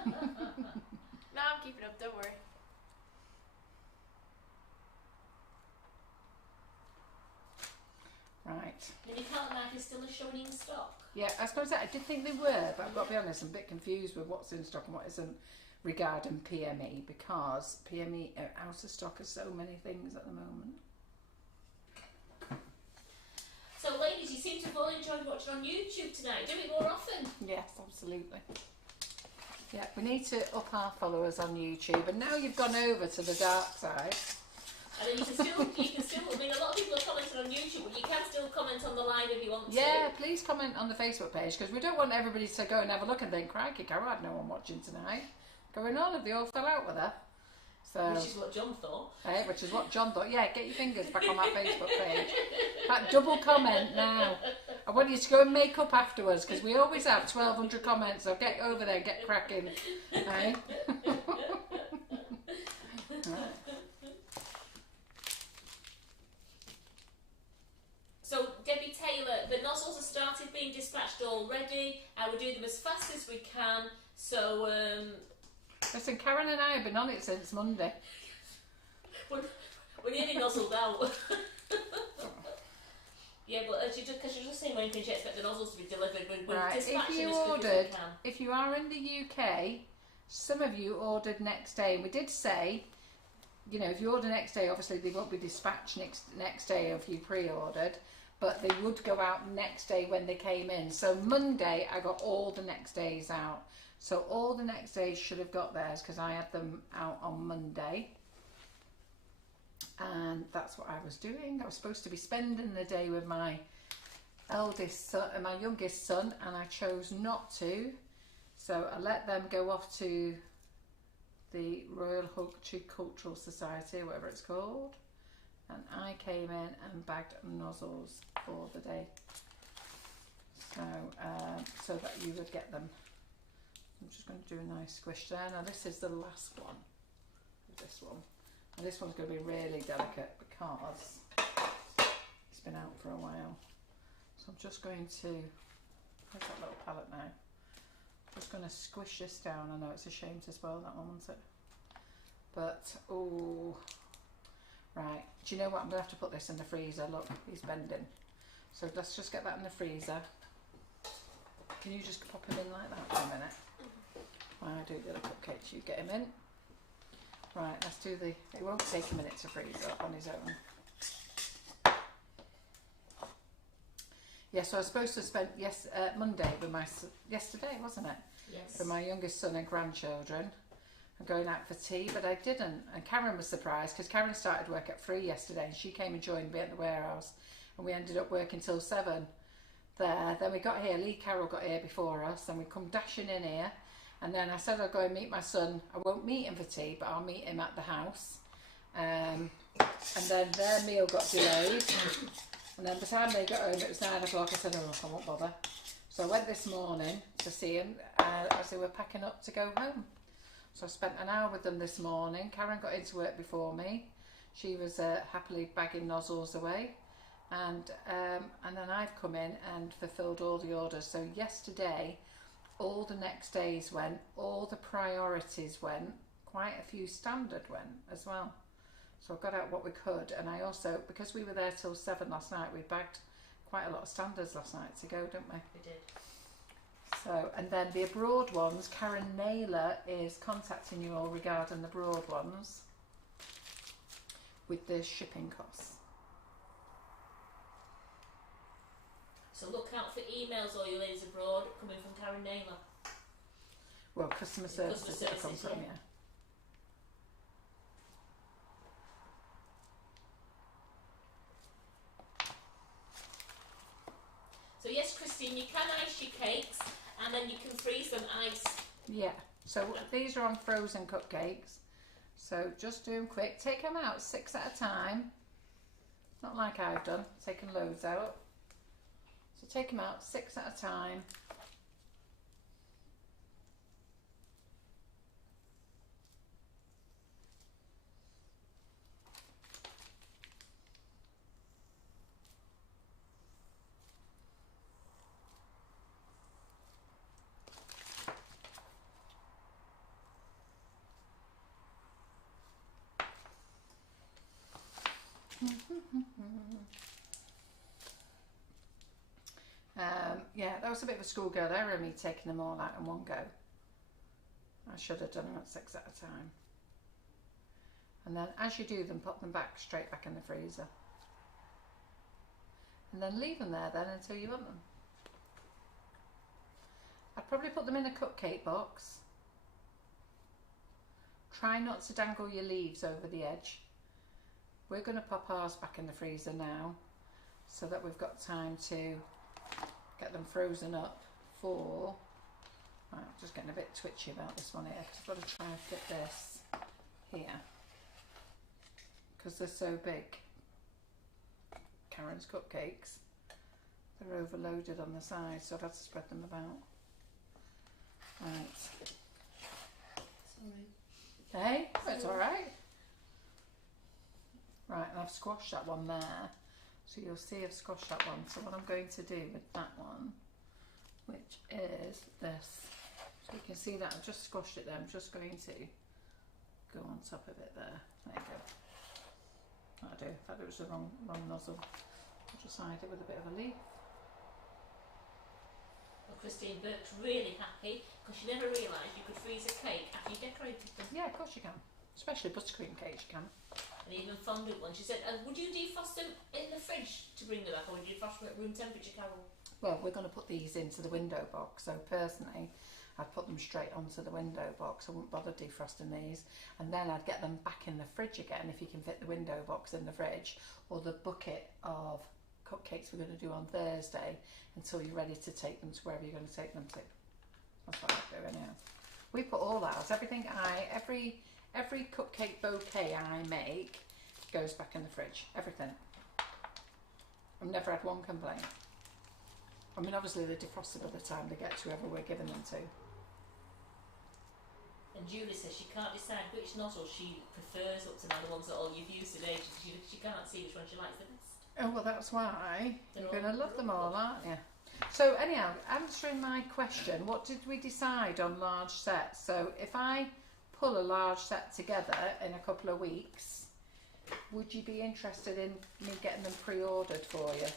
I'm keeping up, don't worry. Right. Mini palette knife is still showing in stock. Yeah, I suppose that I did think they were, but I've got to be honest, I'm a bit confused with what's in stock and what isn't regarding PME, because PME are out of stock of so many things at the moment. So ladies, you seem to have all enjoyed watching on YouTube tonight. Do it more often. Yes, absolutely. Yeah, we need to up our followers on YouTube, and now you've gone over to the dark side. And then you can still, I mean, a lot of people are commenting on YouTube, but you can still comment on the live if you want to. Yeah, please comment on the Facebook page, because we don't want everybody to go and have a look and think, crikey, Carol had no one watching tonight. Going on, if they all fell out with her. So, which is what John thought. Which is what John thought. Yeah, get your fingers back on that Facebook page. That double comment now. I want you to go and make up afterwards, because we always have 1,200 comments, so get over there and get cracking. Right? Right. So, Debbie Taylor, the nozzles have started being dispatched already, and we're doing them as fast as we can. So, Listen, Karen and I have been on it since Monday. we're nearly nozzled out. Yeah, but because you're just saying when can you expect the nozzles to be delivered, we're Right, dispatching as quick as we can. if you are in the UK, some of you ordered next day. And we did say, you know, if you order next day, obviously they won't be dispatched next day if you pre-ordered, but they would go out next day when they came in. So Monday, I got all the next days out. So all the next days should have got theirs because I had them out on Monday. And that's what I was doing. I was supposed to be spending the day with my eldest son and my youngest son, and I chose not to. So I let them go off to the Royal Horticultural Society, whatever it's called, and I came in and bagged nozzles for the day. So, so that you would get them. I'm just going to do a nice squish there. Now this is the last one. This one. And this one's going to be really delicate because it's been out for a while. So I'm just going to, where's that little palette now? I'm just going to squish this down. I know it's a shame to spoil that one, isn't it? But, oh, right. Do you know what? I'm going to have to put this in the freezer. Look, he's bending. So let's just get that in the freezer. Can you just pop him in like that for a minute? While I do the other cupcakes, you get him in. Right, let's do the, it won't take a minute to freeze up on his own. Yeah, so I was supposed to spend Monday with my, yesterday wasn't it? Yes. For my youngest son and grandchildren. I'm going out for tea, but I didn't. And Karen was surprised because Karen started work at 3 yesterday and she came and joined me at the warehouse. And we ended up working till 7 there. Then we got here, Lee Carroll got here before us, and we come dashing in here. And then I said I'll go and meet my son. I won't meet him for tea, but I'll meet him at the house. and then their meal got delayed, and then by the time they got home it was 9 o'clock. I said, oh, I won't bother. So I went this morning to see them as they were packing up to go home. So I spent an hour with them this morning. Karen got into work before me. She was happily bagging nozzles away, and then I've come in and fulfilled all the orders. So yesterday, all the next days went, all the priorities went, quite a few standard went as well. So I got out what we could, and I also, because we were there till 7 last night, we bagged quite a lot of standards last night to go, didn't we? We did. So, and then the abroad ones, Karen Naylor is contacting you all regarding the abroad ones with the shipping costs. So look out for emails, all you ladies abroad, coming from Karen Naylor. Well, customer services that come from you. So yes, Christine, you can ice your cakes and then you can freeze them ice. Yeah, so these are on frozen cupcakes. So just do them quick. Take them out 6 at a time. Not like I've done, taken loads out. So take them out 6 at a time. Yeah, that was a bit of a schoolgirl error, me taking them all out in one go. I should have done them at 6 at a time. And then as you do them, put them back straight back in the freezer. And then leave them there then until you want them. I'd probably put them in a cupcake box. Try not to dangle your leaves over the edge. We're going to pop ours back in the freezer now so that we've got time to get them frozen up for, right, I'm just getting a bit twitchy about this one here because I've got to try and fit this here because they're so big. Karen's cupcakes, they're overloaded on the sides, so I've had to spread them about. Right. Sorry. Hey, that's alright. Right, and I've squashed that one there. So you'll see I've squashed that one. So what I'm going to do with that one, which is this. So you can see that I've just squashed it there. I'm just going to go on top of it there. There you go. That'll do. In fact, it was the wrong nozzle. I'll just hide it with a bit of a leaf. Well, Christine Burke's really happy because she never realised you could freeze a cake after you decorated them. Yeah, of course you can. Especially buttercream cakes you can. And even fondant ones. She said, would you defrost them in the fridge to bring them back, or would you defrost them at room temperature, Carol? Well, we're going to put these into the window box, so personally I'd put them straight onto the window box. I wouldn't bother defrosting these, and then I'd get them back in the fridge again if you can fit the window box in the fridge, or the bucket of cupcakes we're going to do on Thursday until you're ready to take them to wherever you're going to take them to. That's what I do anyhow. We put all ours, everything every cupcake bouquet I make goes back in the fridge. Everything. I've never had one complaint. I mean, obviously they're defrosted by the time they get to whoever we're giving them to. And Julie says she can't decide which nozzle she prefers up to now, the ones that all you've used today. She can't see which one she likes the best. Oh, well, that's why. You're going to love them all, aren't you? So anyhow, answering my question, what did we decide on large sets? So if I pull a large set together in a couple of weeks, would you be interested in me getting them pre-ordered for you?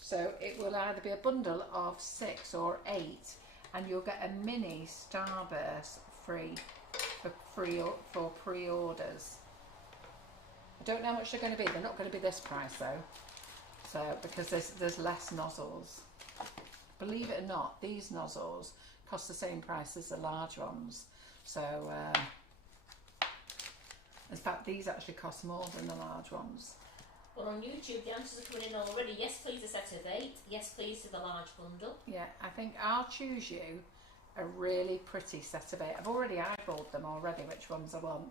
So it will either be a bundle of 6 or 8, and you'll get a mini Starburst free for pre-orders. I don't know how much they're going to be. They're not going to be this price though. So because there's less nozzles. Believe it or not, these nozzles cost the same price as the large ones. So, in fact, these actually cost more than the large ones. Well, on YouTube, the answers are coming in already. Yes, please, a set of 8. Yes, please, to the large bundle. Yeah, I think I'll choose you a really pretty set of 8. I've already eyeballed them already, which ones I want.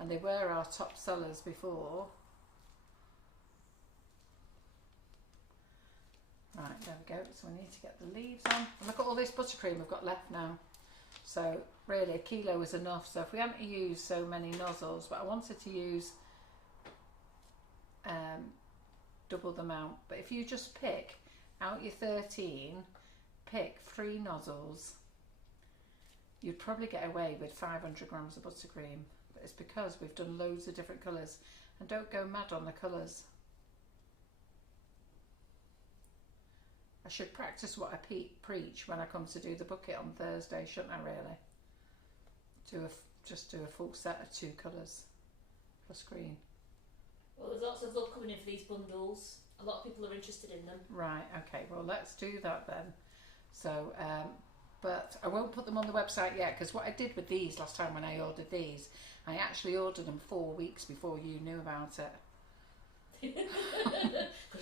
and they were our top sellers before. Right, there we go. So we need to get the leaves on. And look at all this buttercream we've got left now. So really a kilo is enough. So if we hadn't used so many nozzles, but I wanted to use double the amount. But if you just pick out your 13, pick 3 nozzles, you'd probably get away with 500 grams of buttercream. But it's because we've done loads of different colours. And don't go mad on the colours. I should practice what I preach when I come to do the bucket on Thursday, shouldn't I really? Just do a full set of 2 colours plus green. Well, there's lots of love coming in for these bundles. A lot of people are interested in them. Right, okay, well let's do that then. So, but I won't put them on the website yet, because what I did with these last time when I ordered these, I actually ordered them 4 weeks before you knew about it.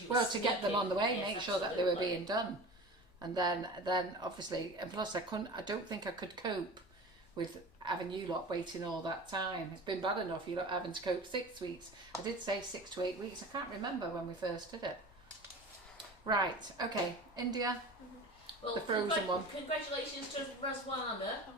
Well, to get them on the way, yes, make sure that they were being done, and then obviously, and plus I don't think I could cope with having you lot waiting all that time. It's been bad enough you lot having to cope 6 weeks. I did say 6 to 8 weeks. I can't remember when we first did it. Right, okay, India, well, the frozen one. Congratulations to Razwana.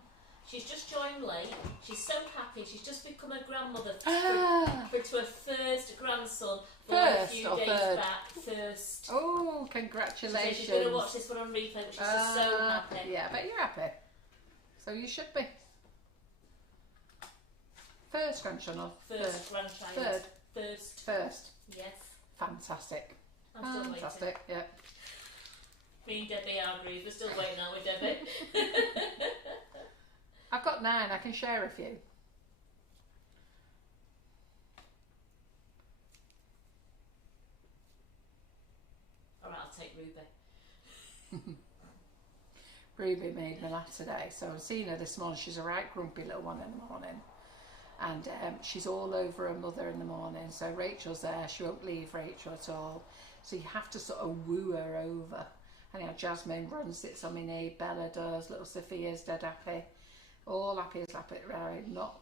She's just joined late. She's so happy. She's just become a grandmother to her first grandson. A few days back. First. Oh, congratulations! She's going to watch this one on replay, which is just so happy. Yeah, I bet you're happy. So you should be. First grandson or first grandchild. First. Yes. Fantastic. I'm still fantastic. Waiting. Yeah. Me and Debbie are agreed. We're still waiting, aren't we, Debbie? I've got 9, I can share a few. Alright, I'll take Ruby. Ruby made me laugh today. So I've seen her this morning. She's a right grumpy little one in the morning. And she's all over her mother in the morning. So Rachel's there. She won't leave Rachel at all. So you have to sort of woo her over. And Jasmine runs, sits on my knee. Bella does. Little Sophia's dead happy. All happy as happy, right? Not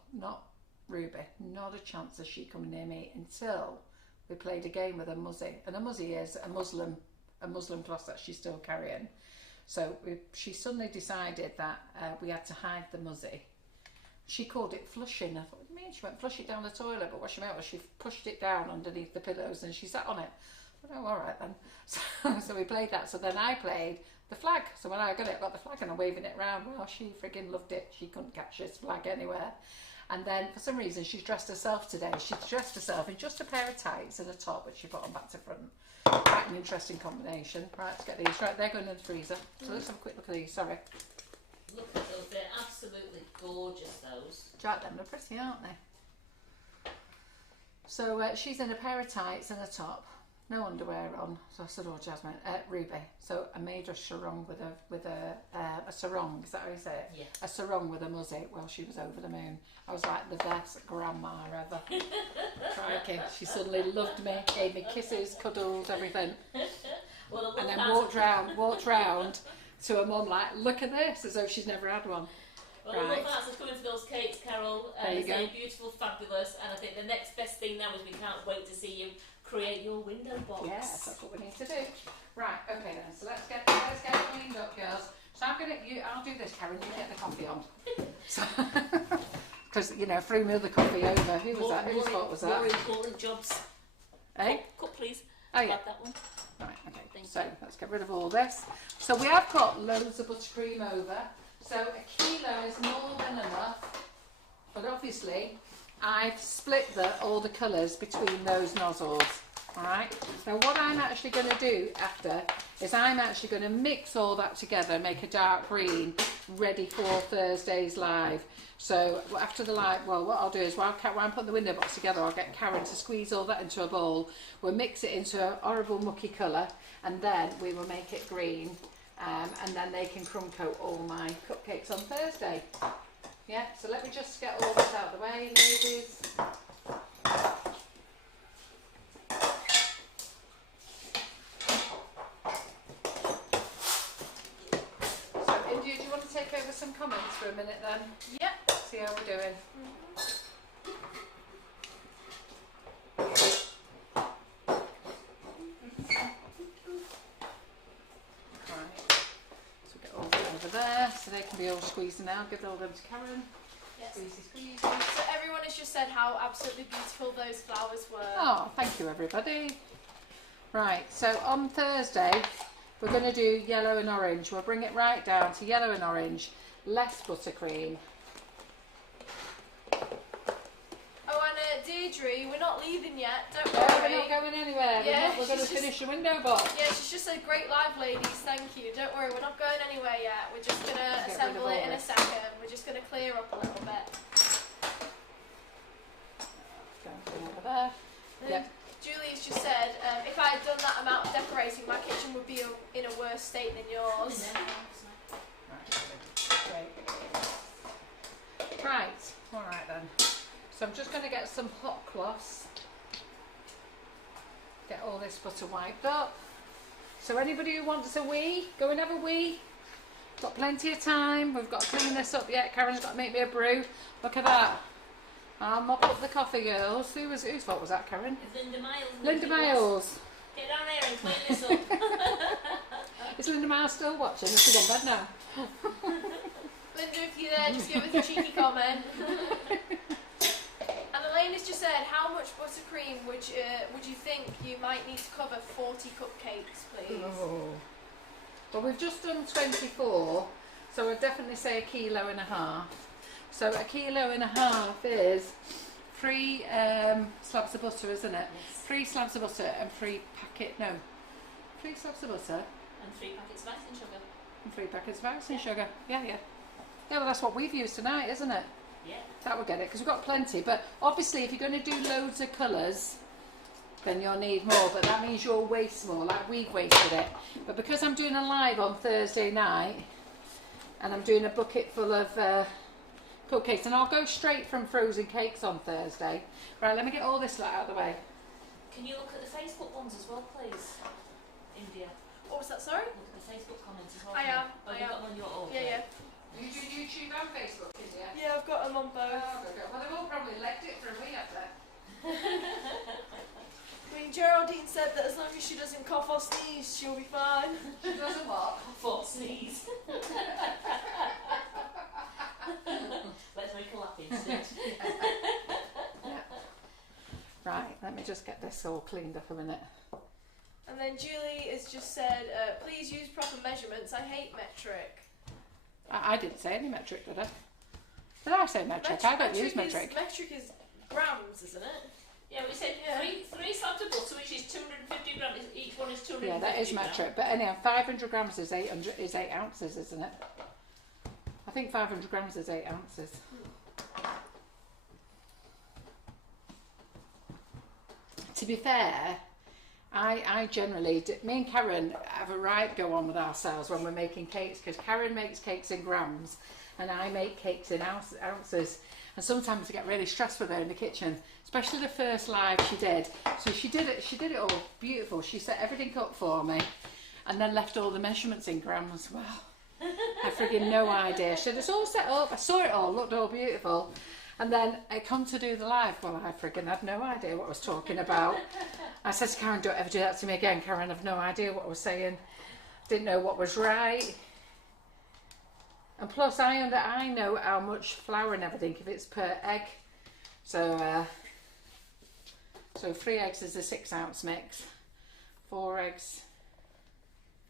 Ruby. Not a chance of she coming near me until we played a game with a muzzy. And a muzzy is a Muslim cross that she's still carrying. So she suddenly decided that we had to hide the muzzy. She called it flushing. I thought, what do you mean? She went flush it down the toilet, but what she meant was she pushed it down underneath the pillows and she sat on it. I thought, oh, all right then. So we played that. So then I played the flag. So when I got it, I got the flag and I'm waving it around. Well, she frigging loved it. She couldn't catch this flag anywhere. And then for some reason she's dressed herself today. She's dressed herself in just a pair of tights and a top, which she put on back to front. Quite an interesting combination. Right, let's get these. Right, they're going in the freezer. So let's have a quick look at these. Sorry. Look at those. They're absolutely gorgeous, those. Do you like them? They're pretty, aren't they? So she's in a pair of tights and a top. No underwear on. So I said, oh, Jasmine, Ruby. So I made her sarong with a sarong. Is that how you say it? Yeah. A sarong with a muzzy. Well, she was over the moon. I was like the best grandma ever. Crikey. She suddenly loved me, gave me kisses, cuddles, everything. Well, and then walked round to her mum like, look at this, as though she's never had one. Well, right. look, that's coming for those cakes, Carol. There you go. Beautiful, fabulous. And I think the next best thing now is we can't wait to see you create your window box. Yes, that's what we need to do. Right, okay then. So let's get cleaned up, girls. So I'll do this, Karen. You get the coffee on. Because threw me the coffee over. Who was that? Whose fault was that? More important jobs. Eh? Cup, please. Oh yeah. That one. Right. Okay. So let's get rid of all this. So we have got loads of buttercream over. So a kilo is more than enough. But obviously, I've split all the colours between those nozzles. Alright, now what I'm actually going to do after is I'm actually going to mix all that together, make a dark green ready for Thursday's live. So after the live, well, what I'll do is while I'm putting the window box together, I'll get Karen to squeeze all that into a bowl. We'll mix it into a horrible mucky colour and then we will make it green and then they can crumb coat all my cupcakes on Thursday. Yeah, so let me just get all this out of the way, ladies. So, India, do you want to take over some comments for a minute then? Yep. See how we're doing. squeeze now. Give all them to Karen. Yes. Squeeze. So everyone has just said how absolutely beautiful those flowers were. Oh, thank you everybody. Right, so on Thursday we're going to do yellow and orange. We'll bring it right down to yellow and orange, less buttercream. Oh, and Deirdre, we're not leaving yet, don't No, worry. we're not going anywhere. Yeah, we're going to finish the window box. Yeah, she's just said great live ladies, thank you. Don't worry, we're not going anywhere yet. We're just going to assemble it in a second. We're just going to clear up a little bit. Over there. Yep. Julie's just said, if I had done that amount of decorating, my kitchen would be in a worse state than yours. Right, alright then. So I'm just going to get some hot cloths. Get all this butter wiped up. So anybody who wants a wee, go and have a wee. Got plenty of time. We've got to clean this up yet. Karen's got to make me a brew. Look at that. I'll mop up the coffee, girls. Whose fault was that, Karen? It's Linda Miles. Linda Miles. Get down there and clean this up. Is Linda Miles still watching? Has she gone bed now? Linda, if you're there, just give us a cheeky comment. And Elaine has just said, how much buttercream would you think you might need to cover 40 cupcakes, please? Oh. Well, we've just done 24, so I'd definitely say 1.5 kilos. So 1.5 kilos is 3 slabs of butter, isn't it? Yes. 3 slabs of butter and 3 slabs of butter. And 3 packets of icing sugar. And 3 packets of icing sugar. Yeah. Yeah, well that's what we've used tonight, isn't it? Yeah. That will get it, because we've got plenty. But obviously if you're going to do loads of colours, then you'll need more. But that means you'll waste more, like we've wasted it. But because I'm doing a live on Thursday night, and I'm doing a bucket full of cupcakes, and I'll go straight from frozen cakes on Thursday. Right, let me get all this out of the way. Can you look at the Facebook ones as well, please? India. What was that, sorry? Look at the Facebook comments as well. I am. Oh, you've got them on your own. Yeah. You do YouTube and Facebook, India? Yeah, I've got them on both. Oh, good. Well, they've all probably legged it for a wee up there. I mean, Geraldine said that as long as she doesn't cough or sneeze, she'll be fine. She doesn't what? For sneeze. Let's make a laugh instead. Yeah. Right, let me just get this all cleaned up a minute. And then Julie has just said, please use proper measurements. I hate metric. I didn't say any metric, did I? Did I say metric? I don't use metric. Metric is grams, isn't it? Yeah, we said three slabs of butter, which is 250 grams. Each one is 250 Yeah, that is metric. But anyhow, 500 grams is 8 ounces, isn't it? I think 500 grams is 8 ounces. To be fair, I generally, me and Karen have a right go on with ourselves when we're making cakes, because Karen makes cakes in grams and I make cakes in ounces. And sometimes I get really stressed with her in the kitchen, especially the first live she did. So she did it all beautiful. She set everything up for me and then left all the measurements in grams. Well, I friggin' no idea. She said, it's all set up. I saw it all, looked all beautiful. And then I come to do the live. Well, I friggin' had no idea what I was talking about. I said to Karen, don't ever do that to me again. Karen, I've no idea what I was saying. Didn't know what was right. And plus, I know how much flour and everything, if it's per egg. So 3 eggs is a 6 ounce mix. 4 eggs.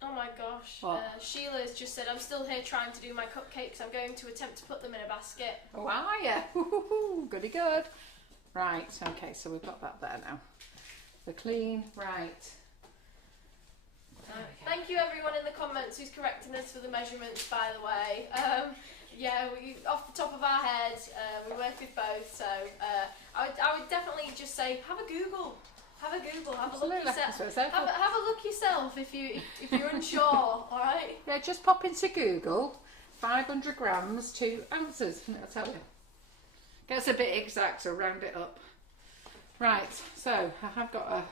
Oh my gosh. Sheila's just said, I'm still here trying to do my cupcakes. I'm going to attempt to put them in a basket. Oh, are you? Goody good. Right, okay, so we've got that there now. The clean, right. Thank you everyone in the comments who's correcting us for the measurements, by the way. Yeah, off the top of our heads, we work with both, so I would definitely just say, have a Google. Have a look yourself. Have a look yourself if you're unsure, alright? Yeah, just pop into Google, 500 grams, 2 ounces, and it'll tell you. Gets a bit exact, so round it up. Right, so I have got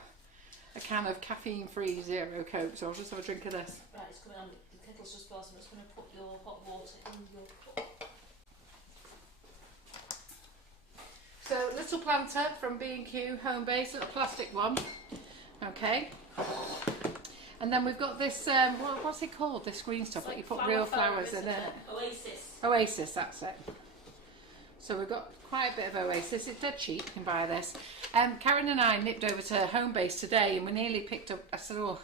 a can of caffeine-free zero Coke, so I'll just have a drink of this. Right, it's coming on. The kettle's just boiling. I'm just going to put your hot water in your cup. So, little planter from B&Q, home base, little plastic one. Okay. And then we've got this, what's it called? This green stuff that you put real flowers in it. Oasis. Oasis, that's it. So we've got quite a bit of Oasis. It's dead cheap, you can buy this. Karen and I nipped over to Homebase today and we nearly picked up, I said, oh,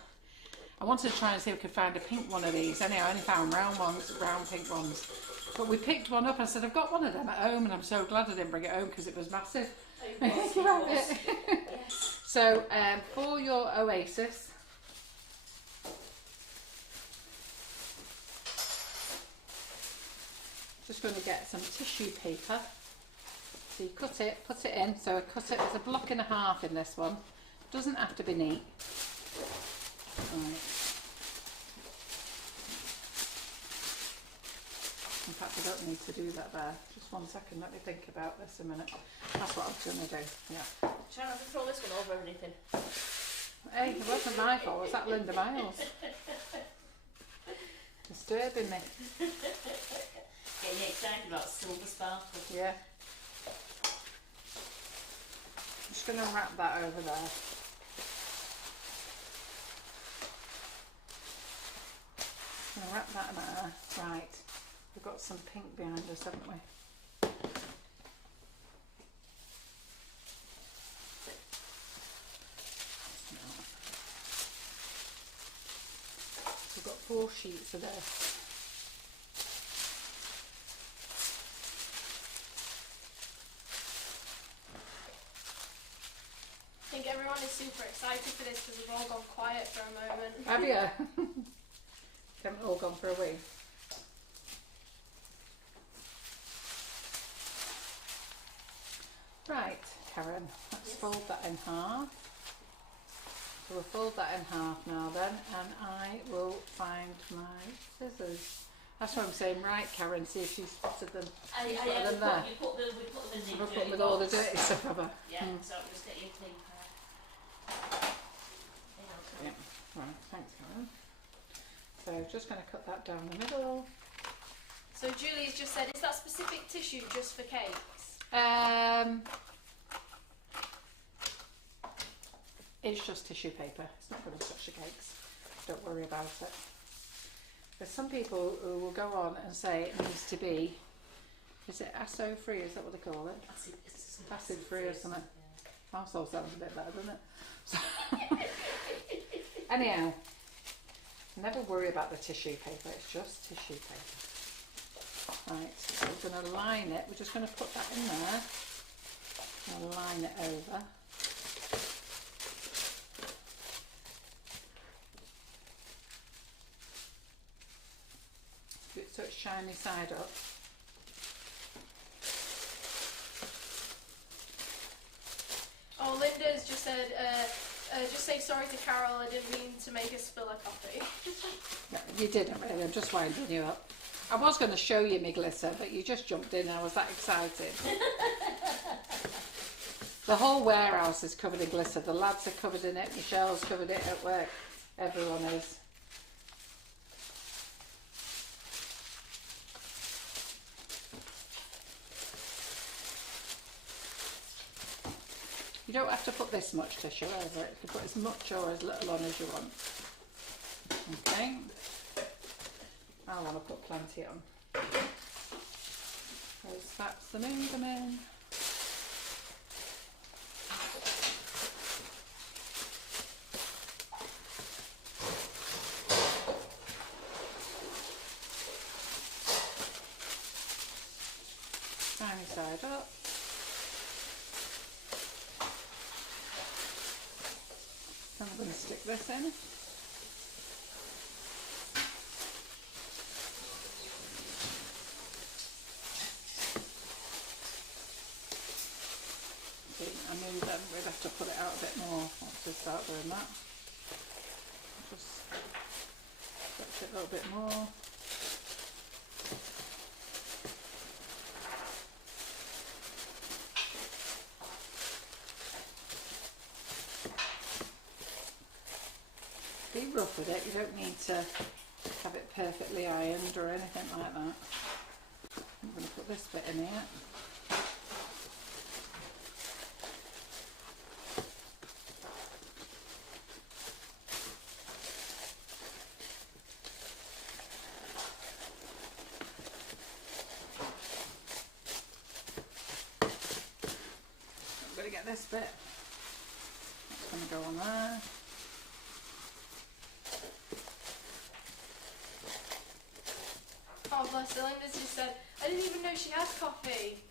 I wanted to try and see if we could find a pink one of these. Anyhow, I only found round ones, round pink ones. But we picked one up and I said, I've got one of them at home and I'm so glad I didn't bring it home because it was massive. Yes. So for your Oasis, just going to get some tissue paper. So you cut it, put it in. So I cut it, there's a block and a half in this one. Doesn't have to be neat. Right. In fact, I don't need to do that there. Just 1 second, let me think about this a minute. That's what I was going to do, yeah. Try not to throw this one over anything. Hey, it wasn't my fault, was that Linda Miles? Disturbing me. Getting you excited about silver sparkle. Yeah. I'm just going to wrap that over there. I'm going to wrap that in there. Right. We've got some pink behind us, haven't we? We've got 4 sheets of this. I think everyone is super excited for this because we've all gone quiet for a moment. Have you? Haven't all gone for a wee. Right, Karen, let's fold that in half. So we'll fold that in half now then, and I will find my scissors. That's what I'm saying, right, Karen, see if she's spotted them. We put them in the We'll put them with all the dirty stuff over. Yeah, so I'll just get you a clean pair. Yeah, right, thanks, Karen. So just going to cut that down the middle. So Julie's just said, is that specific tissue just for cakes? It's just tissue paper. It's not going to touch the cakes. Don't worry about it. There's some people who will go on and say it needs to be, is it ASO free? Is that what they call it? Acid free or something. Also sounds a bit better, doesn't it? Anyhow, never worry about the tissue paper. It's just tissue paper. Right, so we're going to line it. We're just going to put that in there. And line it over. So it's shiny side up. Oh, Linda's just said, just say sorry to Carol, I didn't mean to make us spill a coffee. No, you didn't really, I'm just winding you up. I was going to show you my glitter, but you just jumped in and I was that excited. The whole warehouse is covered in glitter. The lads are covered in it, Michelle's covered it at work. Everyone is. You don't have to put this much tissue over it. You can put as much or as little on as you want. Okay. I want to put plenty on. Because that's the measurement. Tiny side up. I'm going to stick this in. I knew then we'd have to put it out a bit more once we start doing that. Just stretch it a little bit more. Be rough with it, you don't need to have it perfectly ironed or anything like that. I'm going to put this bit in here. this bit. That's going to go on there. Oh, bless her. Linda's just said, I didn't even know she has coffee.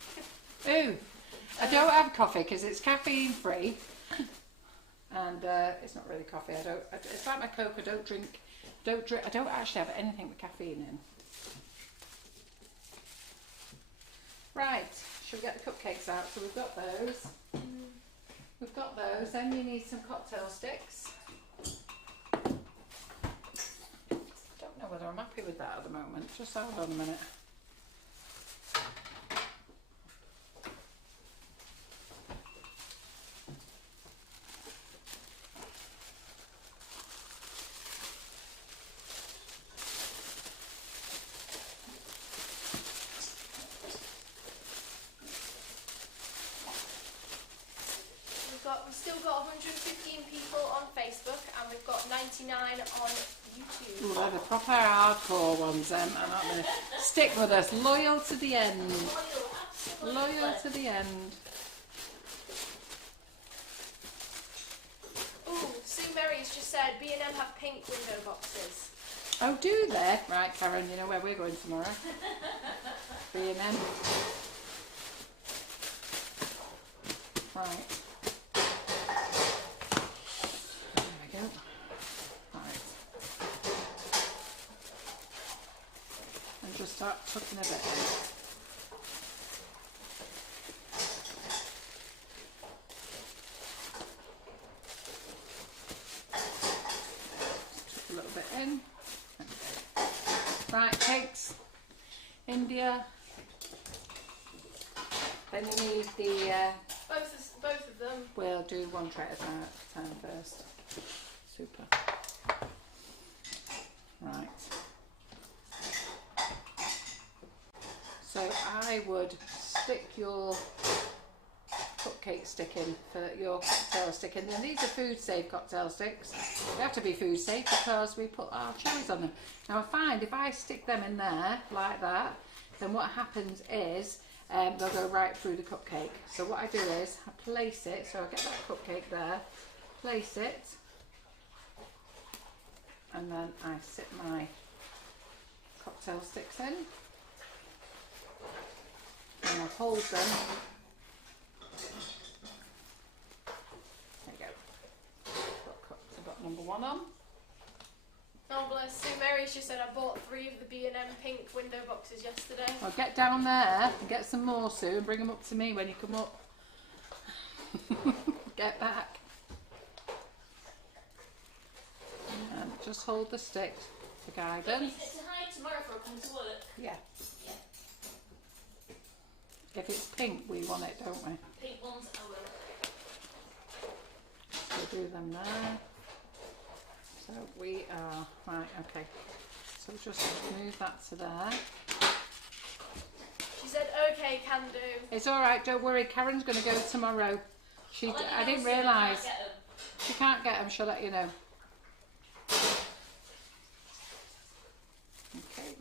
Ooh, I don't have coffee because it's caffeine free, and it's not really coffee. It's like my Coke. I don't drink. I don't actually have anything with caffeine in. Right, should we get the cupcakes out? So we've got those. We've got those. Then you need some cocktail sticks. Don't know whether I'm happy with that at the moment. Just hold on a minute. We've still got 115 people on Facebook and we've got 99 on YouTube. Ooh, they're the proper hardcore ones, aren't they? Stick with us, loyal to the end. Loyal to the end. Ooh, Sue Mary's just said B&M have pink window boxes. Oh, do they? Right, Karen, you know where we're going tomorrow. B&M. Right. Just start tucking a bit in. Tuck a little bit in. Right, cakes. India. Then you need the... both of them. We'll do one tray at a time first. Super. Right. So I would stick your cupcake stick in for your cocktail stick in. Now these are food safe cocktail sticks. They have to be food safe because we put our cherries on them. Now I find if I stick them in there like that, then what happens is they'll go right through the cupcake. So what I do is I place it, so I get that cupcake there, place it, and then I sit my cocktail sticks in. And I'll hold them. There you go. I've got number one on. Oh bless. Sue Mary's just said I bought 3 of the B&M pink window boxes yesterday. I'll get down there and get some more, Sue, and bring them up to me when you come up. Get back. And just hold the stick for guidance. Is it to hide tomorrow for I come to work? Yeah. If it's pink, we want it, don't we? Pink ones, I will. So do them there. So we are, right, okay. So just move that to there. She said, okay, can do. It's alright, don't worry, Karen's going to go tomorrow. I didn't realise. She can't get them, she'll let you know. Okay.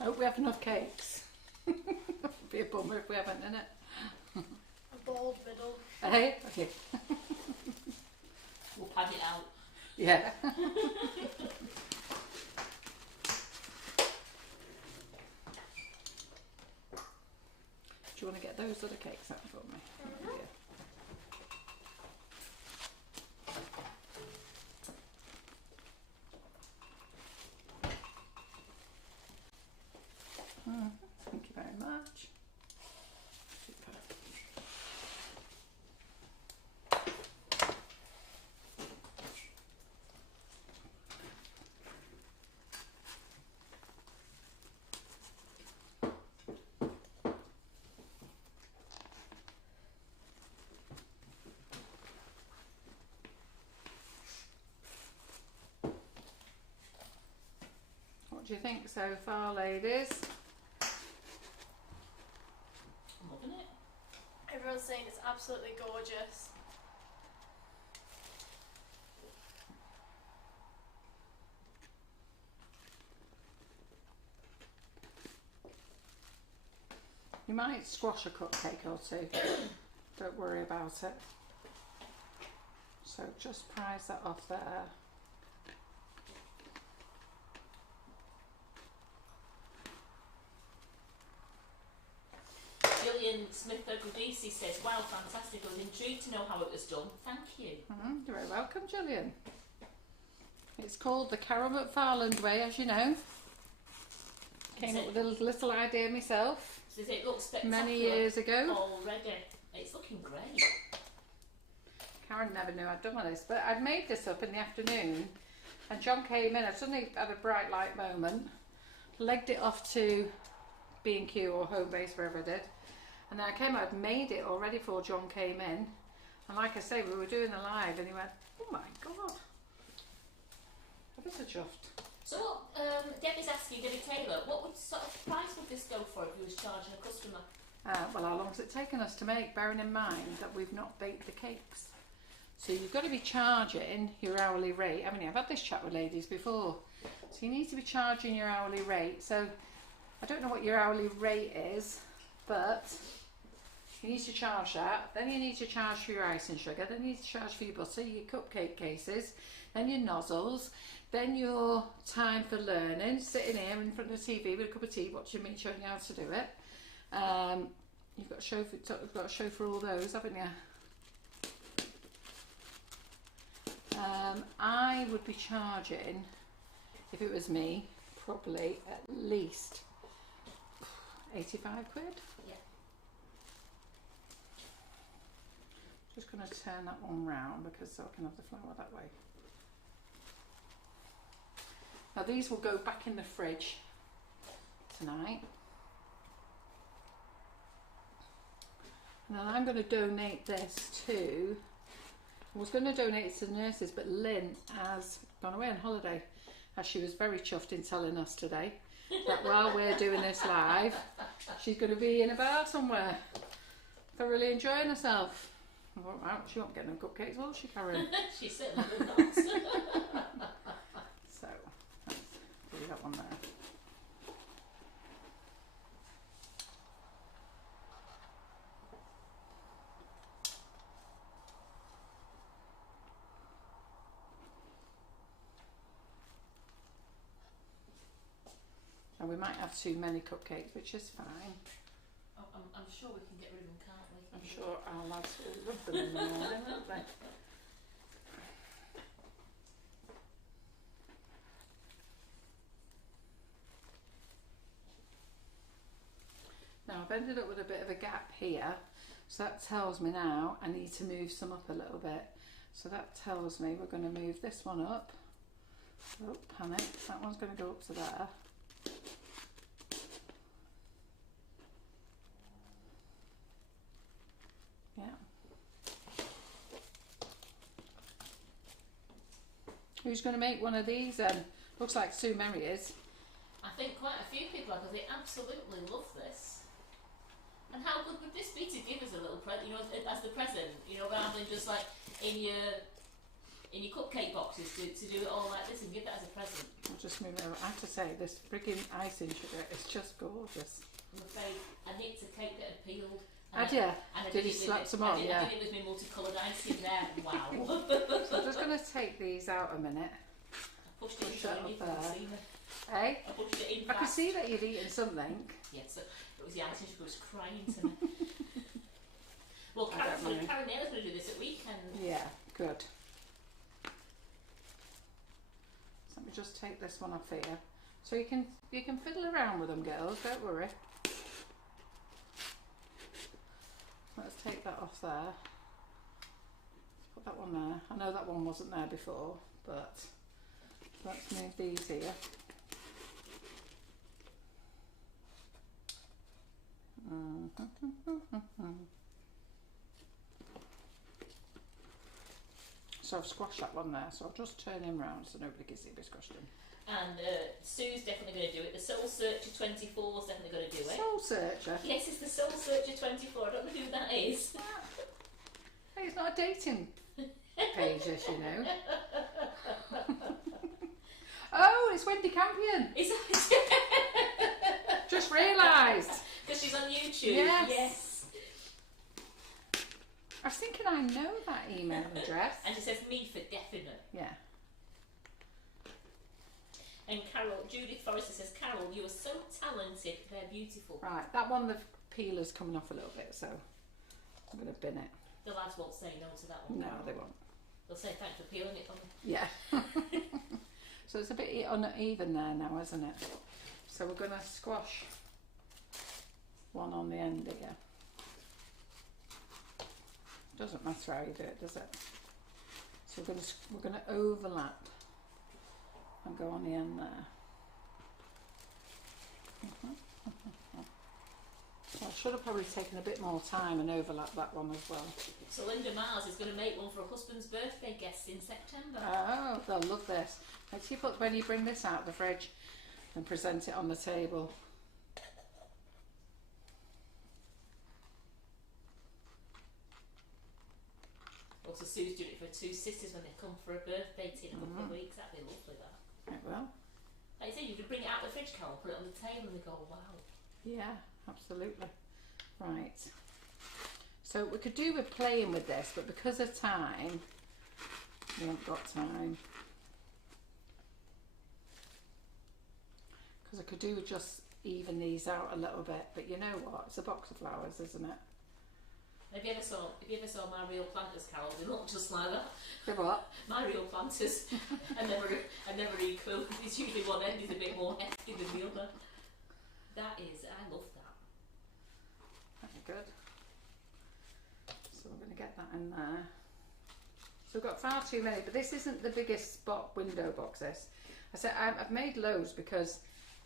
I hope we have enough cakes. Be a bummer if we haven't, innit? A bald middle. Hey? Okay. We'll pad it out. Yeah. Do you want to get those other cakes out for me? Mm-hmm. Yeah. Thank you very much. Super. What do you think so far, ladies? I'm loving it. Everyone's saying it's absolutely gorgeous. You might squash a cupcake or two. Don't worry about it. So just prise that off there. Gillian Smith-Ogudisi says, wow, fantastic. I was intrigued to know how it was done. Thank you. You're very welcome, Gillian. It's called the Carol McFarland way, as you know. Came up with a little idea myself. Says it looks spectacular many years ago. Already. It's looking great. Karen never knew I'd done all this, but I'd made this up in the afternoon, and John came in. I suddenly had a bright light moment, legged it off to B&Q or Home Base, wherever I did, and then I came out, I'd made it all ready before John came in, and like I say, we were doing the live, and he went, oh my god, that is a chuffed. So what, Debbie's asking, Debbie Taylor, what would sort of price would this go for if you was charging a customer? Well, how long has it taken us to make, bearing in mind that we've not baked the cakes? So you've got to be charging your hourly rate, haven't you? I've had this chat with ladies before. So you need to be charging your hourly rate. So I don't know what your hourly rate is, but you need to charge that. Then you need to charge for your icing sugar. Then you need to charge for your butter, your cupcake cases, then your nozzles, then your time for learning, sitting here in front of the TV with a cup of tea, watching me showing you how to do it. You've got to show for all those, haven't you? I would be charging, if it was me, probably at least 85 quid. Yeah. Just going to turn that one round because so I can have the flour that way. Now these will go back in the fridge tonight. And then I'm going to donate this to, I was going to donate it to the nurses, but Lynn has gone away on holiday, as she was very chuffed in telling us today that while we're doing this live, she's going to be in a bar somewhere, thoroughly enjoying herself. I thought, wow, she won't get no cupcakes, will she, Karen? She certainly will not. So, let's do that one there. And we might have too many cupcakes, which is fine. Oh, I'm sure we can get rid of them, can't we? I'm sure our lads will love them in the morning, won't they? Now I've ended up with a bit of a gap here, so that tells me now I need to move some up a little bit. So that tells me we're going to move this one up. Oh, panic. That one's going to go up to there. Yeah. Who's going to make one of these then? Looks like Sue Merry is. I think quite a few people are, because they absolutely love this. And how good would this be to give as a little present, you know, as the present, you know, rather than just like in your cupcake boxes to do it all like this and give that as a present. I'll just move over. I have to say, this frigging icing sugar is just gorgeous. I'm afraid I nicked a cake that had peeled. Had you? Did you slap some on? Yeah. I did it with my multicoloured icing there. Wow. So I'm just going to take these out a minute. I pushed it in Push that and you up couldn't there. see me. Eh? I pushed it in I could fast. see that you'd eaten something. Yes, it was the icing sugar was crying to me. Well, I don't mind. Karen Naylor's going to do this at weekend. Yeah, good. So let me just take this one off here. So you can fiddle around with them, girls, don't worry. Let's take that off there. Put that one there. I know that one wasn't there before, but let's move these here. So I've squashed that one there, so I'll just turn him round so nobody can see me squashed him. And Sue's definitely going to do it. The Soul Searcher 24 is definitely going to do it. Soul Searcher? Yes, it's the Soul Searcher 24. I don't know who that is. Hey, it's not a dating page, as you know. Oh, it's Wendy Campion. Is Just realised. Because she's on YouTube. Yes. I was thinking I know that email address. And she says me for definite. Yeah. And Carol, Judith Forrester says, Carol, you are so talented. They're beautiful. Right, that one, the peeler's coming off a little bit, so I'm going to bin it. The lads won't say no to that one. No, Carol. they won't. They'll say thanks for peeling it on me. Yeah. So it's a bit uneven there now, isn't it? So we're going to squash one on the end again. Doesn't matter how you do it, does it? So we're going to overlap and go on the end there. So I should have probably taken a bit more time and overlap that one as well. So Linda Mars is going to make one for her husband's birthday guests in September. Oh, they'll love this. Let's see when you bring this out of the fridge and present it on the table. Also, Sue's doing it for two sisters when they come for a birthday tea in a couple of weeks. That'd be lovely, that. It will. Like you said, you could bring it out of the fridge, Carol, put it on the table and they go, wow. Yeah, absolutely. Right. So we could do with playing with this, but because of time, we haven't got time. Because I could do with just even these out a little bit, but you know what? It's a box of flowers, isn't it? If you ever saw my real planters, Carol, they look just like that. The what? My real planters are never equal. It's usually one end is a bit more hefty than the other. That is, I love that. That's good. So we're going to get that in there. So we've got far too many, but this isn't the biggest window box. This. I said I've made loads because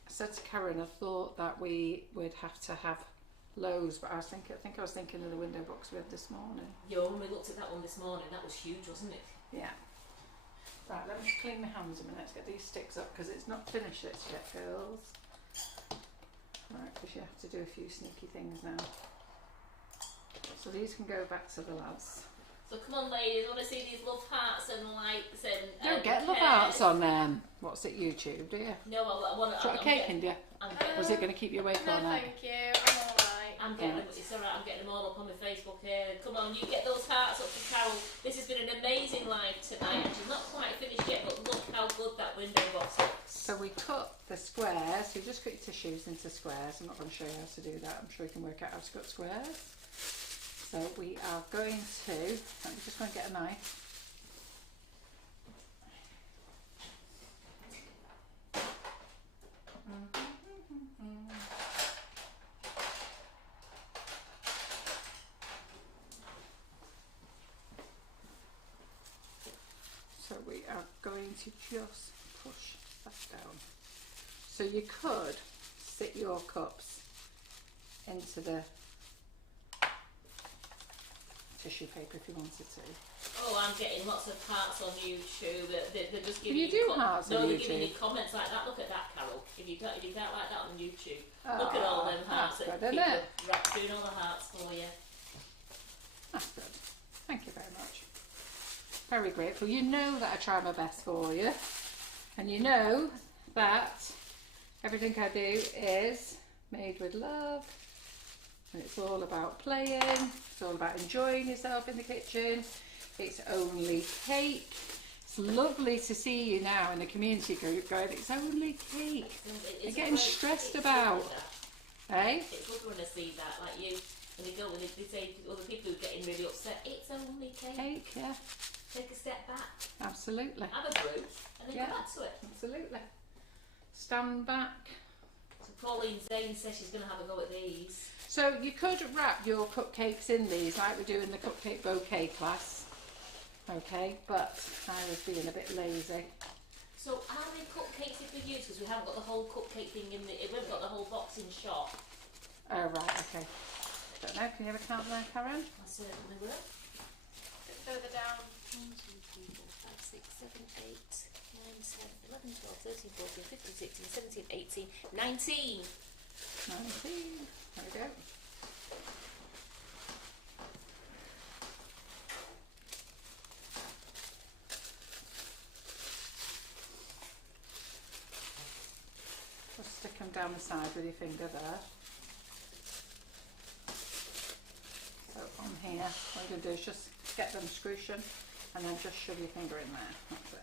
I said to Karen I thought that we would have to have loads, but I think I was thinking of the window box we had this morning. Yeah, when we looked at that one this morning, that was huge, wasn't it? Yeah. Right, let me just clean my hands a minute. Let's get these sticks up because it's not finished yet, girls. Right, because you have to do a few sneaky things now. So these can go back to the lads. So come on, ladies, I want to see these love hearts and likes and. You don't get love hearts on what's it, YouTube, do you? No, I want to. Got a cake in, do you? Was it going to keep you awake all night? Thank you. I'm alright. I'm getting them, it's alright, I'm getting them all up on my Facebook here. Come on, you get those hearts up for Carol. This has been an amazing live tonight, and she's not quite finished yet, but look how good that window box looks. So we cut the squares, so you just cut your tissues into squares. I'm not going to show you how to do that, I'm sure you can work out how to cut squares. So we are going to, let me just go and get a knife. So we are going to just push that down. So you could sit your cups into the tissue paper if you wanted to. Oh, I'm getting lots of hearts on YouTube. They're just giving You do hearts on they're YouTube? giving you comments like that. Look at that, Carol. If you can't like that on YouTube, look at all them hearts that's that good, people isn't it? doing all the hearts for you. That's good. Thank you very much. Very grateful. You know that I try my best for you, and you know that everything I do is made with love, and it's all about playing, it's all about enjoying yourself in the kitchen. It's only cake. It's lovely to see you now in the community group going, it's only cake. You're getting stressed about. Eh? It's good when I see that, like you, when they go and they say to other people who are getting really upset, it's only cake. Cake, yeah. Take a step back. Absolutely. Have a brew and then go back to it. Absolutely. Stand back. So Pauline Zane says she's going to have a go at these. So you could wrap your cupcakes in these like we do in the cupcake bouquet class. Okay, but I was being a bit lazy. So are they cupcakes if we use? Because we haven't got the whole cupcake thing in the, we haven't got the whole box in shop. Oh right, okay. Don't know, can you have a count there, Karen? I certainly will. A bit further down. 1, 2, 3, 4, 5, 6, 7, 8, 9, 10, 11, 12, 13, 14, 15, 16, 17, 18, 19. 19. There we go. Just stick them down the side with your finger there. So on here, what you're going to do is just get them scrooshing and then just shove your finger in there. That's it.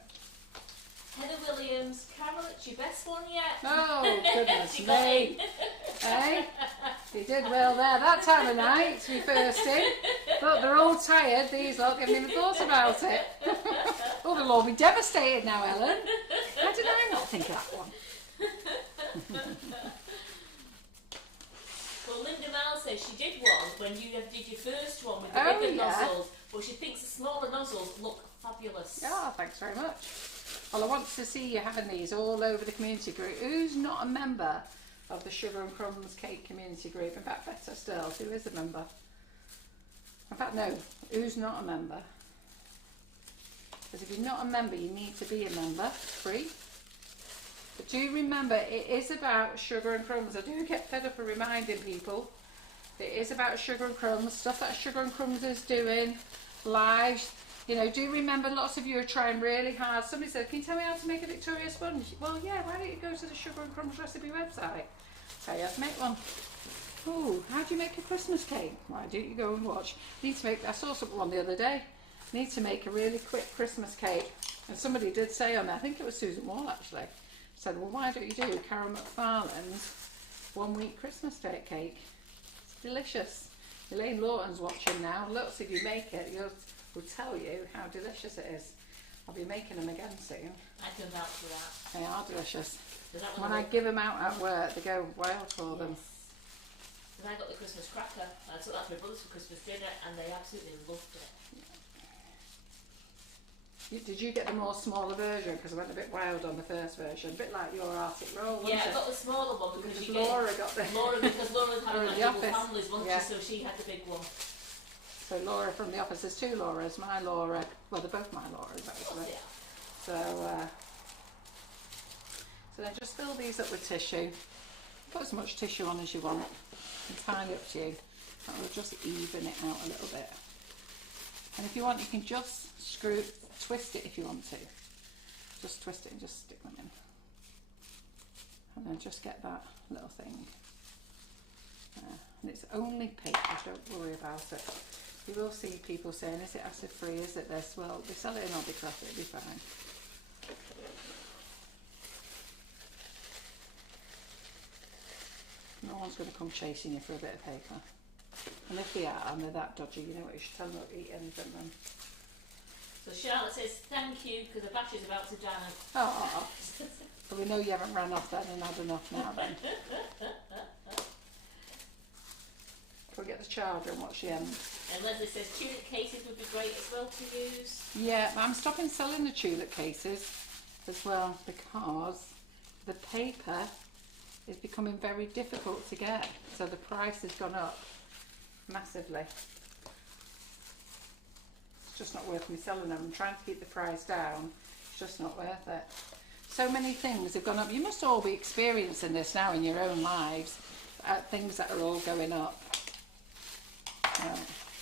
Heather Williams, Carol, it's your best one yet? Oh, goodness She got me. in. Hey, you did well there that time of night to be first in. Look, they're all tired. These lot haven't even thought about it. Oh, they'll all be devastated now, Ellen. How did I not think of that one? Well, Linda Mal says she did one when you did your first one with the bigger nozzles, but she thinks the smaller nozzles look fabulous. Yeah, thanks very much. Well, I want to see you having these all over the community group. Who's not a member of the Sugar and Crumbs Cake community group? In fact, better still, who is a member? In fact, no, who's not a member? Because if you're not a member, you need to be a member. It's free. But do remember, it is about Sugar and Crumbs. I do get fed up of reminding people. It is about Sugar and Crumbs, stuff that Sugar and Crumbs is doing, lives. You know, do remember, lots of you are trying really hard. Somebody said, can you tell me how to make a Victoria sponge? Well, yeah, why don't you go to the Sugar and Crumbs recipe website? Tell you how to make one. Oh, how do you make a Christmas cake? Why don't you go and watch? Need to make, I saw one the other day. Need to make a really quick Christmas cake. And somebody did say on there, I think it was Susan Wall actually, said, well, why don't you do Carol McFarlane's 1 week Christmas cake? It's delicious. Elaine Lawton's watching now. Lots of you make it. Will tell you how delicious it is. I'll be making them again soon. I can vouch for that. They are delicious. When I give them out at work, they go wild for them. And I got the Christmas cracker. I took that to my brothers for Christmas dinner, and they absolutely loved it. Did you get the more smaller version? Because I went a bit wild on the first version, a bit like your Arctic roll. Yeah, I got the smaller one because you Laura got the because Laura's had Laura in the double office. families, wasn't Yeah. she? So she had the big one. So Laura from the office, there's 2 Lauras. My Laura, well, they're both my Lauras actually. Yeah. So then just fill these up with tissue. Put as much tissue on as you want. Entirely up to you. That will just even it out a little bit. And if you want, you can just twist it if you want to. Just twist it and just stick them in. And then just get that little thing. And it's only paper, don't worry about it. You will see people saying, is it acid free, is it this? Well, they sell it in Aldi Craft, it'll be fine. No one's going to come chasing you for a bit of paper. And if they are, and they're that dodgy, you know what, you should tell them not to eat anything then. So Charlotte says, thank you, because the battery's about to die. Oh, but we know you haven't ran off then and had enough now then. Can we get the charger and watch the end? And Leslie says, tulip cases would be great as well to use. Yeah, I'm stopping selling the tulip cases as well because the paper is becoming very difficult to get. So the price has gone up massively. It's just not worth me selling them. I'm trying to keep the price down. It's just not worth it. So many things have gone up. You must all be experiencing this now in your own lives. Things that are all going up.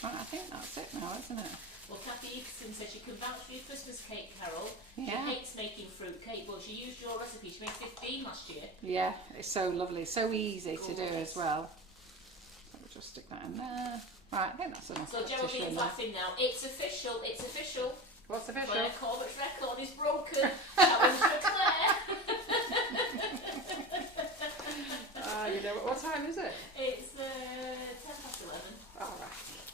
Right, I think that's it now, isn't it? Well, Kathy Eagleson says she can vouch for your Christmas cake, Carol. Yeah. She hates making fruit cake. Well, she used your recipe. She made 15 last year. Yeah, it's so lovely, so easy to do as well. So we'll just stick that in there. Right, I think that's enough. So Geraldine's laughing now. It's official. It's official. What's official? Claire Corbett's record is broken. That one's for Claire. You know what time is it? It's 11:10. All right.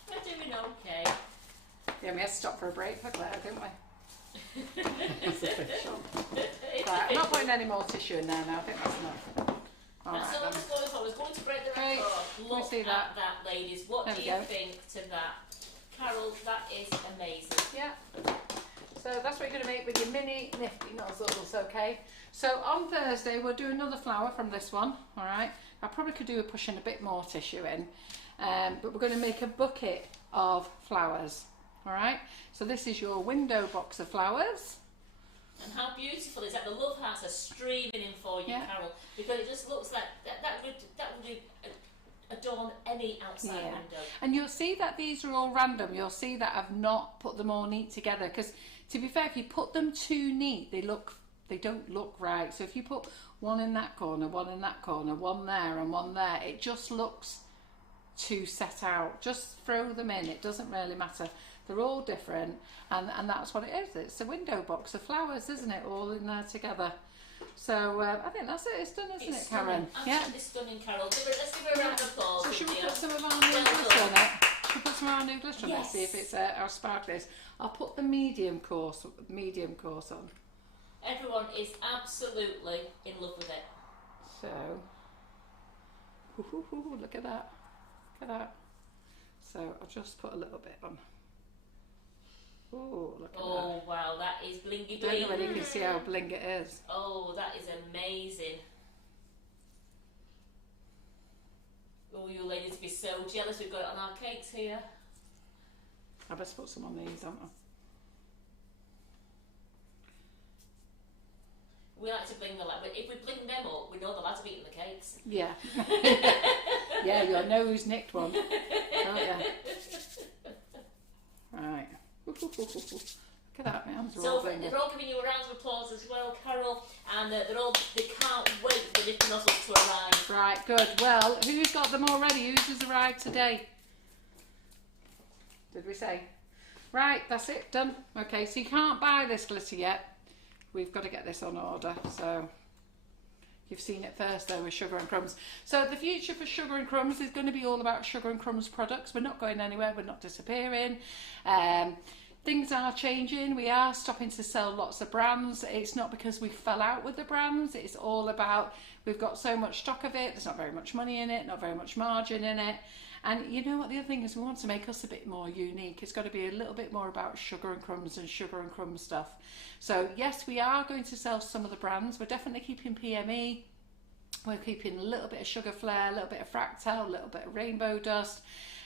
We're doing okay. Yeah, we had to stop for a break for Claire, didn't we? It's official. It's Right, I'm not official. putting any more tissue in there now. I think that's enough. All That's all I right, was going for. I was going to break the Okay, record. let me Look see at that. that, ladies. What There do we you go. think to that? Carol, that is amazing. Yeah. So that's what you're going to make with your Mini Nifty Nozzles, okay? So on Thursday we'll do another flower from this one, all right? I probably could do with pushing a bit more tissue in, but we're going to make a bucket of flowers, All right, so this is your window box of flowers. And how beautiful is that? The love hearts are streaming in for you, Yeah. Carol, because it just looks like that would adorn any outside Yeah. window. And you'll see that these are all random. You'll see that I've not put them all neat together, because to be fair, if you put them too neat, they don't look right. So if you put one in that corner, one in that corner, one there and one there, it just looks too set out. Just throw them in, it doesn't really matter. They're all different, and that's what it is. It's a window box of flowers, isn't it? All in there together. So I think that's it. It's done, isn't it, Karen? Absolutely stunning, Carol. Let's give her a round of applause. So should we Cynthia. put some of our new glitter on it? Should we put some of our new glitter on it? Yes. See if it's our sparklers. I'll put the medium course on. Everyone is absolutely in love with it. So, look at that. Look at that. So I'll just put a little bit on. Oh, look at that. Oh wow, that is blingy I don't know bling. whether you can see how bling it is. Oh, that is amazing. Oh, you ladies will be so jealous we've got it on our cakes here. I best put some on these, don't I? We like to bling the lad, but if we bling them up, we know the lads have eaten the cakes. Yeah. Yeah, your nose nicked one. Oh, yeah. Right. Look at that, my hands are all So blinging. they're all giving you a round of applause as well, Carol, and they can't wait for the Nifty Nozzles to arrive. Right, good. Well, who's got them already? Who's has arrived today? Did we say? Right, that's it, done. Okay, so you can't buy this glitter yet. We've got to get this on order, so you've seen it first though with Sugar and Crumbs. So the future for Sugar and Crumbs is going to be all about Sugar and Crumbs products. We're not going anywhere, we're not disappearing. Things are changing. We are stopping to sell lots of brands. It's not because we fell out with the brands, it's all about we've got so much stock of it, there's not very much money in it, not very much margin in it. And you know what, the other thing is we want to make us a bit more unique. It's got to be a little bit more about Sugar and Crumbs and Sugar and Crumbs stuff. So yes, we are going to sell some of the brands. We're definitely keeping PME. We're keeping a little bit of Sugar Flare, a little bit of Fractal, a little bit of Rainbow Dust,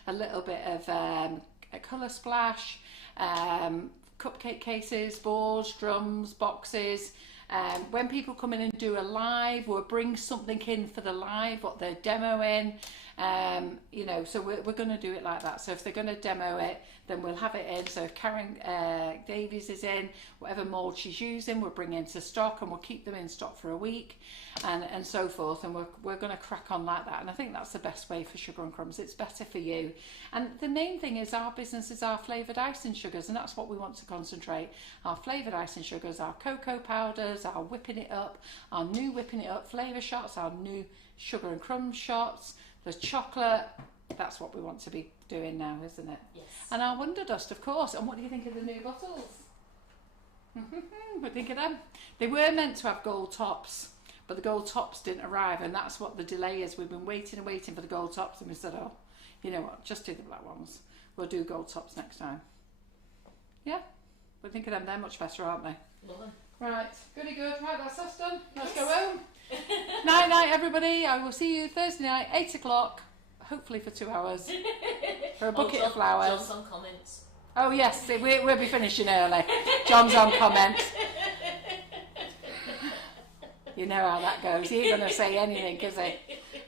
a little bit of a Colour Splash, cupcake cases, boards, drums, boxes. When people come in and do a live, we'll bring something in for the live, what they're demoing. You know, so we're going to do it like that. So if they're going to demo it, then we'll have it in. So if Karen Davies is in, whatever mould she's using, we'll bring into stock, and we'll keep them in stock for a week, and so forth. And we're going to crack on like that. And I think that's the best way for Sugar and Crumbs. It's better for you. And the main thing is our business is our flavoured icing sugars, and that's what we want to concentrate. Our flavoured icing sugars, our cocoa powders, our whipping it up, our new whipping it up flavour shots, our new Sugar and Crumbs shots, the chocolate. That's what we want to be doing now, isn't it? Yes. And our Wonder Dust, of course. And what do you think of the new bottles? What do you think of them? They were meant to have gold tops, but the gold tops didn't arrive, and that's what the delay is. We've been waiting and waiting for the gold tops, and we said, oh, you know what, just do the black ones. We'll do gold tops next time. Yeah? What do you think of them? They're much better, aren't they? Lovely. Right, goody good. Right, that's us done. Let's go home. Night night, everybody. I will see you Thursday night, 8 o'clock. Hopefully for 2 hours. For a bucket of flowers. John's on comments. Oh yes, we'll be finishing early. John's on comments. You know how that goes. He ain't going to say anything, is he?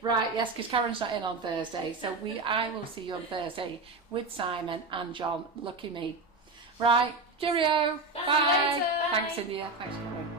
Right, yes, because Karen's not in on Thursday. So I will see you on Thursday with Simon and John. Lucky me. Right, cheerio. See you later. Thanks, India. Thanks, Karen.